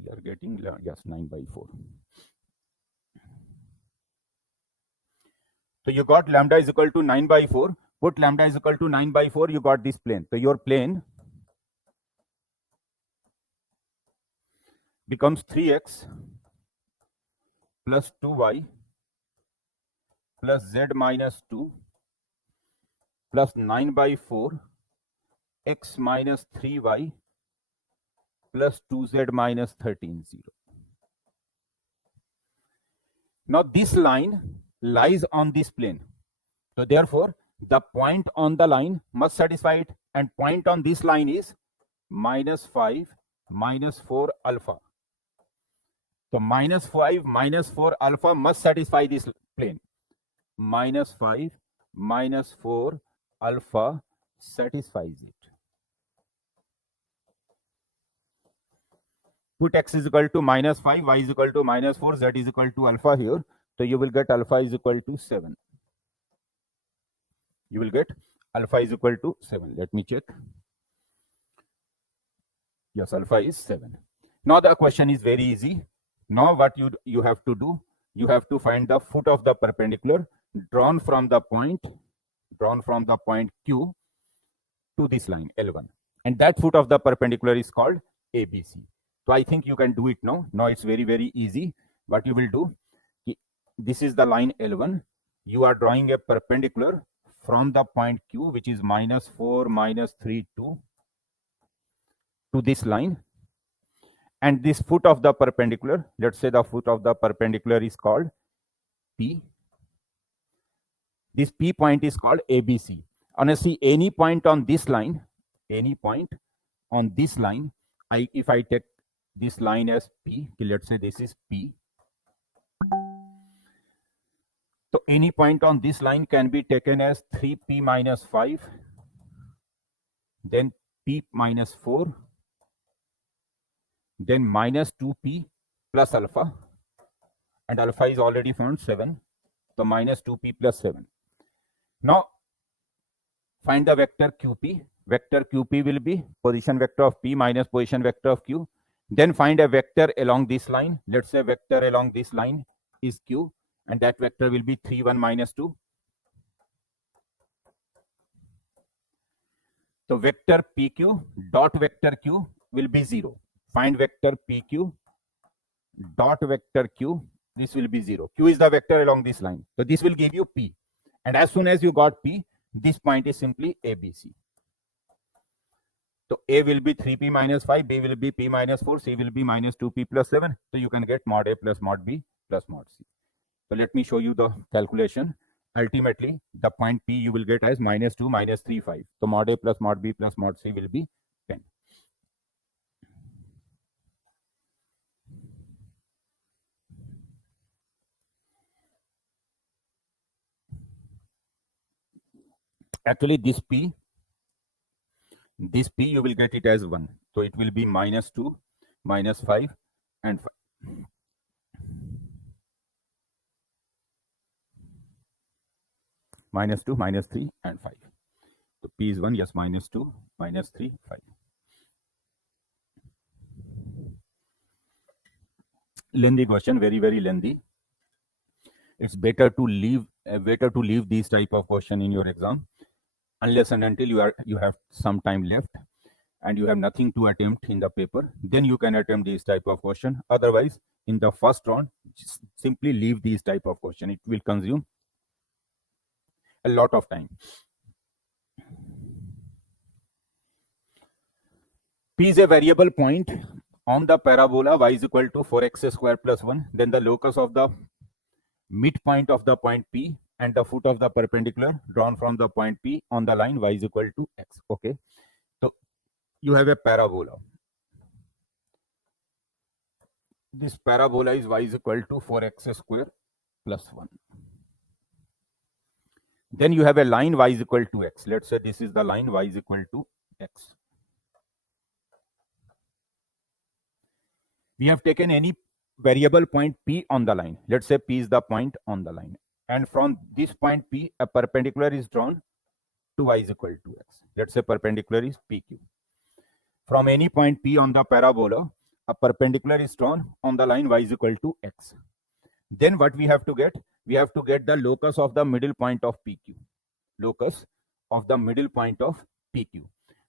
We are getting, yes, 9 by 4. So you got lambda is equal to 9 by 4. Put lambda is equal to 9 by 4, you got this plane. So your plane becomes 3x plus 2y plus z minus 2 plus 9 by 4 x minus 3y plus 2z minus 13, 0. Now this line lies on this plane. So therefore, the point on the line must satisfy it, and point on this line is minus 5, minus 4 alpha. So minus 5, minus 4 alpha must satisfy this plane. Minus 5, minus 4 alpha satisfies it. Put x is equal to minus 5, y is equal to minus 4, z is equal to alpha here. So you will get alpha is equal to 7. You will get alpha is equal to 7. Let me check. Yes, alpha is 7. Now the question is very easy. Now what you have to do, you have to find the foot of the perpendicular drawn from the point Q to this line L1. And that foot of the perpendicular is called ABC. So I think you can do it now. Now it's very, very easy. What you will do, this is the line L1. You are drawing a perpendicular from the point Q, which is minus 4, minus 3, 2, to this line. And this foot of the perpendicular, let's say the foot of the perpendicular is called P. This P point is called ABC. Honestly, any point on this line, if I take this line as P, let's say this is P. So any point on this line can be taken as 3P minus 5, then P minus 4, then minus 2P plus alpha, and alpha is already found 7, so minus 2P plus 7. Now find the vector QP. Vector QP will be position vector of P minus position vector of Q. Then find a vector along this line. Let's say vector along this line is Q, and that vector will be 3, 1, minus 2. So vector PQ dot vector Q will be 0. Find vector PQ dot vector Q. This will be 0. Q is the vector along this line. So this will give you P. And as soon as you got P, this point is simply ABC. So A will be 3P minus 5, B will be P minus 4, C will be minus 2P plus 7. So you can get mod A plus mod B plus mod C. So let me show you the calculation. Ultimately, the point P you will get as minus 2 minus 3, 5. So mod A plus mod B plus mod C will be 10. Actually, this P you will get it as 1. So it will be minus 2, minus 5 and 5. Minus 2, minus 3 and 5. So P is 1, yes, minus 2, minus 3, 5. Lengthy question, very, very lengthy. It's better to leave these type of question in your exam unless and until you have some time left and you have nothing to attempt in the paper. Then you can attempt these type of question. Otherwise, in the first round, just simply leave these type of question. It will consume a lot of time. P is a variable point on the parabola y is equal to 4x square plus 1. Then the locus of the midpoint of the point P and the foot of the perpendicular drawn from the point P on the line y is equal to x. Okay. So you have a parabola. This parabola is y is equal to 4x square plus 1. Then you have a line y is equal to x. Let's say this is the line y is equal to x. We have taken any variable point P on the line. Let's say P is the point on the line. And from this point P, a perpendicular is drawn to y is equal to x. Let's say perpendicular is PQ. From any point P on the parabola, a perpendicular is drawn on the line y is equal to x. Then what we have to get? We have to get the locus of the middle point of PQ. Locus of the middle point of PQ.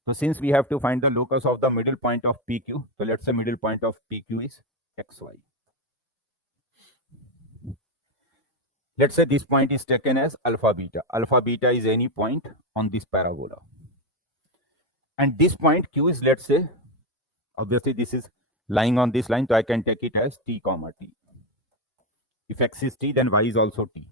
So since we have to find the locus of the middle point of PQ, so let's say middle point of PQ is xy. Let's say this point is taken as alpha beta. Alpha beta is any point on this parabola. And this point Q is, let's say, obviously this is lying on this line, so I can take it as t comma t. If x is t, then y is also t.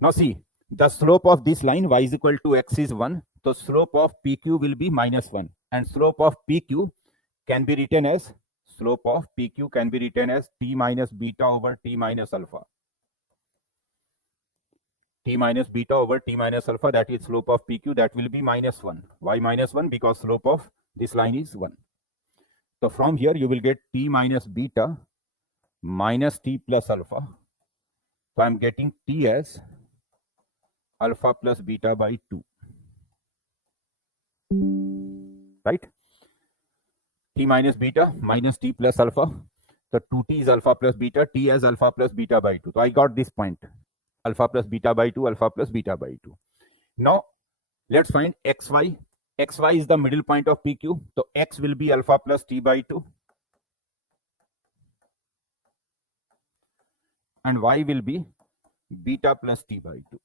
Now see, the slope of this line y is equal to x is 1. So slope of PQ will be minus 1. And slope of PQ can be written as t minus beta over t minus alpha. T minus beta over t minus alpha, that is slope of PQ, that will be minus 1. Why minus 1? Because slope of this line is 1. So from here you will get t minus beta minus t plus alpha. So I am getting t as alpha plus beta by 2. Right? T minus beta minus t plus alpha. So 2t is alpha plus beta, t as alpha plus beta by 2. So I got this point, alpha plus beta by 2, alpha plus beta by 2. Now let's find xy. Xy is the middle point of PQ. So x will be alpha plus t by 2. And y will be beta plus t by 2.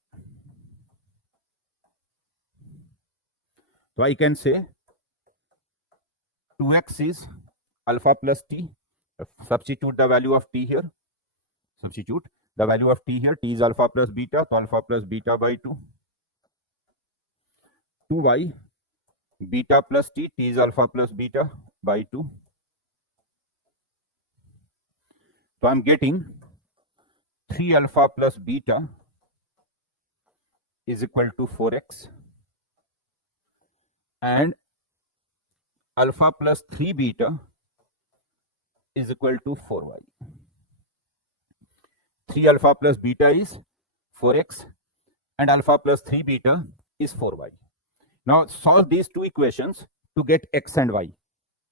So I can say 2x is alpha plus t. Substitute the value of t here. Substitute the value of t here. T is alpha plus beta. So alpha plus beta by 2. 2y beta plus t. T is alpha plus beta by 2. So I'm getting 3 alpha plus beta is equal to 4x. And alpha plus 3 beta is equal to 4y. 3 alpha plus beta is 4x and alpha plus 3 beta is 4y. Now solve these two equations to get x and y.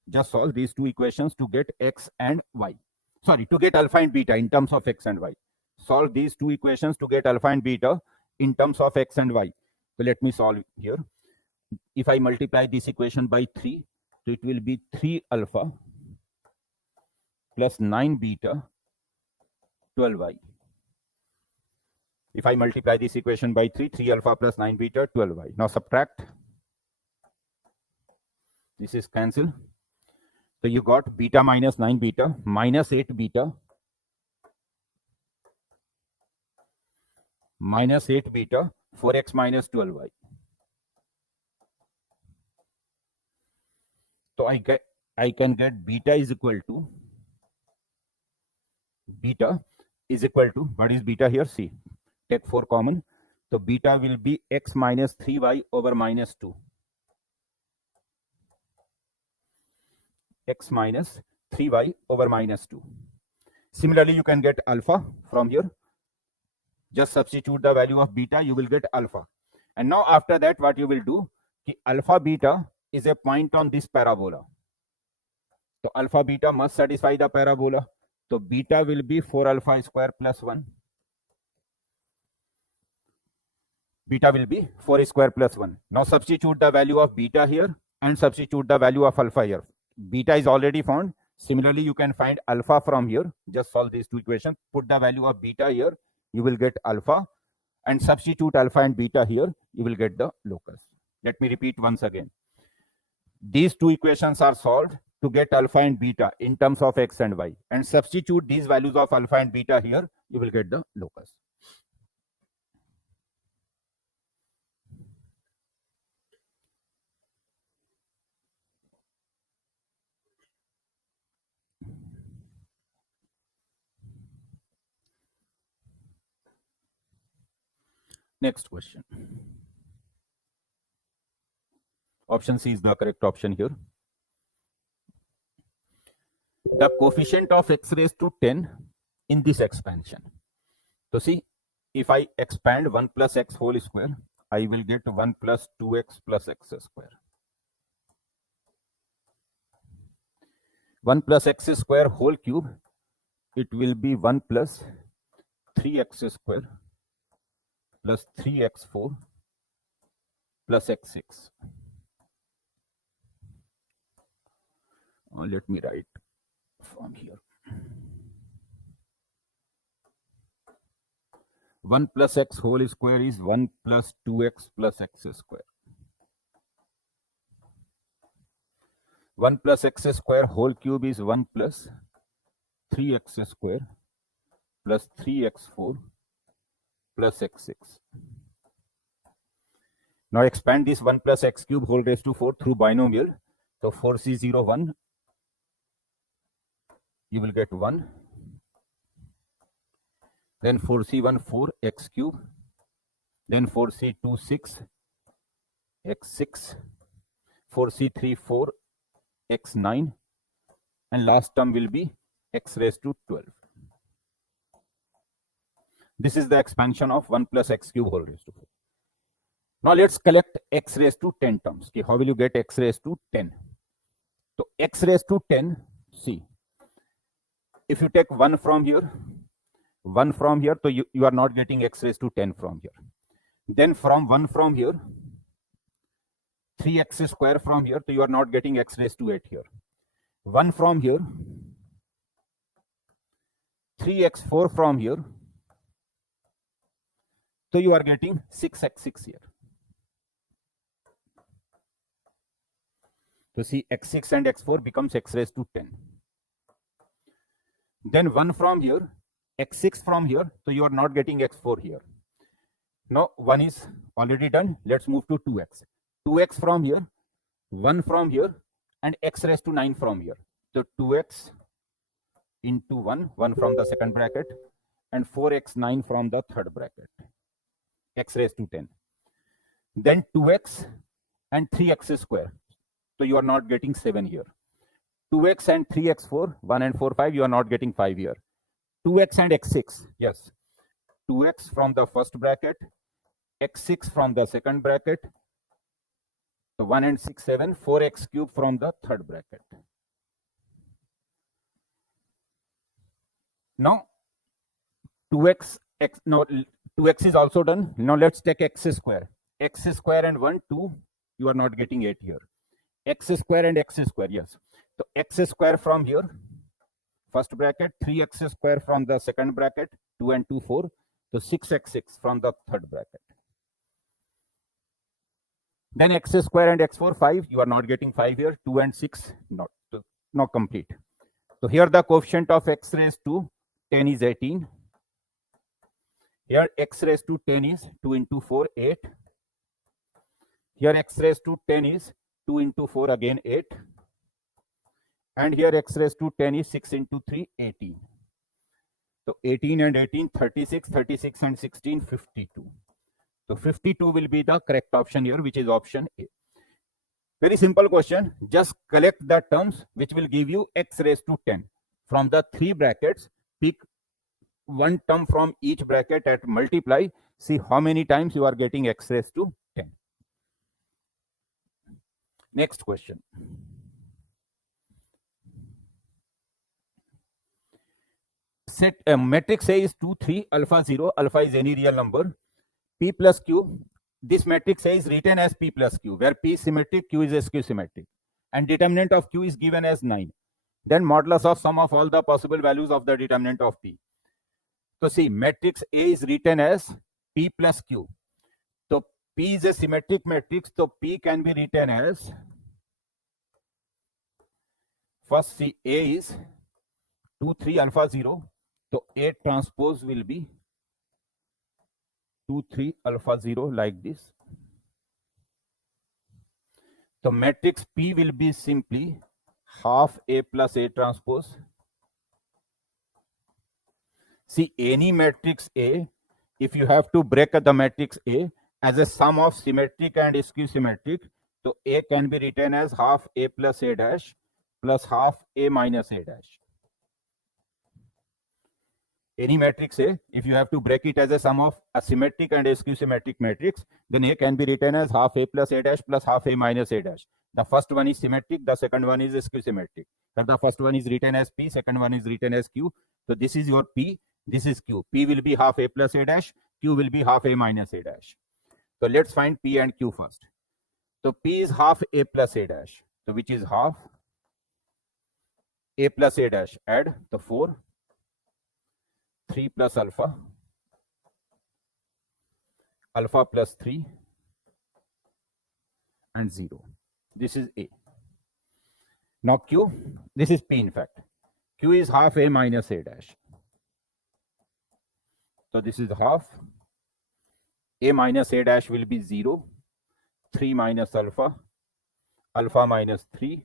Just solve these two equations to get x and y. Sorry, to get alpha and beta in terms of x and y. Solve these two equations to get alpha and beta in terms of x and y. So let me solve here. if I multiply this equation by 3, so it will be 3 alpha plus 9 beta 12y. If I multiply this equation by 3, 3 alpha plus 9 beta 12y. Now subtract. This is cancelled. So you got beta minus 9 beta minus 8 beta minus 8 beta 4x minus 12y. So I can get beta is equal to what is beta here? See, take 4 common. So beta will be x minus 3y over minus 2. X minus 3y over minus 2. Similarly, you can get alpha from here. Just substitute the value of beta, you will get alpha. And now after that, what you will do, alpha beta is a point on this parabola. So alpha beta must satisfy the parabola. So beta will be 4 alpha square plus 1. Beta will be 4 square plus 1. Now substitute the value of beta here and substitute the value of alpha here. Beta is already found. Similarly, you can find alpha from here. Just solve these two equations. Put the value of beta here. You will get alpha. And substitute alpha and beta here. You will get the locus. Let me repeat once again. These two equations are solved to get alpha and beta in terms of x and y. And substitute these values of alpha and beta here. You will get the locus. Next question. Option C is the correct option here. The coefficient of x raised to 10 in this expansion. So see, if I expand 1 plus x whole square, I will get 1 plus 2x plus x square. 1 plus x square whole cube, it will be 1 plus 3x square plus 3x4 plus x6. Let me write from here. 1 plus x whole square is 1 plus 2x plus x square. 1 plus x square whole cube is 1 plus 3x square plus 3x4 plus x6. Now expand this 1 plus x cube whole raised to 4 through binomial. So 4c01, you will get 1. Then 4c1 4 x cube. Then 4c2 6 x6. 4c3 4 x9. And last term will be x raised to 12. This is the expansion of 1 plus x cube whole raised to 4. Now let's collect x raised to 10 terms. Okay, how will you get x raised to 10? So x raised to 10, see, if you take 1 from here, so you are not getting x raised to 10 from here. Then from 1 from here, 3x square from here, so you are not getting x raised to 8 here. 1 from here, 3x4 from here, so you are getting 6x6 here. So see, x6 and x4 becomes x raised to 10. Then 1 from here, x6 from here, so you are not getting x4 here. Now 1 is already done. Let's move to 2x. 2x from here, 1 from here, and x raised to 9 from here. So 2x into 1 from the second bracket, and 4x9 from the third bracket. X raised to 10. Then 2x and 3x square. So you are not getting 7 here. 2x and 3x4, 1 and 4, 5, you are not getting 5 here. 2x and x6, yes. 2x from the first bracket, x6 from the second bracket. So 1 and 6, 7, 4x cube from the third bracket. Now 2x is also done. Now let's take x square. X square and 1, 2, You are not getting 8 here. X square and x square, yes. So x square from here, first bracket, 3x square from the second bracket, 2 and 2, 4. So 6x6 from the third bracket. Then x square and x4, 5. You are not getting 5 here. 2 and 6, not complete. So here the coefficient of x raised to 10 is 18. Here x raised to 10 is 2 into 4, 8. Here x raised to 10 is 2 into 4, again 8. And here x raised to 10 is 6 into 3, 18. So 18 and 18, 36, 36 and 16, 52. So 52 will be the correct option here, which is option A. Very simple question. Just collect the terms which will give you x raised to 10. From the 3 brackets, pick one term from each bracket and multiply. See how many times you are getting x raised to 10. Next question. Set a matrix A is 2, 3, alpha 0. Alpha is any real number. P plus Q. This matrix A is written as P plus Q, where P is symmetric, Q is skew symmetric. And determinant of Q is given as 9. Then modulus of sum of all the possible values of the determinant of P. So see, matrix A is written as P plus Q. So P is a symmetric matrix, so P can be written as, first see, A is 2, 3, alpha 0. So A transpose will be 2, 3, alpha 0, like this. So matrix P will be simply half A plus A transpose. See, any matrix A, if you have to break the matrix A as a sum of symmetric and skew symmetric, so A can be written as half A plus A dash plus half A minus A dash. Any matrix A, if you have to break it as a sum of a symmetric and a skew symmetric matrix, then A can be written as half A plus A dash plus half A minus A dash. The first one is symmetric, the second one is skew symmetric. So the first one is written as P, second one is written as Q. So this is your P, this is Q. P will be half A plus A dash, Q will be half A minus A dash. So let's find P and Q first. So P is half A plus A dash, so which is half A plus A dash. Add the 4. 3 plus alpha, alpha plus 3, and 0. This is A. Now Q, this is P in fact. Q is half A minus A dash. So this is half. A minus A dash will be 0. 3 minus alpha, alpha minus 3,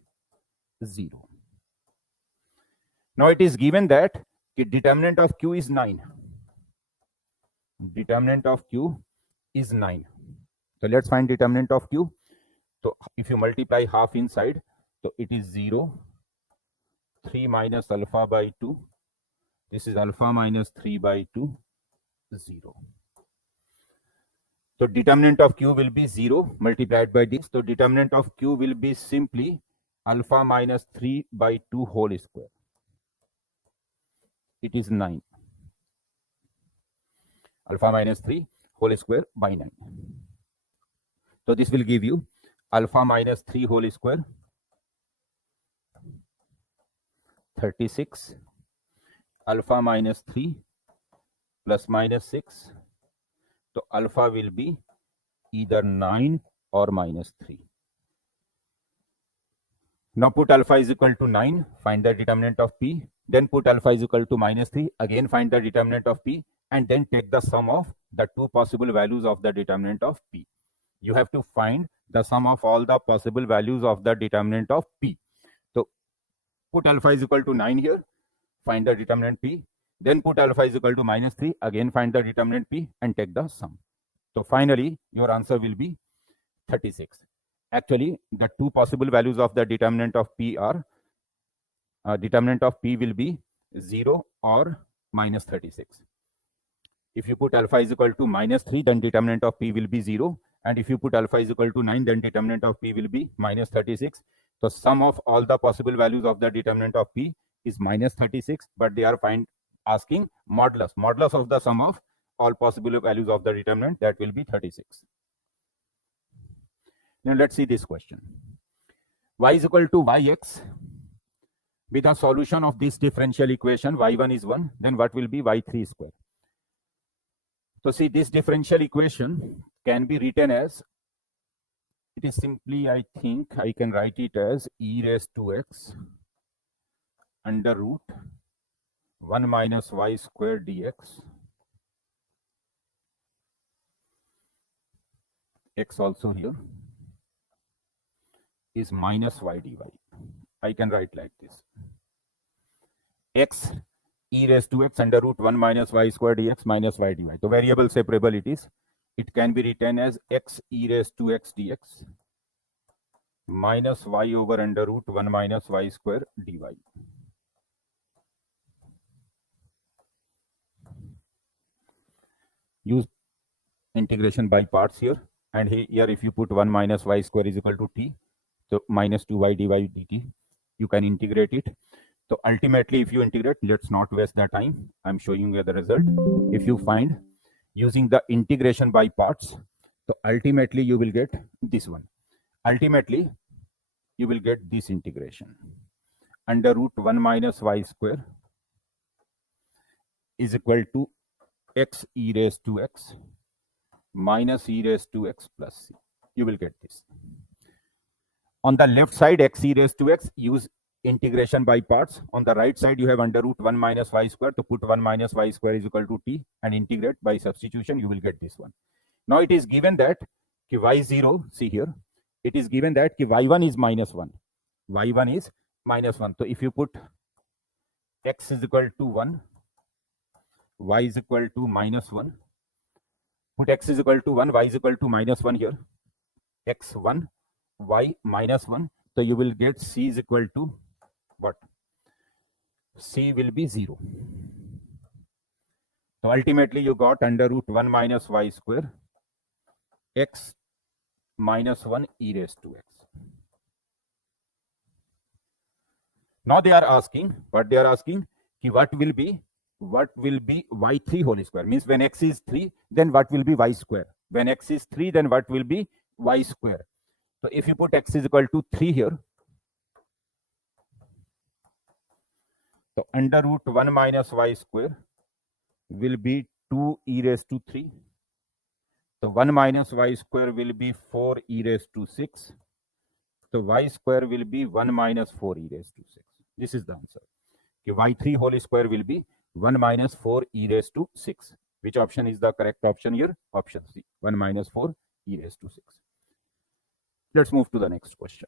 0. Now it is given that the determinant of Q is 9. Determinant of Q is 9. So let's find determinant of Q. So if you multiply half inside, so it is 0. 3 minus alpha by 2. This is alpha minus 3 by 2, 0. So determinant of Q will be 0 multiplied by this. So determinant of Q will be simply alpha minus 3 by 2 whole square. It is 9. Alpha minus 3 whole square by 9. So this will give you alpha minus 3 whole square, 36. Alpha minus 3 plus minus 6. So alpha will be either 9 or minus 3. Now put alpha is equal to 9, find the determinant of P. Then put alpha is equal to minus 3, again find the determinant of P, and then take the sum of the two possible values of the determinant of P. You have to find the sum of all the possible values of the determinant of P. So put alpha is equal to 9 here, find the determinant P. Then put alpha is equal to minus 3, again find the determinant P and take the sum. So finally your answer will be 36. Actually, the two possible values of the determinant of P are, determinant of P will be 0 or minus 36. If you put alpha is equal to minus 3, then determinant of P will be 0. And if you put alpha is equal to 9, then determinant of P will be minus 36. So sum of all the possible values of the determinant of P is minus 36, but they are asking modulus. Modulus of the sum of all possible values of the determinant, that will be 36. Now let's see this question. Y is equal to yx. With a solution of this differential equation, y1 is 1, then what will be y3 square? So see, this differential equation can be written as, it is simply, I think I can write it as e raised to x under root 1 minus y square dx, x also here, is minus y dy. I can write like this. X e raised to x under root 1 minus y square dx minus y dy. So variable separable it is. It can be written as x e raised to x dx minus y over under root 1 minus y square dy. Use integration by parts here, and here if you put 1 minus y square is equal to t, so minus 2y dy dt, you can integrate it. So ultimately, if you integrate, let's not waste the time, I'm showing you the result. If you find using the integration by parts, so ultimately you will get this one. Ultimately, you will get this integration under root 1 minus y square is equal to x e raised to x minus e raised to x plus c. You will get this. On the left side, x e raised to x, use integration by parts. On the right side, you have under root 1 minus y square. To put 1 minus y square is equal to t and integrate by substitution, you will get this one. Now it is given that y0, see here, it is given that y1 is minus 1. y1 is minus 1. So if you put x is equal to 1, y is equal to minus 1, put x is equal to 1, y is equal to minus 1 here, x1, y minus 1. So you will get c is equal to what? C will be 0. So ultimately you got under root 1 minus y square x minus 1 e raised to x. Now they are asking, what they are asking, what will be y3 whole square? Means when x is 3, then what will be y square? When x is 3, then what will be y square? So if you put x is equal to 3 here, so under root 1 minus y square will be 2 e raised to 3. So 1 minus y square will be 4 e raised to 6. So y square will be 1 minus 4 e raised to 6. This is the answer. y3 whole square will be 1 minus 4 e raised to 6. Which option is the correct option here? Option C, 1 minus 4 e raised to 6. Let's move to the next question.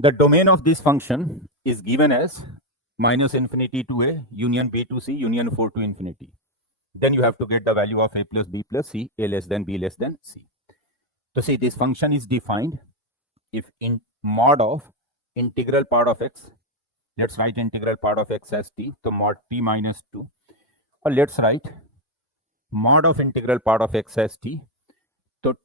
The domain of this function is given as minus infinity to a, union b to c, union 4 to infinity. Then you have to get the value of a plus b plus c, a less than b less than c. So see, this function is defined if in mod of integral part of x, let's write integral part of x as t, so mod t minus 2, or let's write mod of integral part of x as t, so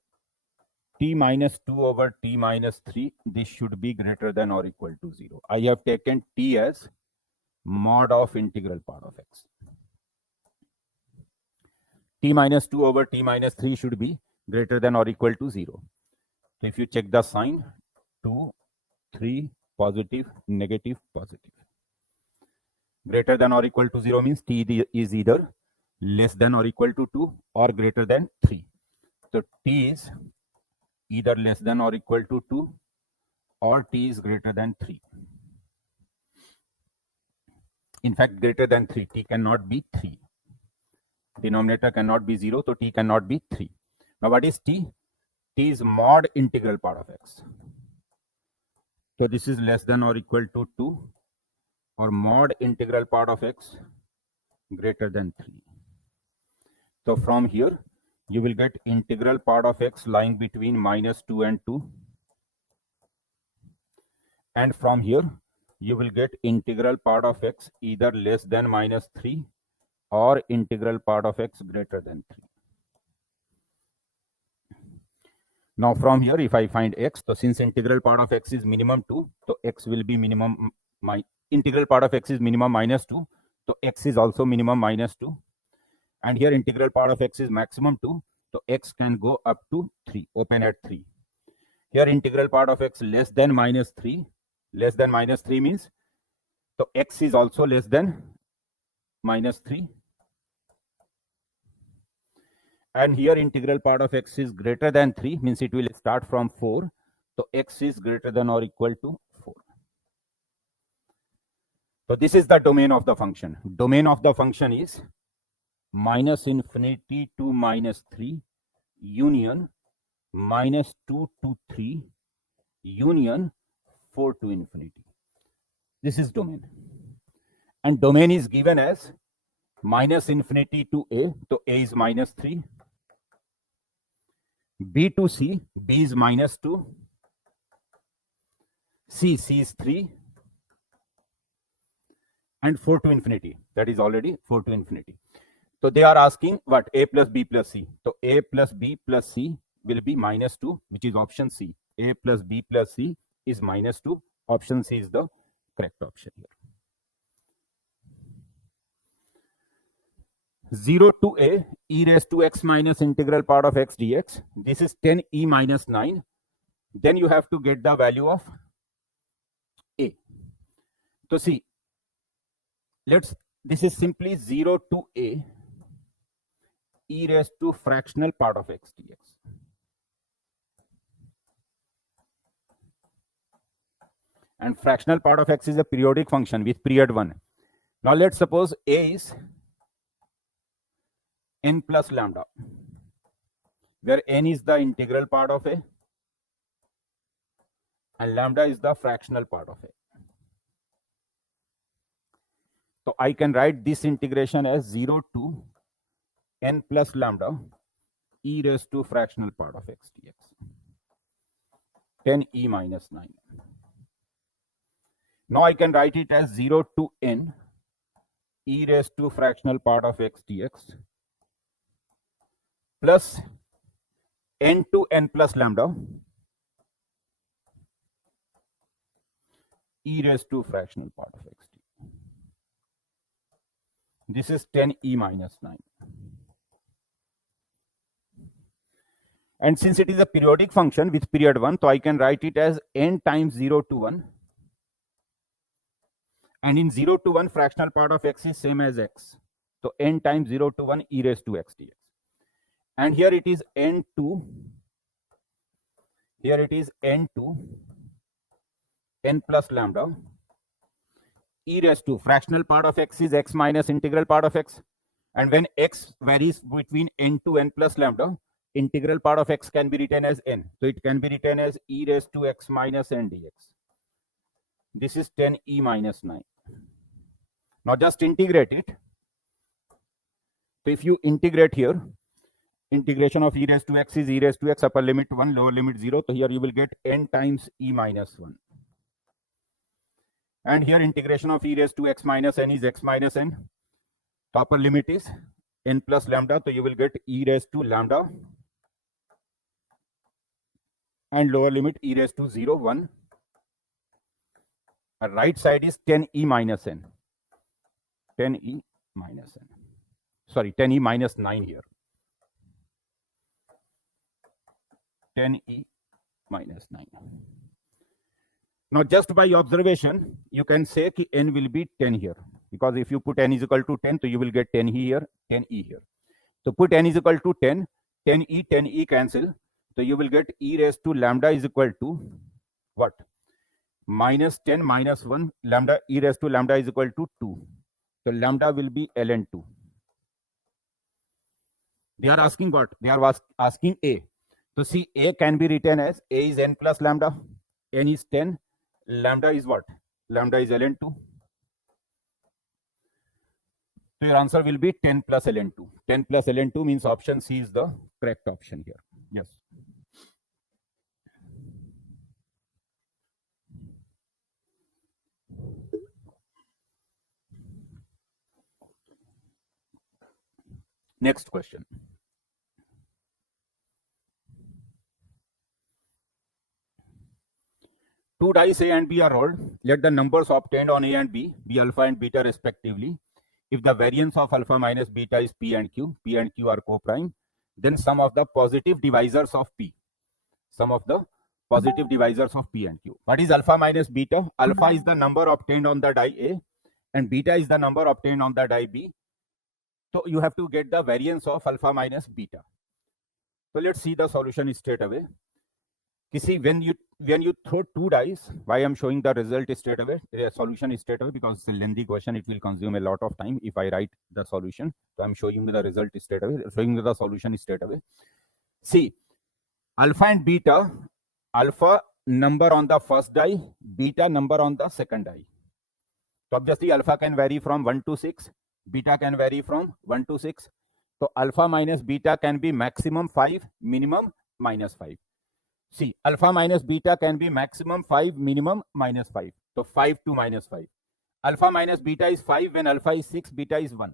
t minus 2 over t minus 3, this should be greater than or equal to 0. I have taken t as mod of integral part of x. T minus 2 over t minus 3 should be greater than or equal to 0. So if you check the sign, 2, 3, positive, negative, positive. Greater than or equal to 0 means t is either less than or equal to 2 or greater than 3. So t is either less than or equal to 2 or t is greater than 3. In fact, greater than 3, t cannot be 3. Denominator cannot be 0, so t cannot be 3. Now what is t? T is mod integral part of x. So this is less than or equal to 2 or mod integral part of x greater than 3. So from here, you will get integral part of x lying between minus 2 and 2. And from here, you will get integral part of x either less than minus 3 or integral part of x greater than 3. Now from here, if I find x, so since integral part of x is minimum 2, so x will be minimum, integral part of x is minimum minus 2, so x is also minimum minus 2. And here integral part of x is maximum 2, so x can go up to 3, open at 3. Here integral part of x less than minus 3 means, so x is also less than minus 3. And here integral part of x is greater than 3 means it will start from 4. So x is greater than or equal to 4. So this is the domain of the function. Domain of the function is minus infinity to minus 3 union minus 2 to 3 union 4 to infinity. This is domain. And domain is given as minus infinity to a, so a is minus 3. B to C, B is minus 2. C is 3. And 4 to infinity, that is already 4 to infinity. So they are asking what? A plus B plus C. So A plus B plus C will be minus 2, which is option C. A plus B plus C is minus 2. Option C is the correct option here. 0 to a e raised to x minus integral part of x dx. This is 10 e minus 9. Then you have to get the value of a. So see, this is simply 0 to a e raised to fractional part of x dx. And fractional part of x is a periodic function with period 1. Now let's suppose a is n plus lambda, where n is the integral part of a and lambda is the fractional part of a. So I can write this integration as 0 to n plus lambda e raised to fractional part of x dx, 10 e minus 9. Now I can write it as 0 to n e raised to fractional part of x dx plus n to n plus lambda e raised to fractional part of x dx. This is 10 e minus 9. And since it is a periodic function with period 1, so I can write it as n times 0 to 1. And in 0 to 1, fractional part of x is same as x. So n times 0 to 1 e raised to x dx. And here it is n2. Here it is n2 n plus lambda e raised to fractional part of x is x minus integral part of x. And when x varies between n to n plus lambda, integral part of x can be written as n. So it can be written as e raised to x minus n dx. This is 10 e minus 9. Now just integrate it. So if you integrate here, integration of e raised to x is e raised to x, upper limit 1, lower limit 0. So here you will get n times e minus 1. And here integration of e raised to x minus n is x minus n. The upper limit is n plus lambda. So you will get e raised to lambda. And lower limit e raised to 0, 1. And right side is 10 e minus n. 10 e minus n. Sorry, 10 e minus 9 here. 10 e minus 9. Now just by observation, you can say that n will be 10 here. Because if you put n is equal to 10, so you will get 10 here, 10 e here. So put n is equal to 10, 10 e cancel. So you will get e raised to lambda is equal to what? Minus 10 minus 1, lambda e raised to lambda is equal to 2. So lambda will be ln2. They are asking what? They are asking a. So see, a can be written as a is n plus lambda, n is 10, lambda is what? Lambda is ln2. So your answer will be 10 plus ln2. 10 plus ln2 means option C is the correct option here. Yes. Next question. two dice A and B are rolled. Let the numbers obtained on A and B be alpha and beta respectively. If the variance of alpha minus beta is P and Q are co-prime, then sum of the positive divisors of P. Sum of the positive divisors of P and Q. What is alpha minus beta? Alpha is the number obtained on the die A and beta is the number obtained on the die B. So you have to get the variance of alpha minus beta. So let's see the solution straight away. You see, when you throw two dice, why I'm showing the result straight away, the solution is straight away, because it's a lengthy question. It will consume a lot of time if I write the solution. So I'm showing you the result straight away, showing you the solution straight away. See, alpha and beta, alpha number on the first die, beta number on the second die. So obviously alpha can vary from 1 to 6, beta can vary from 1 to 6. So alpha minus beta can be maximum 5, minimum minus 5. See, alpha minus beta can be maximum 5, minimum minus 5. So 5 to minus 5. Alpha minus beta is 5 when alpha is 6, beta is 1.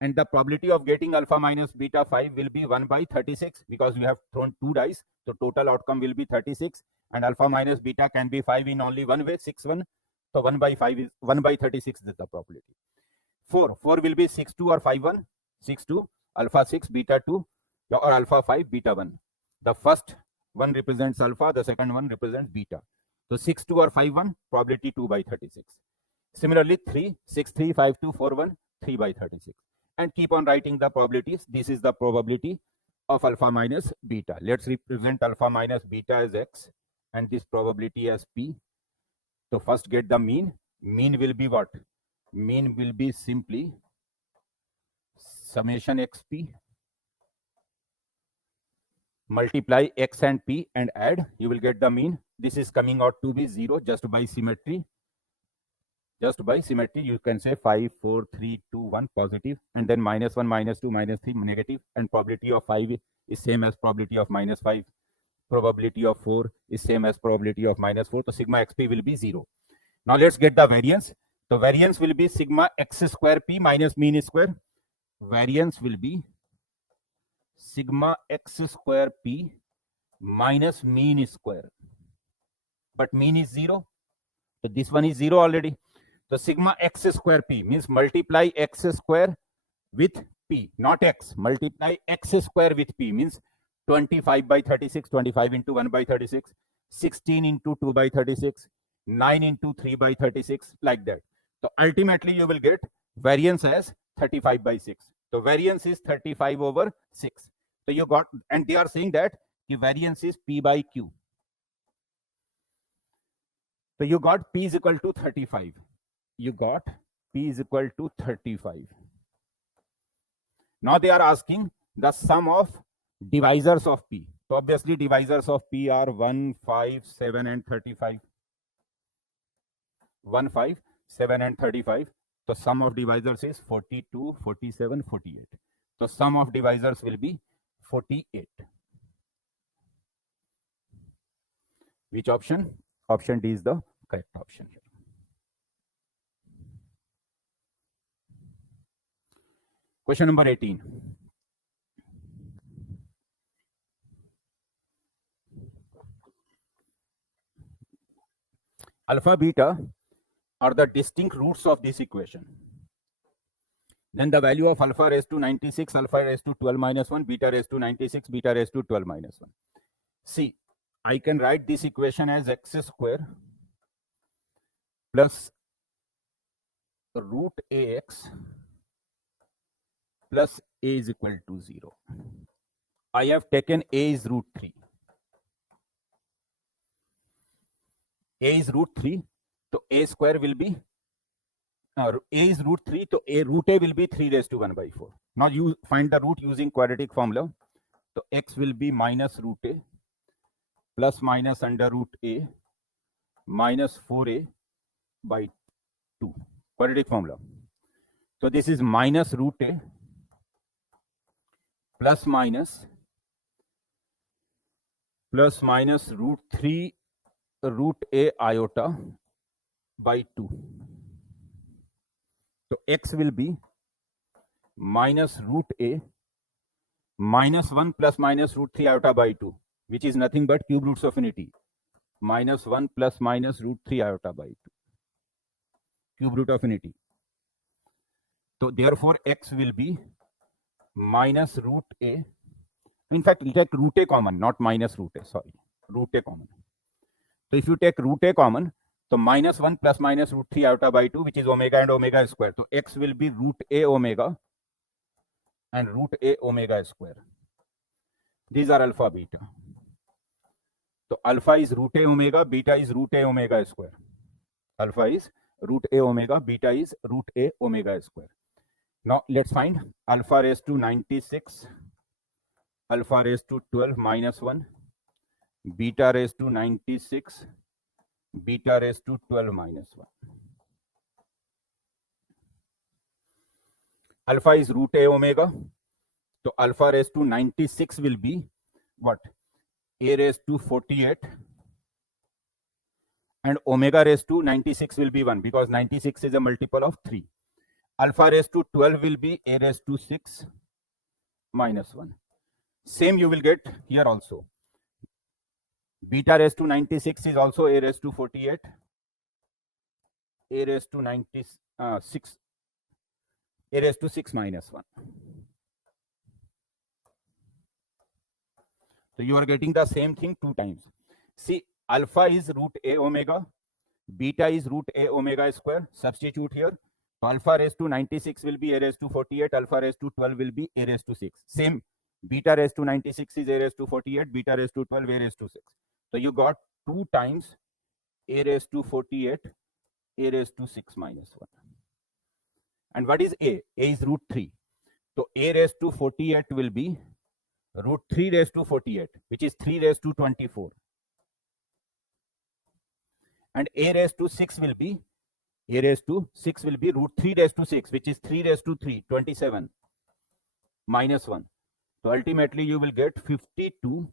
And the probability of getting alpha minus beta 5 will be 1 by 36, because we have thrown two dice. So total outcome will be 36. And alpha minus beta can be 5 in only one way, 6, 1. So 1 by 5 is 1 by 36 is the probability. 4 will be 6, 2 or 5, 1. 6, 2, alpha 6, beta 2, or alpha 5, beta 1. The first one represents alpha, the second one represents beta. So 6, 2 or 5, 1, probability 2 by 36. Similarly, 3, 6, 3, 5, 2, 4, 1, 3 by 36. And keep on writing the probabilities. This is the probability of alpha minus beta. Let's represent alpha minus beta as X and this probability as P. So first get the mean. Mean will be what? Mean will be simply summation XP multiply X and P and add. You will get the mean. This is coming out to be 0 just by symmetry. Just by symmetry, you can say 5, 4, 3, 2, 1 positive, and then minus 1, minus 2, minus 3 negative, and probability of 5 is same as probability of minus 5. Probability of 4 is same as probability of minus 4. So sigma xp will be 0. Now let's get the variance. So variance will be sigma x square p minus mean square. Variance will be sigma x square p minus mean square. But mean is 0. So this one is 0 already. So sigma x square p means multiply x square with p, not x. Multiply x square with p means 25 by 36, 25 into 1 by 36, 16 into 2 by 36, 9 into 3 by 36, like that. So ultimately you will get variance as 35 by 6. So variance is 35 over 6. So you got, and they are saying that the variance is p by q. So you got p is equal to 35. You got p is equal to 35. Now they are asking the sum of divisors of p. So obviously divisors of p are 1, 5, 7 and 35. 1, 5, 7 and 35. So sum of divisors is 42, 47, 48. So sum of divisors will be 48. Which option? Option D is the correct option here. Question number 18. Alpha, beta are the distinct roots of this equation. Then the value of alpha raised to 96, alpha raised to 12 minus 1, beta raised to 96, beta raised to 12 minus 1. See, I can write this equation as x square plus root ax plus a is equal to 0. I have taken a is root 3. A is root 3. So a square will be, a is root 3. So a root a will be 3 raised to 1 by 4. Now you find the root using quadratic formula. So x will be minus root a plus minus under root a minus 4a by 2. Quadratic formula. So this is minus root a plus minus root 3 root a iota by 2. So x will be minus root a minus 1 plus minus root 3 iota by 2, which is nothing but cube roots of unity. minus 1 plus minus root 3 iota by 2 cube root of unity. So therefore x will be minus root a. In fact, we take root a common, not minus root a, sorry, root a common. So if you take root a common, so minus 1 plus minus root 3 iota by 2, which is omega and omega square. So x will be root a omega and root a omega square. These are alpha beta. So alpha is root a omega, beta is root a omega square. Alpha is root a omega, beta is root a omega square. Now let's find alpha raised to 96, alpha raised to 12 minus 1, beta raised to 96, beta raised to 12 minus 1. Alpha is root a omega. So alpha raised to 96 will be what? A raised to 48. And omega raised to 96 will be 1 because 96 is a multiple of 3. Alpha raised to 12 will be a raised to 6 minus 1. Same you will get here also. Beta raised to 96 is also a raised to 48. A raised to 96, a raised to 6 minus 1. So you are getting the same thing 2 times. See, alpha is root a omega, beta is root a omega square. Substitute here. Alpha raised to 96 will be a raised to 48. Alpha raised to 12 will be a raised to 6. Same. Beta raised to 96 is a raised to 48. Beta raised to 12 a raised to 6. So you got 2 times a raised to 48, a raised to 6 minus 1. And what is a? A is root 3. So a raised to 48 will be root 3 raised to 48, which is 3 raised to 24. And a raised to 6 will be, a raised to 6 will be root 3 raised to 6, which is 3 raised to 3, 27 minus 1. So ultimately you will get 52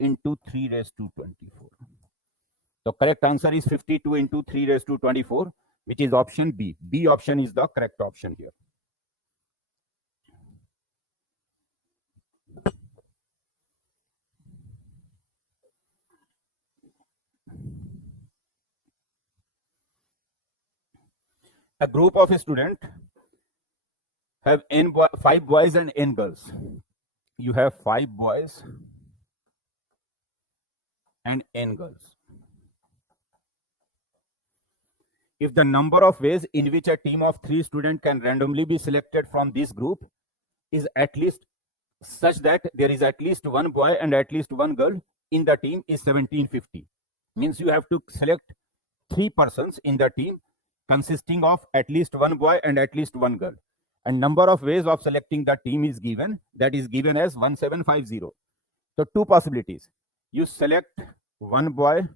into 3 raised to 24. So correct answer is 52 into 3 raised to 24, which is option B. B option is the correct option here. A group of students have 5 boys and n girls. You have 5 boys and n girls. If the number of ways in which a team of 3 students can randomly be selected from this group is at least such that there is at least 1 boy and at least 1 girl in the team is 1750. Means you have to select 3 persons in the team consisting of at least 1 boy and at least 1 girl. And number of ways of selecting the team is given, that is given as 1750. So 2 possibilities. You select 1 boy,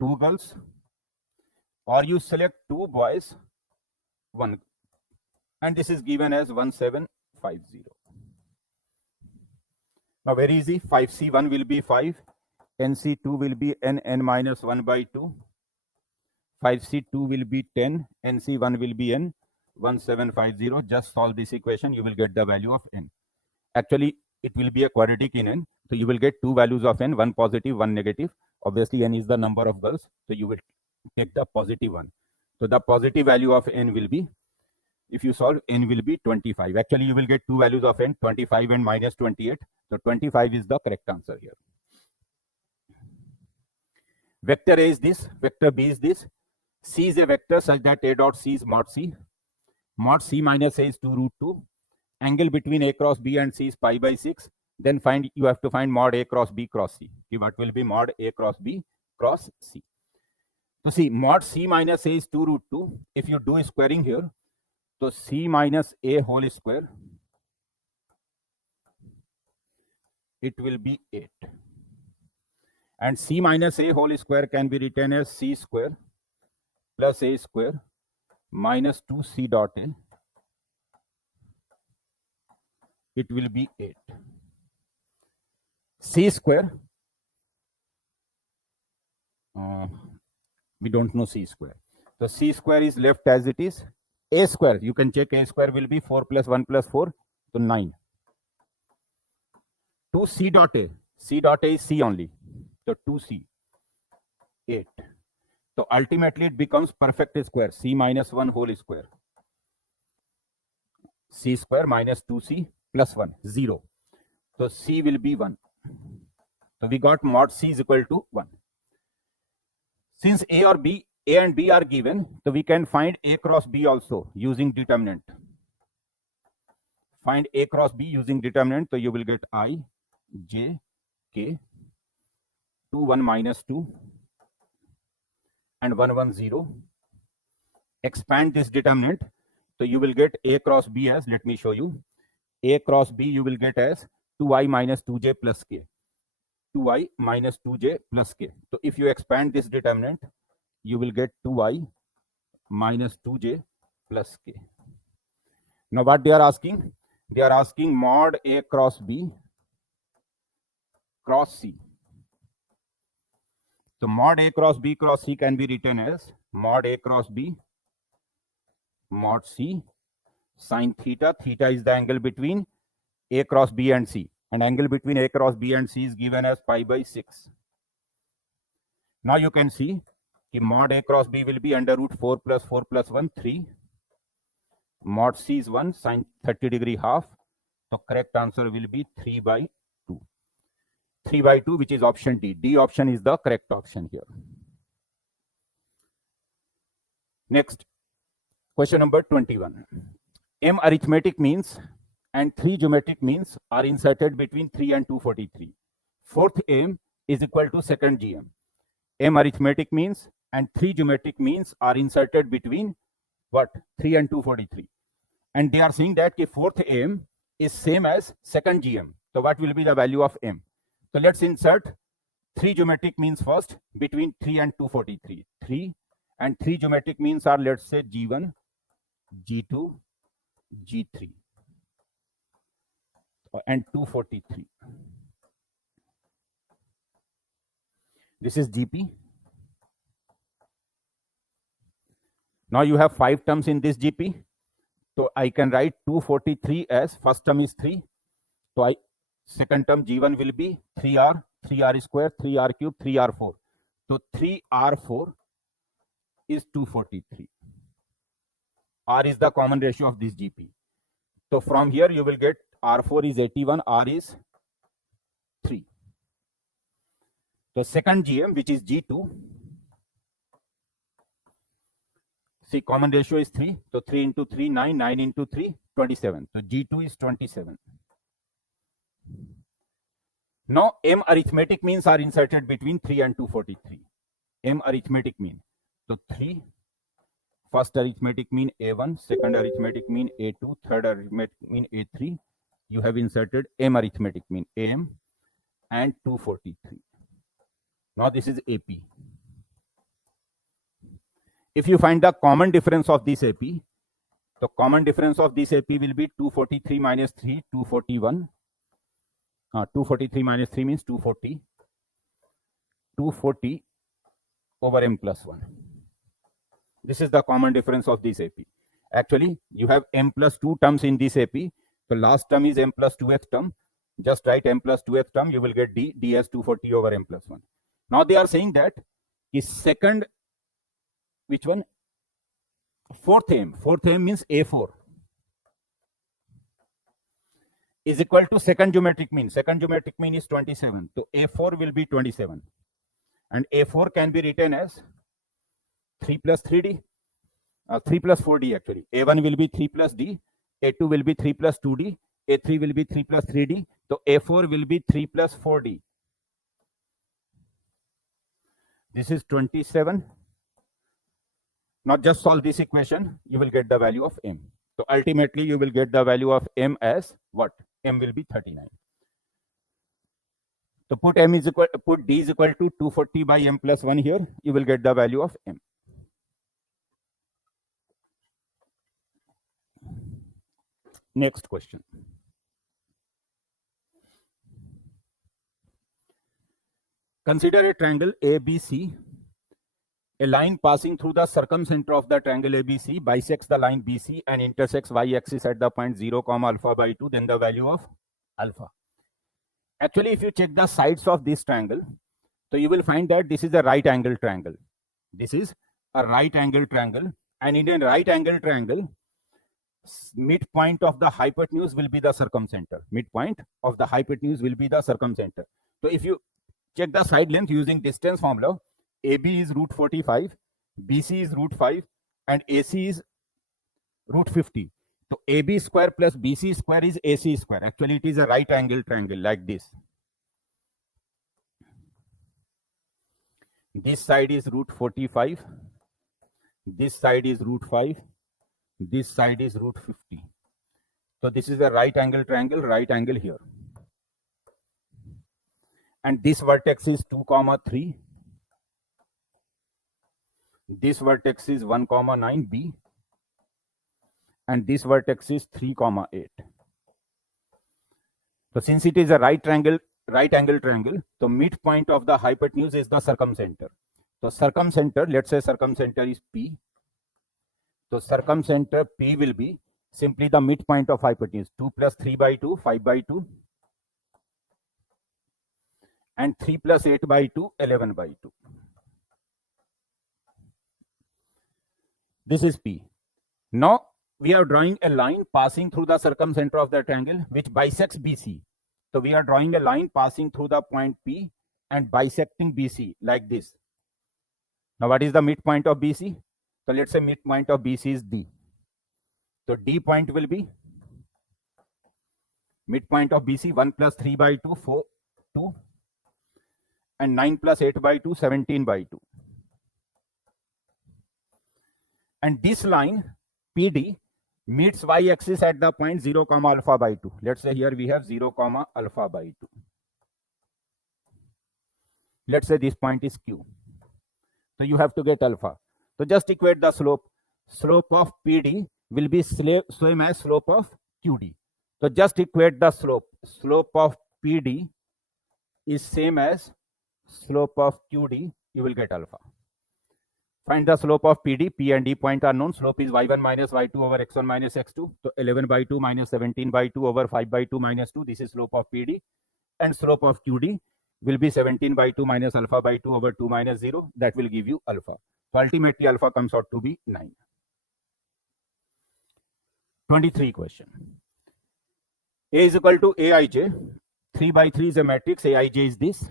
2 girls, or you select 2 boys, 1, and this is given as 1750. Now very easy, 5C1 will be 5, NC2 will be n minus 1 by 2, 5C2 will be 10, NC1 will be n, 1750. Just solve this equation, you will get the value of n. Actually, it will be a quadratic in n, so you will get 2 values of n, 1 positive, 1 negative. Obviously, n is the number of girls, so you will take the positive one. So the positive value of n will be, if you solve, n will be 25. Actually, you will get 2 values of n, 25 and minus 28. So 25 is the correct answer here. Vector A is this, vector B is this. C is a vector such that A dot C is mod C. Mod C minus A is 2 root 2. Angle between A cross B and C is pi by 6. Then you have to find mod A cross B cross C. Okay, what will be mod A cross B cross C? So see, mod C minus A is 2 root 2. If you do squaring here, so C minus A whole square, it will be 8. And C minus A whole square can be written as C square plus A square minus 2C dot A. It will be 8. C square, we don't know C square. So C square is left as it is. A square, you can check, A square will be 4 plus 1 plus 4, so 9. 2C dot A, C dot A is C only, so 2C. 8. So ultimately it becomes perfect square, c minus 1 whole square. C square minus 2c plus 1, 0. So c will be 1. So we got mod c is equal to 1. Since A and B are given, so we can find A cross B also using determinant. Find A cross B using determinant, so you will get I, J, K, 2, 1 minus 2, and 1, 1, 0. Expand this determinant, so you will get A cross B as, let me show you, A cross B you will get as 2i minus 2j plus k. 2i minus 2j plus k. So if you expand this determinant, you will get 2i minus 2j plus k. Now what they are asking? They are asking mod A cross B cross C. So mod A cross B cross C can be written as mod A cross B mod C sine theta. Theta is the angle between A cross B and C. And angle between A cross B and C is given as pi by 6. Now you can see mod A cross B will be under root 4 plus 4 plus 1, 3. Mod C is 1 sine 30 degree half. So correct answer will be 3 by 2. 3 by 2, which is option D. D option is the correct option here. Next, question number 21. M arithmetic means and 3 geometric means are inserted between 3 and 243. Fourth M is equal to second GM. M arithmetic means and 3 geometric means are inserted between what? 3 and 243. And they are saying that the fourth M is same as second GM. So what will be the value of M? So let's insert 3 geometric means first between 3 and 243. 3 and 3 geometric means are, let's say, G1, G2, G3 and 243. This is GP. Now you have 5 terms in this GP. So I can write 243 as first term is 3. So second term G1 will be 3R, 3R square, 3R cube, 3R4. So 3R4 is 243. R is the common ratio of this GP. So from here you will get R4 is 81, R is 3. So second GM, which is G2, see common ratio is 3. So 3 into 3, 9, 9 into 3, 27. So G2 is 27. Now M arithmetic means are inserted between 3 and 243. M arithmetic mean. So 3, first arithmetic mean A1, second arithmetic mean A2, third arithmetic mean A3. You have inserted M arithmetic mean AM and 243. Now this is AP. If you find the common difference of this AP, the common difference of this AP will be 243 minus 3, 241. 243 minus 3 means 240. 240 over M plus 1. This is the common difference of this AP. Actually, you have M plus 2 terms in this AP. The last term is M plus 2th term. Just write M plus 2th term, you will get D. D as 240 over M plus 1. Now they are saying that is second, which one? Fourth M. Fourth M means A4 is equal to second geometric mean. Second geometric mean is 27. So A4 will be 27. And A4 can be written as 3 plus 3D. 3 plus 4D actually. A1 will be 3 plus D. A2 will be 3 plus 2D. A3 will be 3 plus 3D. So A4 will be 3 plus 4D. This is 27. Now just solve this equation. You will get the value of M. So ultimately you will get the value of M as what? M will be 39. So put D is equal to 240 by M plus 1 here. You will get the value of M. Next question. Consider a triangle ABC. A line passing through the circumcenter of the triangle ABC bisects the line BC and intersects y-axis at the point 0, alpha by 2, then the value of alpha. Actually, if you check the sides of this triangle, So you will find that this is a right angle triangle. This is a right angle triangle, and in a right angle triangle, midpoint of the hypotenuse will be the circumcenter. Midpoint of the hypotenuse will be the circumcenter. So if you check the side length using distance formula, AB is root 45, BC is root 5, and AC is root 50. So AB square plus BC square is AC square. Actually, it is a right angle triangle like this. This side is root 45. This side is root 5. This side is root 50. So this is a right angle triangle, right angle here. And this vertex is 2, 3. This vertex is 1, 9, B. And this vertex is 3, 8. So since it is a right angle triangle, the midpoint of the hypotenuse is the circumcenter. So circumcenter, let's say circumcenter is P. So circumcenter P will be simply the midpoint of hypotenuse. 2 plus 3 by 2, 5 by 2. And 3 plus 8 by 2, 11 by 2. This is P. Now we are drawing a line passing through the circumcenter of the triangle which bisects BC. So we are drawing a line passing through the point P and bisecting BC like this. Now what is the midpoint of BC? So let's say midpoint of BC is D. So D point will be midpoint of BC 1 plus 3 by 2, 4, 2. And 9 plus 8 by 2, 17 by 2. And this line PD meets y-axis at the point 0, alpha by 2. Let's say here we have 0, alpha by 2. Let's say this point is Q. So you have to get alpha. So just equate the slope. Slope of PD will be same as slope of QD. So just equate the slope. Slope of PD is same as slope of QD. You will get alpha. Find the slope of PD. P and D point are known. Slope is y1 minus y2 over x1 minus x2. So 11 by 2 minus 17 by 2 over 5 by 2 minus 2. This is slope of PD. And slope of QD will be 17 by 2 minus alpha by 2 over 2 minus 0. That will give you alpha. So ultimately alpha comes out to be 9. 23 question. A is equal to Aij. 3 by 3 is a matrix. Aij is this.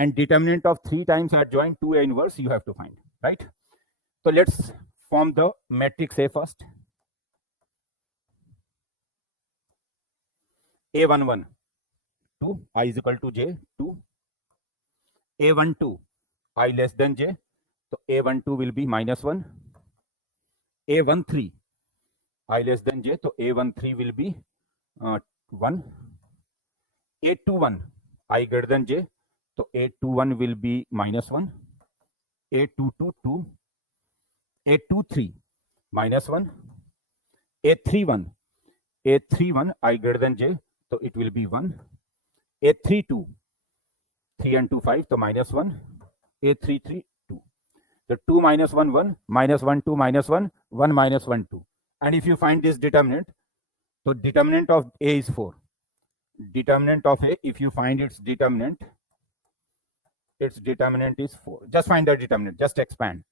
And determinant of 3 times adjoint 2A inverse you have to find. Right? So let's form the matrix A first. A11, 2, I is equal to J, 2. A12, I less than J. So A12 will be minus 1. A13, I less than J. So A13 will be 1. A21, I greater than J. So A21 will be minus 1. A22, 2. A23, minus 1. A31, I greater than J. So it will be 1. A32, 3 and 2, 5. So minus 1. A33, 2. So 2 minus 1, 1. Minus 1, 2, minus 1. 1 minus 1, 2. And if you find this determinant, so determinant of A is 4. Determinant of A, if you find its determinant is 4. Just find the determinant. Just expand.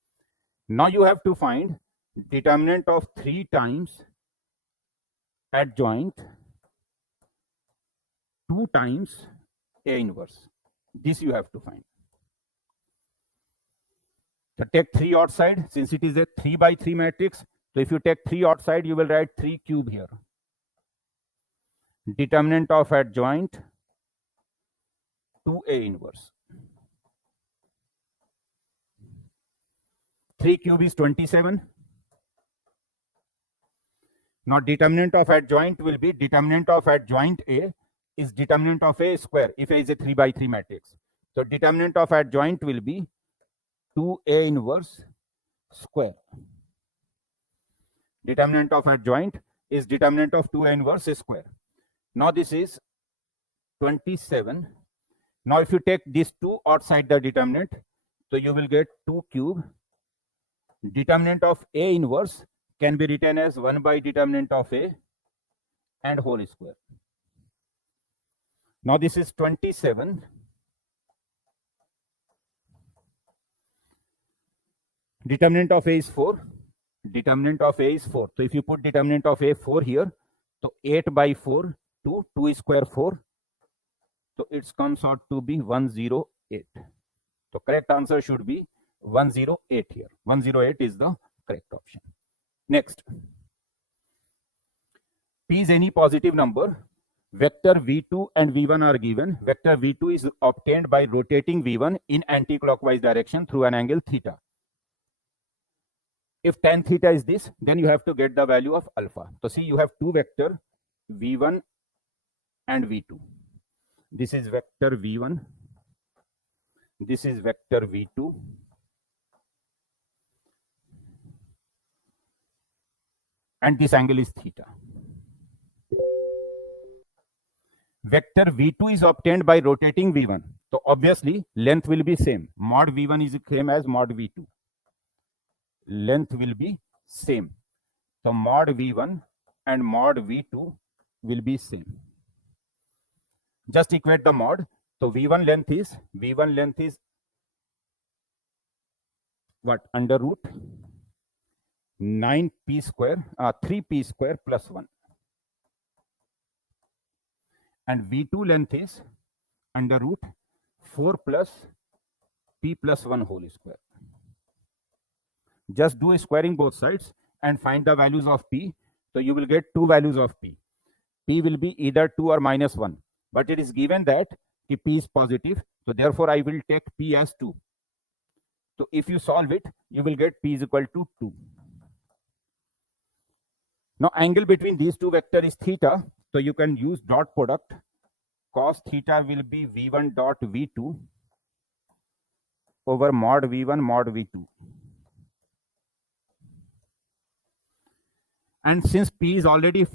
Now you have to find determinant of 3 times adjoint 2 times A inverse. This you have to find. So take 3 outside. Since it is a 3 by 3 matrix, so if you take 3 outside, you will write 3 cube here. Determinant of adjoint 2A inverse. 3 cube is 27. Now determinant of adjoint will be determinant of adjoint A is determinant of A square if A is a 3 by 3 matrix. So determinant of adjoint will be 2A inverse square. Determinant of adjoint is determinant of 2A inverse square. Now this is 27. Now if you take these 2 outside the determinant, so you will get 2 cube. Determinant of A inverse can be written as 1 by determinant of A and whole square. Now this is 27 Determinant of A is 4. Determinant of A is 4. So if you put determinant of A 4 here, so 8 by 4, 2 square 4. So it comes out to be 108. So correct answer should be 108 here. 108 is the correct option. Next. P is any positive number. Vector V2 and V1 are given. Vector V2 is obtained by rotating V1 in anti-clockwise direction through an angle theta. If tan theta is this, then you have to get the value of alpha. So see, you have two vector V1 and V2. This is vector V1. This is vector V2. And this angle is theta. Vector V2 is obtained by rotating V1. So obviously length will be same. Mod V1 is same as mod V2. Length will be same. So mod V1 and mod V2 will be same. Just equate the mod. So V1 length is what? Under root 9p square, 3p square plus 1. And V2 length is under root 4 plus p plus 1 whole square. Just do squaring both sides and find the values of p. So you will get two values of p. P will be either 2 or minus 1. But it is given that p is positive. So therefore I will take p as 2. So if you solve it, you will get p is equal to 2. Now angle between these two vectors is theta. So you can use dot product. Cos theta will be V1 dot V2 over mod V1 mod V2. And since P is already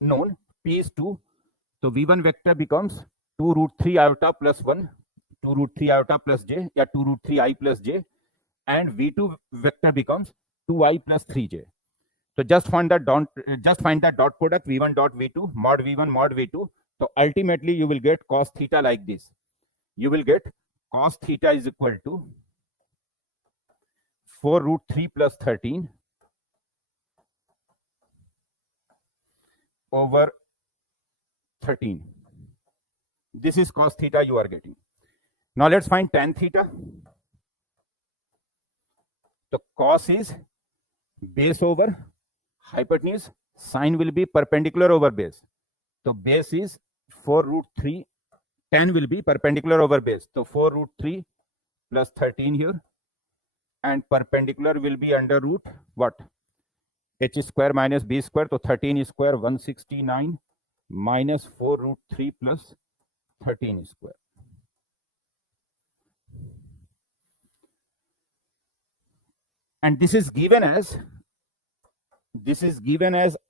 known, P is 2. So V1 vector becomes 2 root 3 iota plus 1, 2 root 3 iota plus j, or 2 root 3 I plus j. And V2 vector becomes 2i plus 3j. So just find that dot product V1 dot V2 mod V1 mod V2. So ultimately you will get cos theta like this. You will get cos theta is equal to 4 root 3 plus 13 over 13. This is cos theta you are getting. Now let's find tan theta. So cos is base over hypotenuse. Sine will be perpendicular over base. So base is 4 root 3. Tan will be perpendicular over base. So 4 root 3 plus 13 here. And perpendicular will be under root what? H square minus b square. So 13 square 169 minus 4 root 3 plus 13 square. And this is given as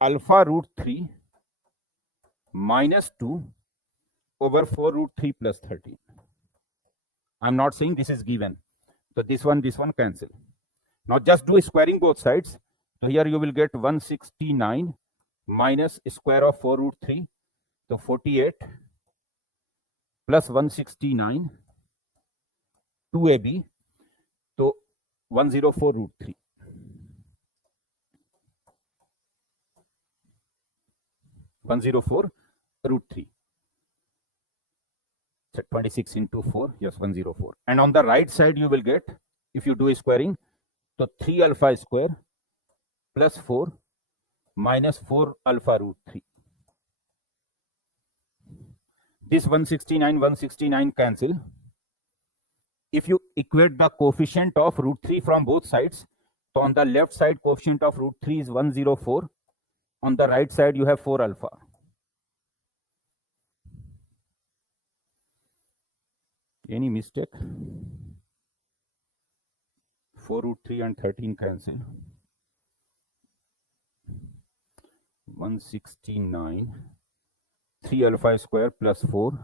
alpha root 3 minus 2 over 4 root 3 plus 13. I'm not saying this is given. So this one cancel. Now just do squaring both sides. So here you will get 169 minus square of 4 root 3. So 48 plus 169 2ab. So 104 root 3. Root 3. So 26 into 4, yes, 104. And on the right side, you will get, if you do squaring, so 3 alpha square plus 4 minus 4 alpha root 3. This 169 cancel. If you equate the coefficient of root 3 from both sides, so on the left side, coefficient of root 3 is 104. On the right side, you have 4 alpha. Any mistake? 4 root 3 and 13 cancel. 169. 3 alpha square plus 4.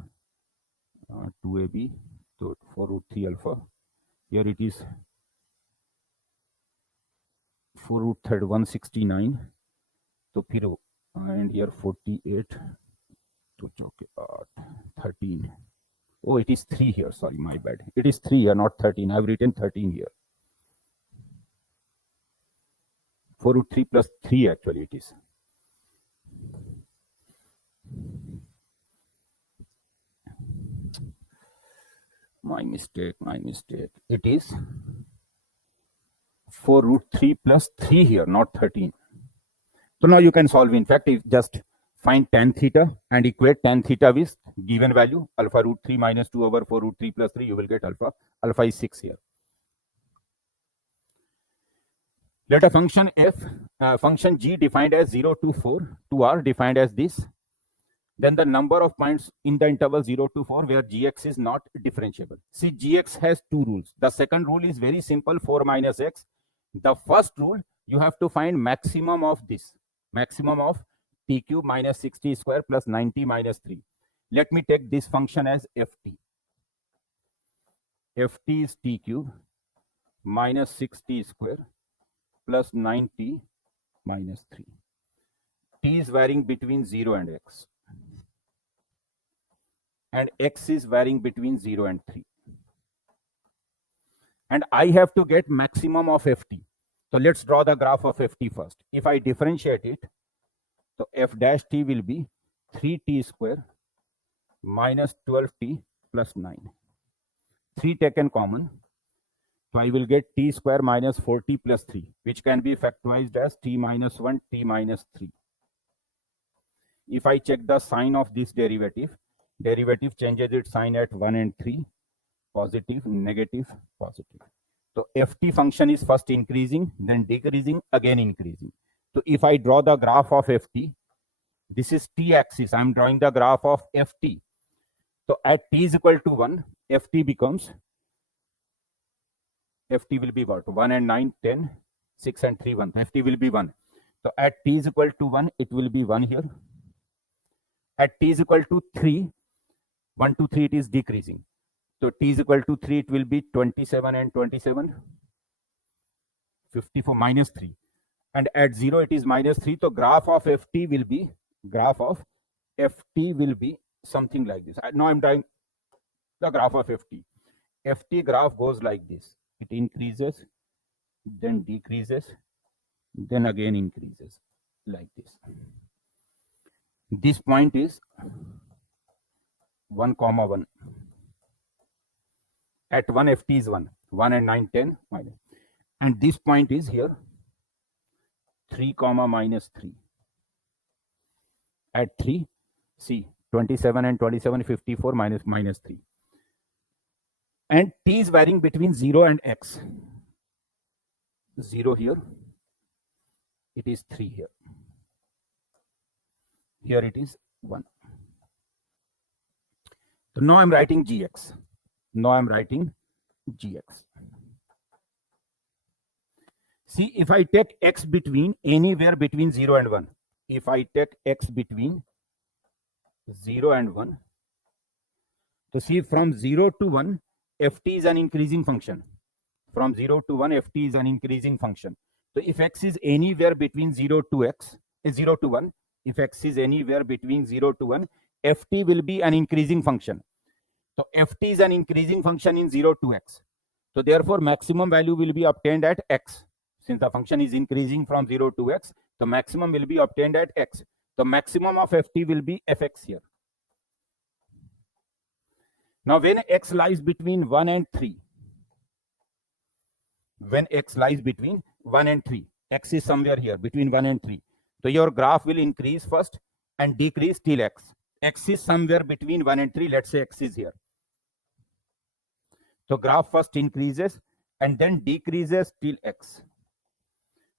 2ab. So 4 root 3 alpha. Here it is 4 root 3, 169. So फिर and here 48. So 13. Oh, it is 3 here. Sorry, my bad. It is 3 here, not 13. I've written 13 here. 4 root 3 plus 3 actually it is. My mistake. It is 4 root 3 plus 3 here, not 13. So now you can solve. In fact, if just find tan theta and equate tan theta with given value, alpha root 3 minus 2 over 4 root 3 plus 3, you will get alpha. Alpha is 6 here. Let a function f, function g defined as 0 to 4, to r defined as this. Then the number of points in the interval 0 to 4 where gx is not differentiable. See, gx has two rules. The second rule is very simple, 4 minus x. The first rule, you have to find maximum of this, maximum of t cube minus 60 square plus 90 minus 3. Let me take this function as ft. ft is t cube minus 60 square plus 90 minus 3. T is varying between 0 and x. And x is varying between 0 and 3. And I have to get maximum of ft. So let's draw the graph of ft first. If I differentiate it, so f dash t will be 3t square minus 12t plus 9. 3 taken common. So I will get t square minus 4t plus 3, which can be factorized as t minus 1, t minus 3. If I check the sign of this derivative changes its sign at 1 and 3, positive, negative, positive. So ft function is first increasing, then decreasing, again increasing. So if I draw the graph of ft, this is t axis. I am drawing the graph of ft. So at t is equal to 1, ft becomes, ft will be what? 1 and 9, 10, 6 and 3, 1. ft will be 1. So at t is equal to 1, it will be 1 here. At t is equal to 3, 1 to 3, it is decreasing. So t is equal to 3, it will be 27 and 27, 54 minus 3. And at 0, it is minus 3. So graph of ft will be something like this. Now I'm drawing the graph of ft. ft graph goes like this. It increases, then decreases, then again increases like this. This point is 1, 1. At 1, ft is 1. 1 and 9, 10 minus. And this point is here 3, minus 3. At 3, see 27 and 27, 54 minus 3. And t is varying between 0 and x. 0 here, it is 3 here. Here it is 1. So now I'm writing gx. See, if I take x between anywhere between 0 and 1, if I take x between 0 and 1, so see, from 0 to 1, ft is an increasing function. From 0 to 1, ft is an increasing function. So if x is anywhere between 0 to 1, if x is anywhere between 0 to 1, ft will be an increasing function. So ft is an increasing function in 0 to x. So therefore, maximum value will be obtained at x. Since the function is increasing from 0 to x, the maximum will be obtained at x. The maximum of ft will be fx here. Now, when x lies between 1 and 3, x is somewhere here between 1 and 3. So your graph will increase first and decrease till x. X is somewhere between 1 and 3. Let's say x is here. So graph first increases and then decreases till x.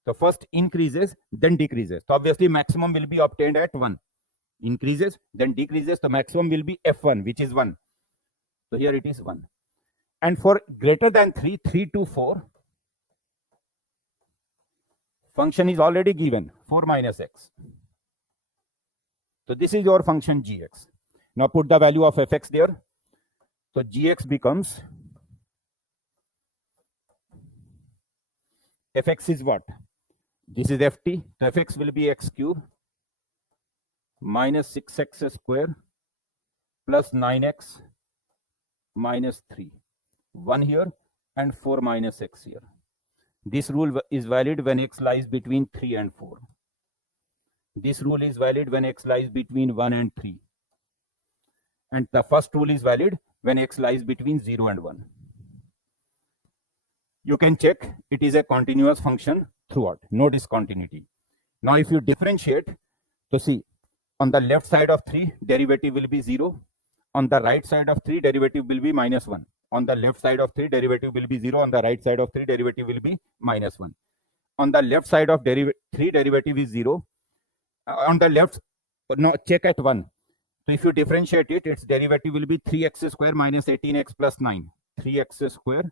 So first increases, then decreases. So obviously maximum will be obtained at 1. Increases, then decreases. The maximum will be f1, which is 1. So here it is 1. And for greater than 3, 3 to 4, function is already given, 4 minus x. So this is your function gx. Now put the value of fx there. So gx becomes, fx is what? This is ft. So fx will be x cube minus 6x square plus 9x minus 3. 1 here and 4 minus x here. This rule is valid when x lies between 3 and 4. This rule is valid when x lies between 1 and 3. And the first rule is valid when x lies between 0 and 1. You can check it is a continuous function throughout, no discontinuity. Now if you differentiate, so see, on the left side of 3, derivative will be 0. On the right side of 3, derivative will be minus 1. On the left side of 3, derivative will be 0. On the right side of 3, derivative will be minus 1. On the left side of 3, derivative is 0. On the left, no, check at 1. So if you differentiate it, its derivative will be 3x square minus 18x plus 9. 3x square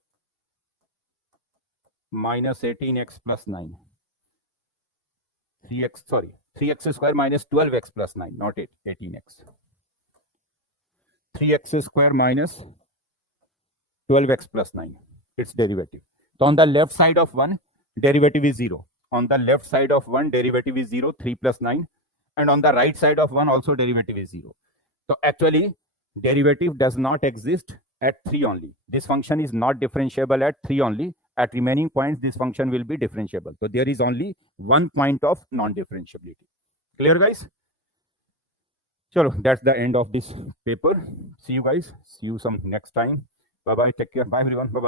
minus 18x plus 9. 3x square minus 12x plus 9, not 18x. 3x square minus 12x plus 9, its derivative. So on the left side of 1, derivative is 0. On the left side of 1, derivative is 0, 3 plus 9. And on the right side of 1, also derivative is 0. So actually, derivative does not exist at 3 only. This function is not differentiable at 3 only. At remaining points, this function will be differentiable. So there is only one point of non-differentiability. Clear, guys? Chalo, that's the end of this paper. See you guys. See you some next time. Bye-bye. Take care. Bye, everyone. Bye-bye.